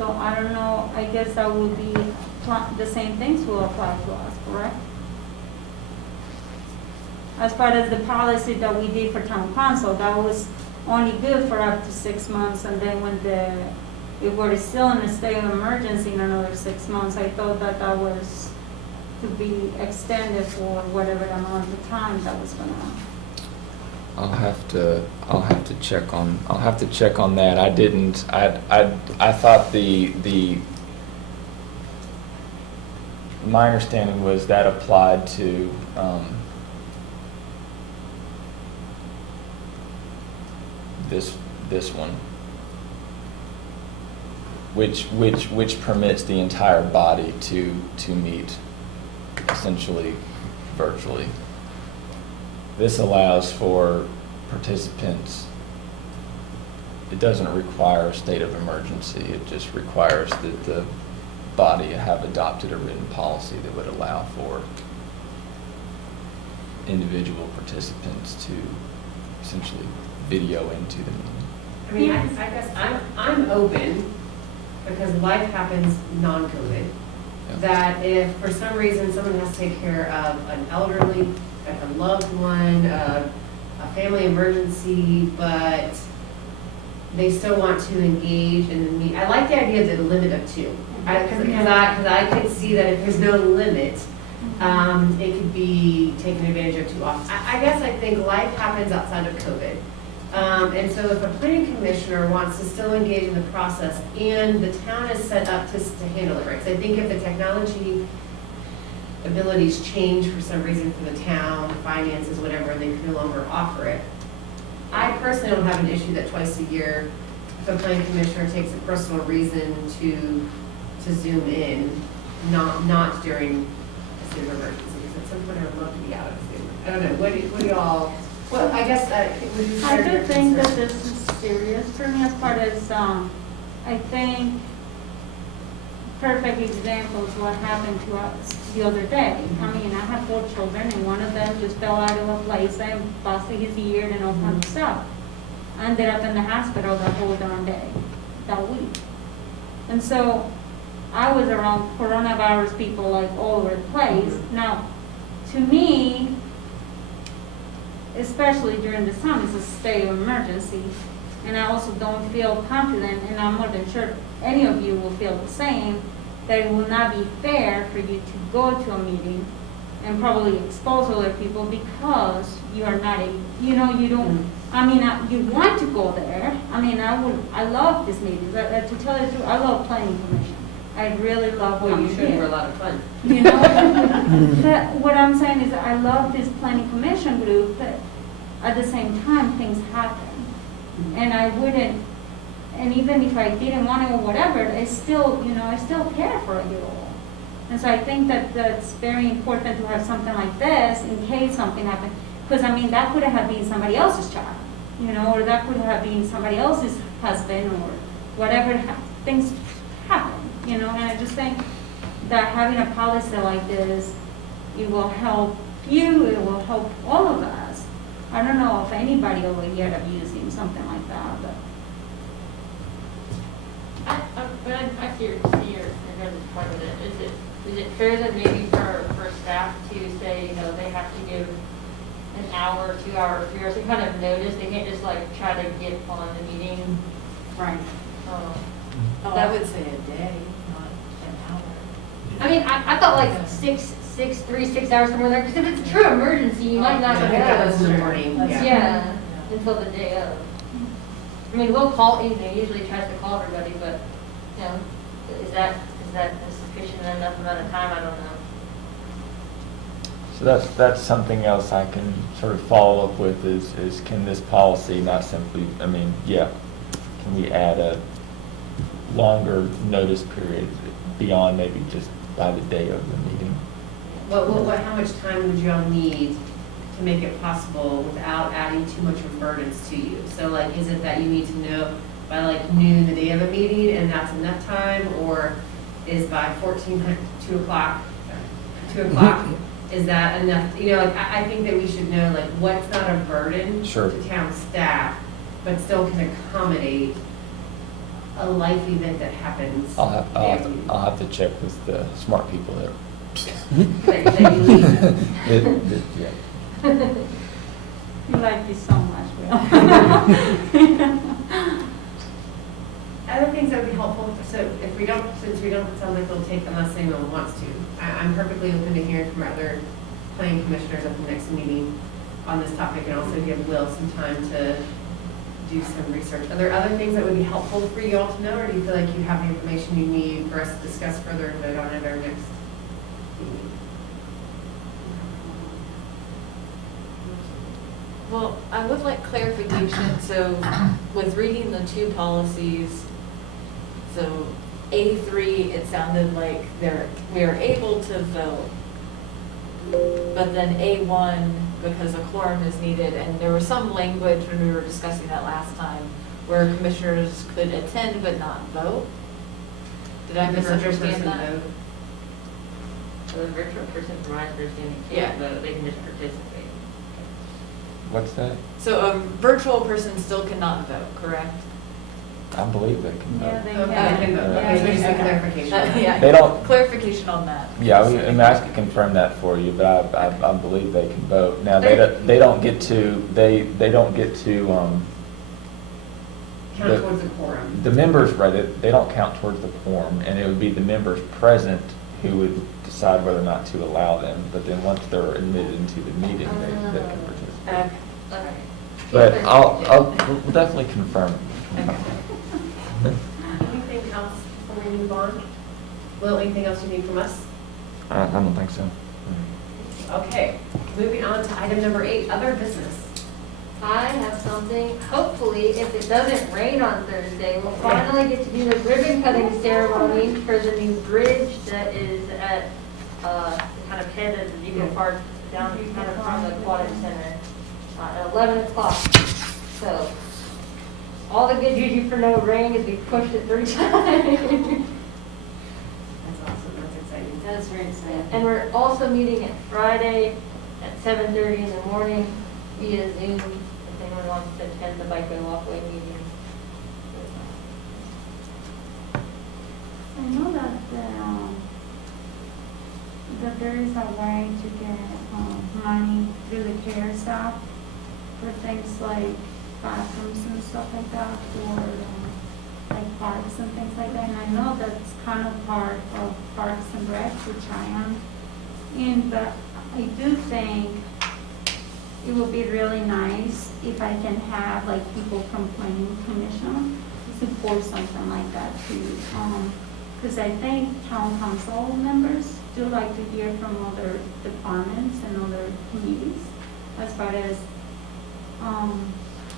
So I don't know, I guess that would be, the same things will apply to us, correct? As far as the policy that we did for town council, that was only good for up to 6 months, and then when if we're still in a state of emergency in another 6 months, I thought that that was to be extended for whatever amount of time that was gonna. I'll have to check on that. I thought my understanding was that applied to, this one, which permits the entire body to meet essentially virtually. This allows for participants. It doesn't require a state of emergency. It just requires that the body have adopted a written policy that would allow for individual participants to essentially video into the meeting. I mean, I guess I'm open, because life happens non-COVID, that if for some reason someone has to take care of an elderly, like a loved one, a family emergency, but they still want to engage in the meeting. I like the idea of the limit of 2. Because I could see that if there's no limit, it could be taken advantage of too often. I guess I think life happens outside of COVID. And so if a planning commissioner wants to still engage in the process and the town is set up to handle it, right? Because I think if the technology abilities change for some reason for the town, finances, whatever, and they can no longer offer it, I personally don't have an issue that twice a year, if a planning commissioner takes a personal reason to zoom in, not during a Zoom emergency, because at some point I would love to be out of Zoom. I don't know, what do y'all, well, I guess, would you share I do your think that concern? this is serious for me as far as, I think, perfect example is what happened to us the other day. I mean, I have 4 children, and one of them just fell out of a place and busted his ear and all kinds of stuff. I ended up in the hospital the whole darn day, that week. And so, I was around coronavirus people like all over the place. Now, to me, especially during this time, it's a state of emergency. And I also don't feel confident, and I'm more than sure any of you will feel the same, that it will not be fair for you to go to a meeting and probably expose other people because you are not you don't, I mean, you want to go there. I mean, I love this meeting. To tell you the truth, I love planning commission. I really love what Well, you you should, did. we're a lot of fun. You know, but what I'm saying is I love this planning commission group, but at the same time, things happen. And I wouldn't, and even if I didn't want to or whatever, I still care for you all. And so I think that that's very important to have something like this in case something happens. Because I mean, that could have been somebody else's child, or that could have been somebody else's husband or whatever, things happen, and I just think that having a policy like this, it will help you, it will help all of us. I don't know if anybody over here abusing something like that, but. I see your point with it. Is it fair that maybe for staff to say, they have to give an hour, 2 hours, 3 hours, some kind of notice? They can't just like try to get on the meeting. Right. I would say a day, not an hour. I mean, I thought like 6 hours somewhere there, because if it's a true emergency, you might not I go. think that was in the morning, Yeah, until the day of. I mean, we'll call, usually tries to call everybody, but, is that a sufficient enough amount of time? I don't know. So that's something else I can sort of follow up with is can this policy not simply, can we add a longer notice period beyond maybe just by the day of the meeting? How much time would y'all need to make it possible without adding too much of burdens to you? So like, is it that you need to know by like noon the day of a meeting and that's enough time? Or is by 2 o'clock, is that enough? I think that we should know like what's not a burden Sure. to town staff, but still can accommodate a life event that happens. I'll have to check with the smart people there. That you leave. Yeah. You like this so much, Will. Other things that would be helpful, so if we don't, since we don't, it sounds like we'll take unless anyone wants to. I'm perfectly open to hearing from other planning commissioners at the next meeting on this topic, and also give Will some time to do some research. Are there other things that would be helpful for you all to know, or do you feel like you have the information you need for us to discuss further and vote on at our next meeting? Well, I would like clarification, so with reading the two policies, so A3, it sounded like we are able to vote, but then A1, because a quorum is needed, and there was some language when we were discussing that last time, where commissioners could attend but not vote. Did I The virtual misunderstand person that? vote. So the virtual person, from my understanding, Yeah. can't vote, they can just participate. What's that? So a virtual person still cannot vote, correct? I believe they can. Yeah, they Okay, can. I can vote. Okay, so just a clarification. Yeah. They don't- Clarification on that. Yeah, I mean, I can confirm that for you, but I believe they can vote. Now, they don't get to, they don't get to, Count towards the quorum. the members, right, they don't count towards the quorum, and it would be the members present who would decide whether or not to allow them, but then once they're admitted into the meeting, they can participate. Okay. Okay. But we'll definitely confirm. Anything else before we move on? Will, anything else you need from us? I don't think so. Okay, moving on to item number 8, other business. I have something, hopefully, if it doesn't rain on Thursday, we'll finally get to do the ribbon cutting ceremony for the new bridge that is at, kind of head of the Vigo Park, down kind of from the Aquatic Center, at 11 o'clock. So, all the good juju for no rain is we pushed it 3 times. That's awesome, that's exciting. That's very exciting. And we're also meeting at Friday at 7:30 in the morning via Zoom, if anyone wants to attend the bike and walkway meeting. I know that that there is a way to get money through the CARES Act for things like bathrooms and stuff like that, or like parks and things like that. And I know that's kind of part of Parks and Rec, which I am in, but I do think it would be really nice if I can have like people from Planning Commission support something like that too. Because I think town council members do like to hear from other departments and other committees as far as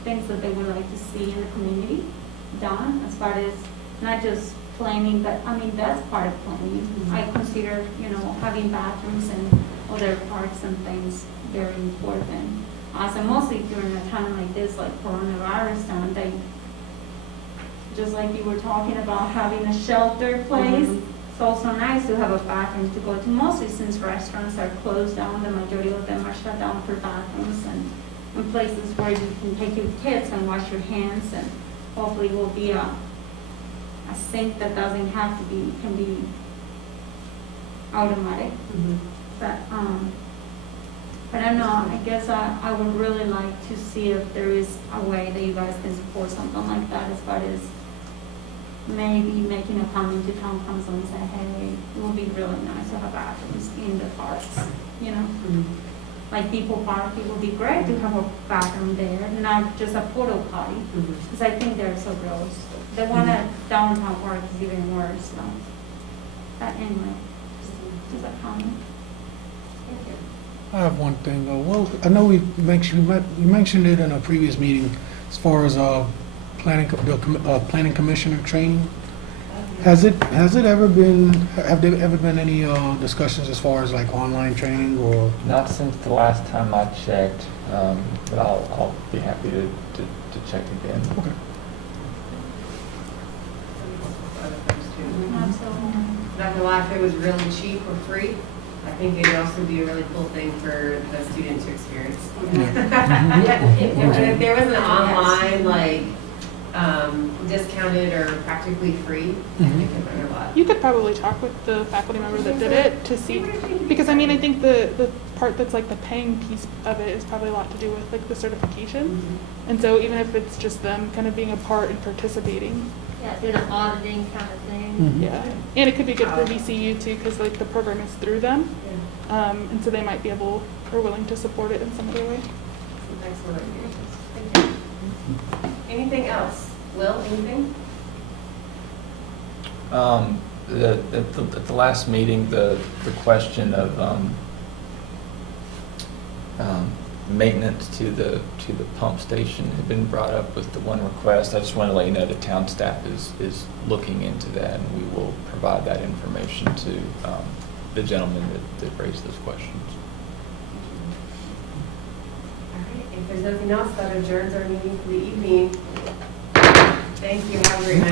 things that they would like to see in the community done, as far as not just planning, but I mean, that's part of planning. Mm-hmm. I consider, having bathrooms and other parks and things very important. So mostly during a time like this, like coronavirus time, they, just like you were talking about having a shelter place, it's also nice to have a bathroom to go to, mostly since restaurants are closed down, the majority of them are shut down for bathrooms and places where you can take your kids and wash your hands, and hopefully will be a sink that doesn't have to be, can be automatic. But I don't know, I guess I would really like to see if there is a way that you guys can support something like that, as far as maybe making a comment to town council and say, hey, it would be really nice to have bathrooms in the parks, Like People Park, it would be great to have a bathroom there, not just a porta potty, because I think they're so gross. The one at downtown park is even worse, so. But anyway, just a comment. I have one thing. Well, I know you mentioned it in a previous meeting as far as planning commissioner training. Have there ever been any discussions as far as like online training or? Not since the last time I checked, but I'll be happy to check again. Okay. Absolutely. Not gonna lie, if it was really cheap or free, I think it would also be a really cool thing for the students to experience. And if there was an online, like, discounted or practically free, it can bring a lot. You could probably talk with the faculty member that did it to see, because I mean, I think the part that's like the paying piece of it is probably a lot to do with like the certification. And so even if it's just them kind of being a part and participating. Yeah, doing an auditing kind of thing. Yeah, and it could be good for VCU too, because like the program is through them. And so they might be able or willing to support it in some other way. Some excellent ideas. Thank you. Anything else? Will, anything? At the last meeting, the question of maintenance to the pump station had been brought up with the one request. I just want to let you know the town staff is looking into that, and we will provide that information to the gentleman that raised those questions. All right, if there's nothing else, that adjourns our meeting for the evening. Thank you, have a great night.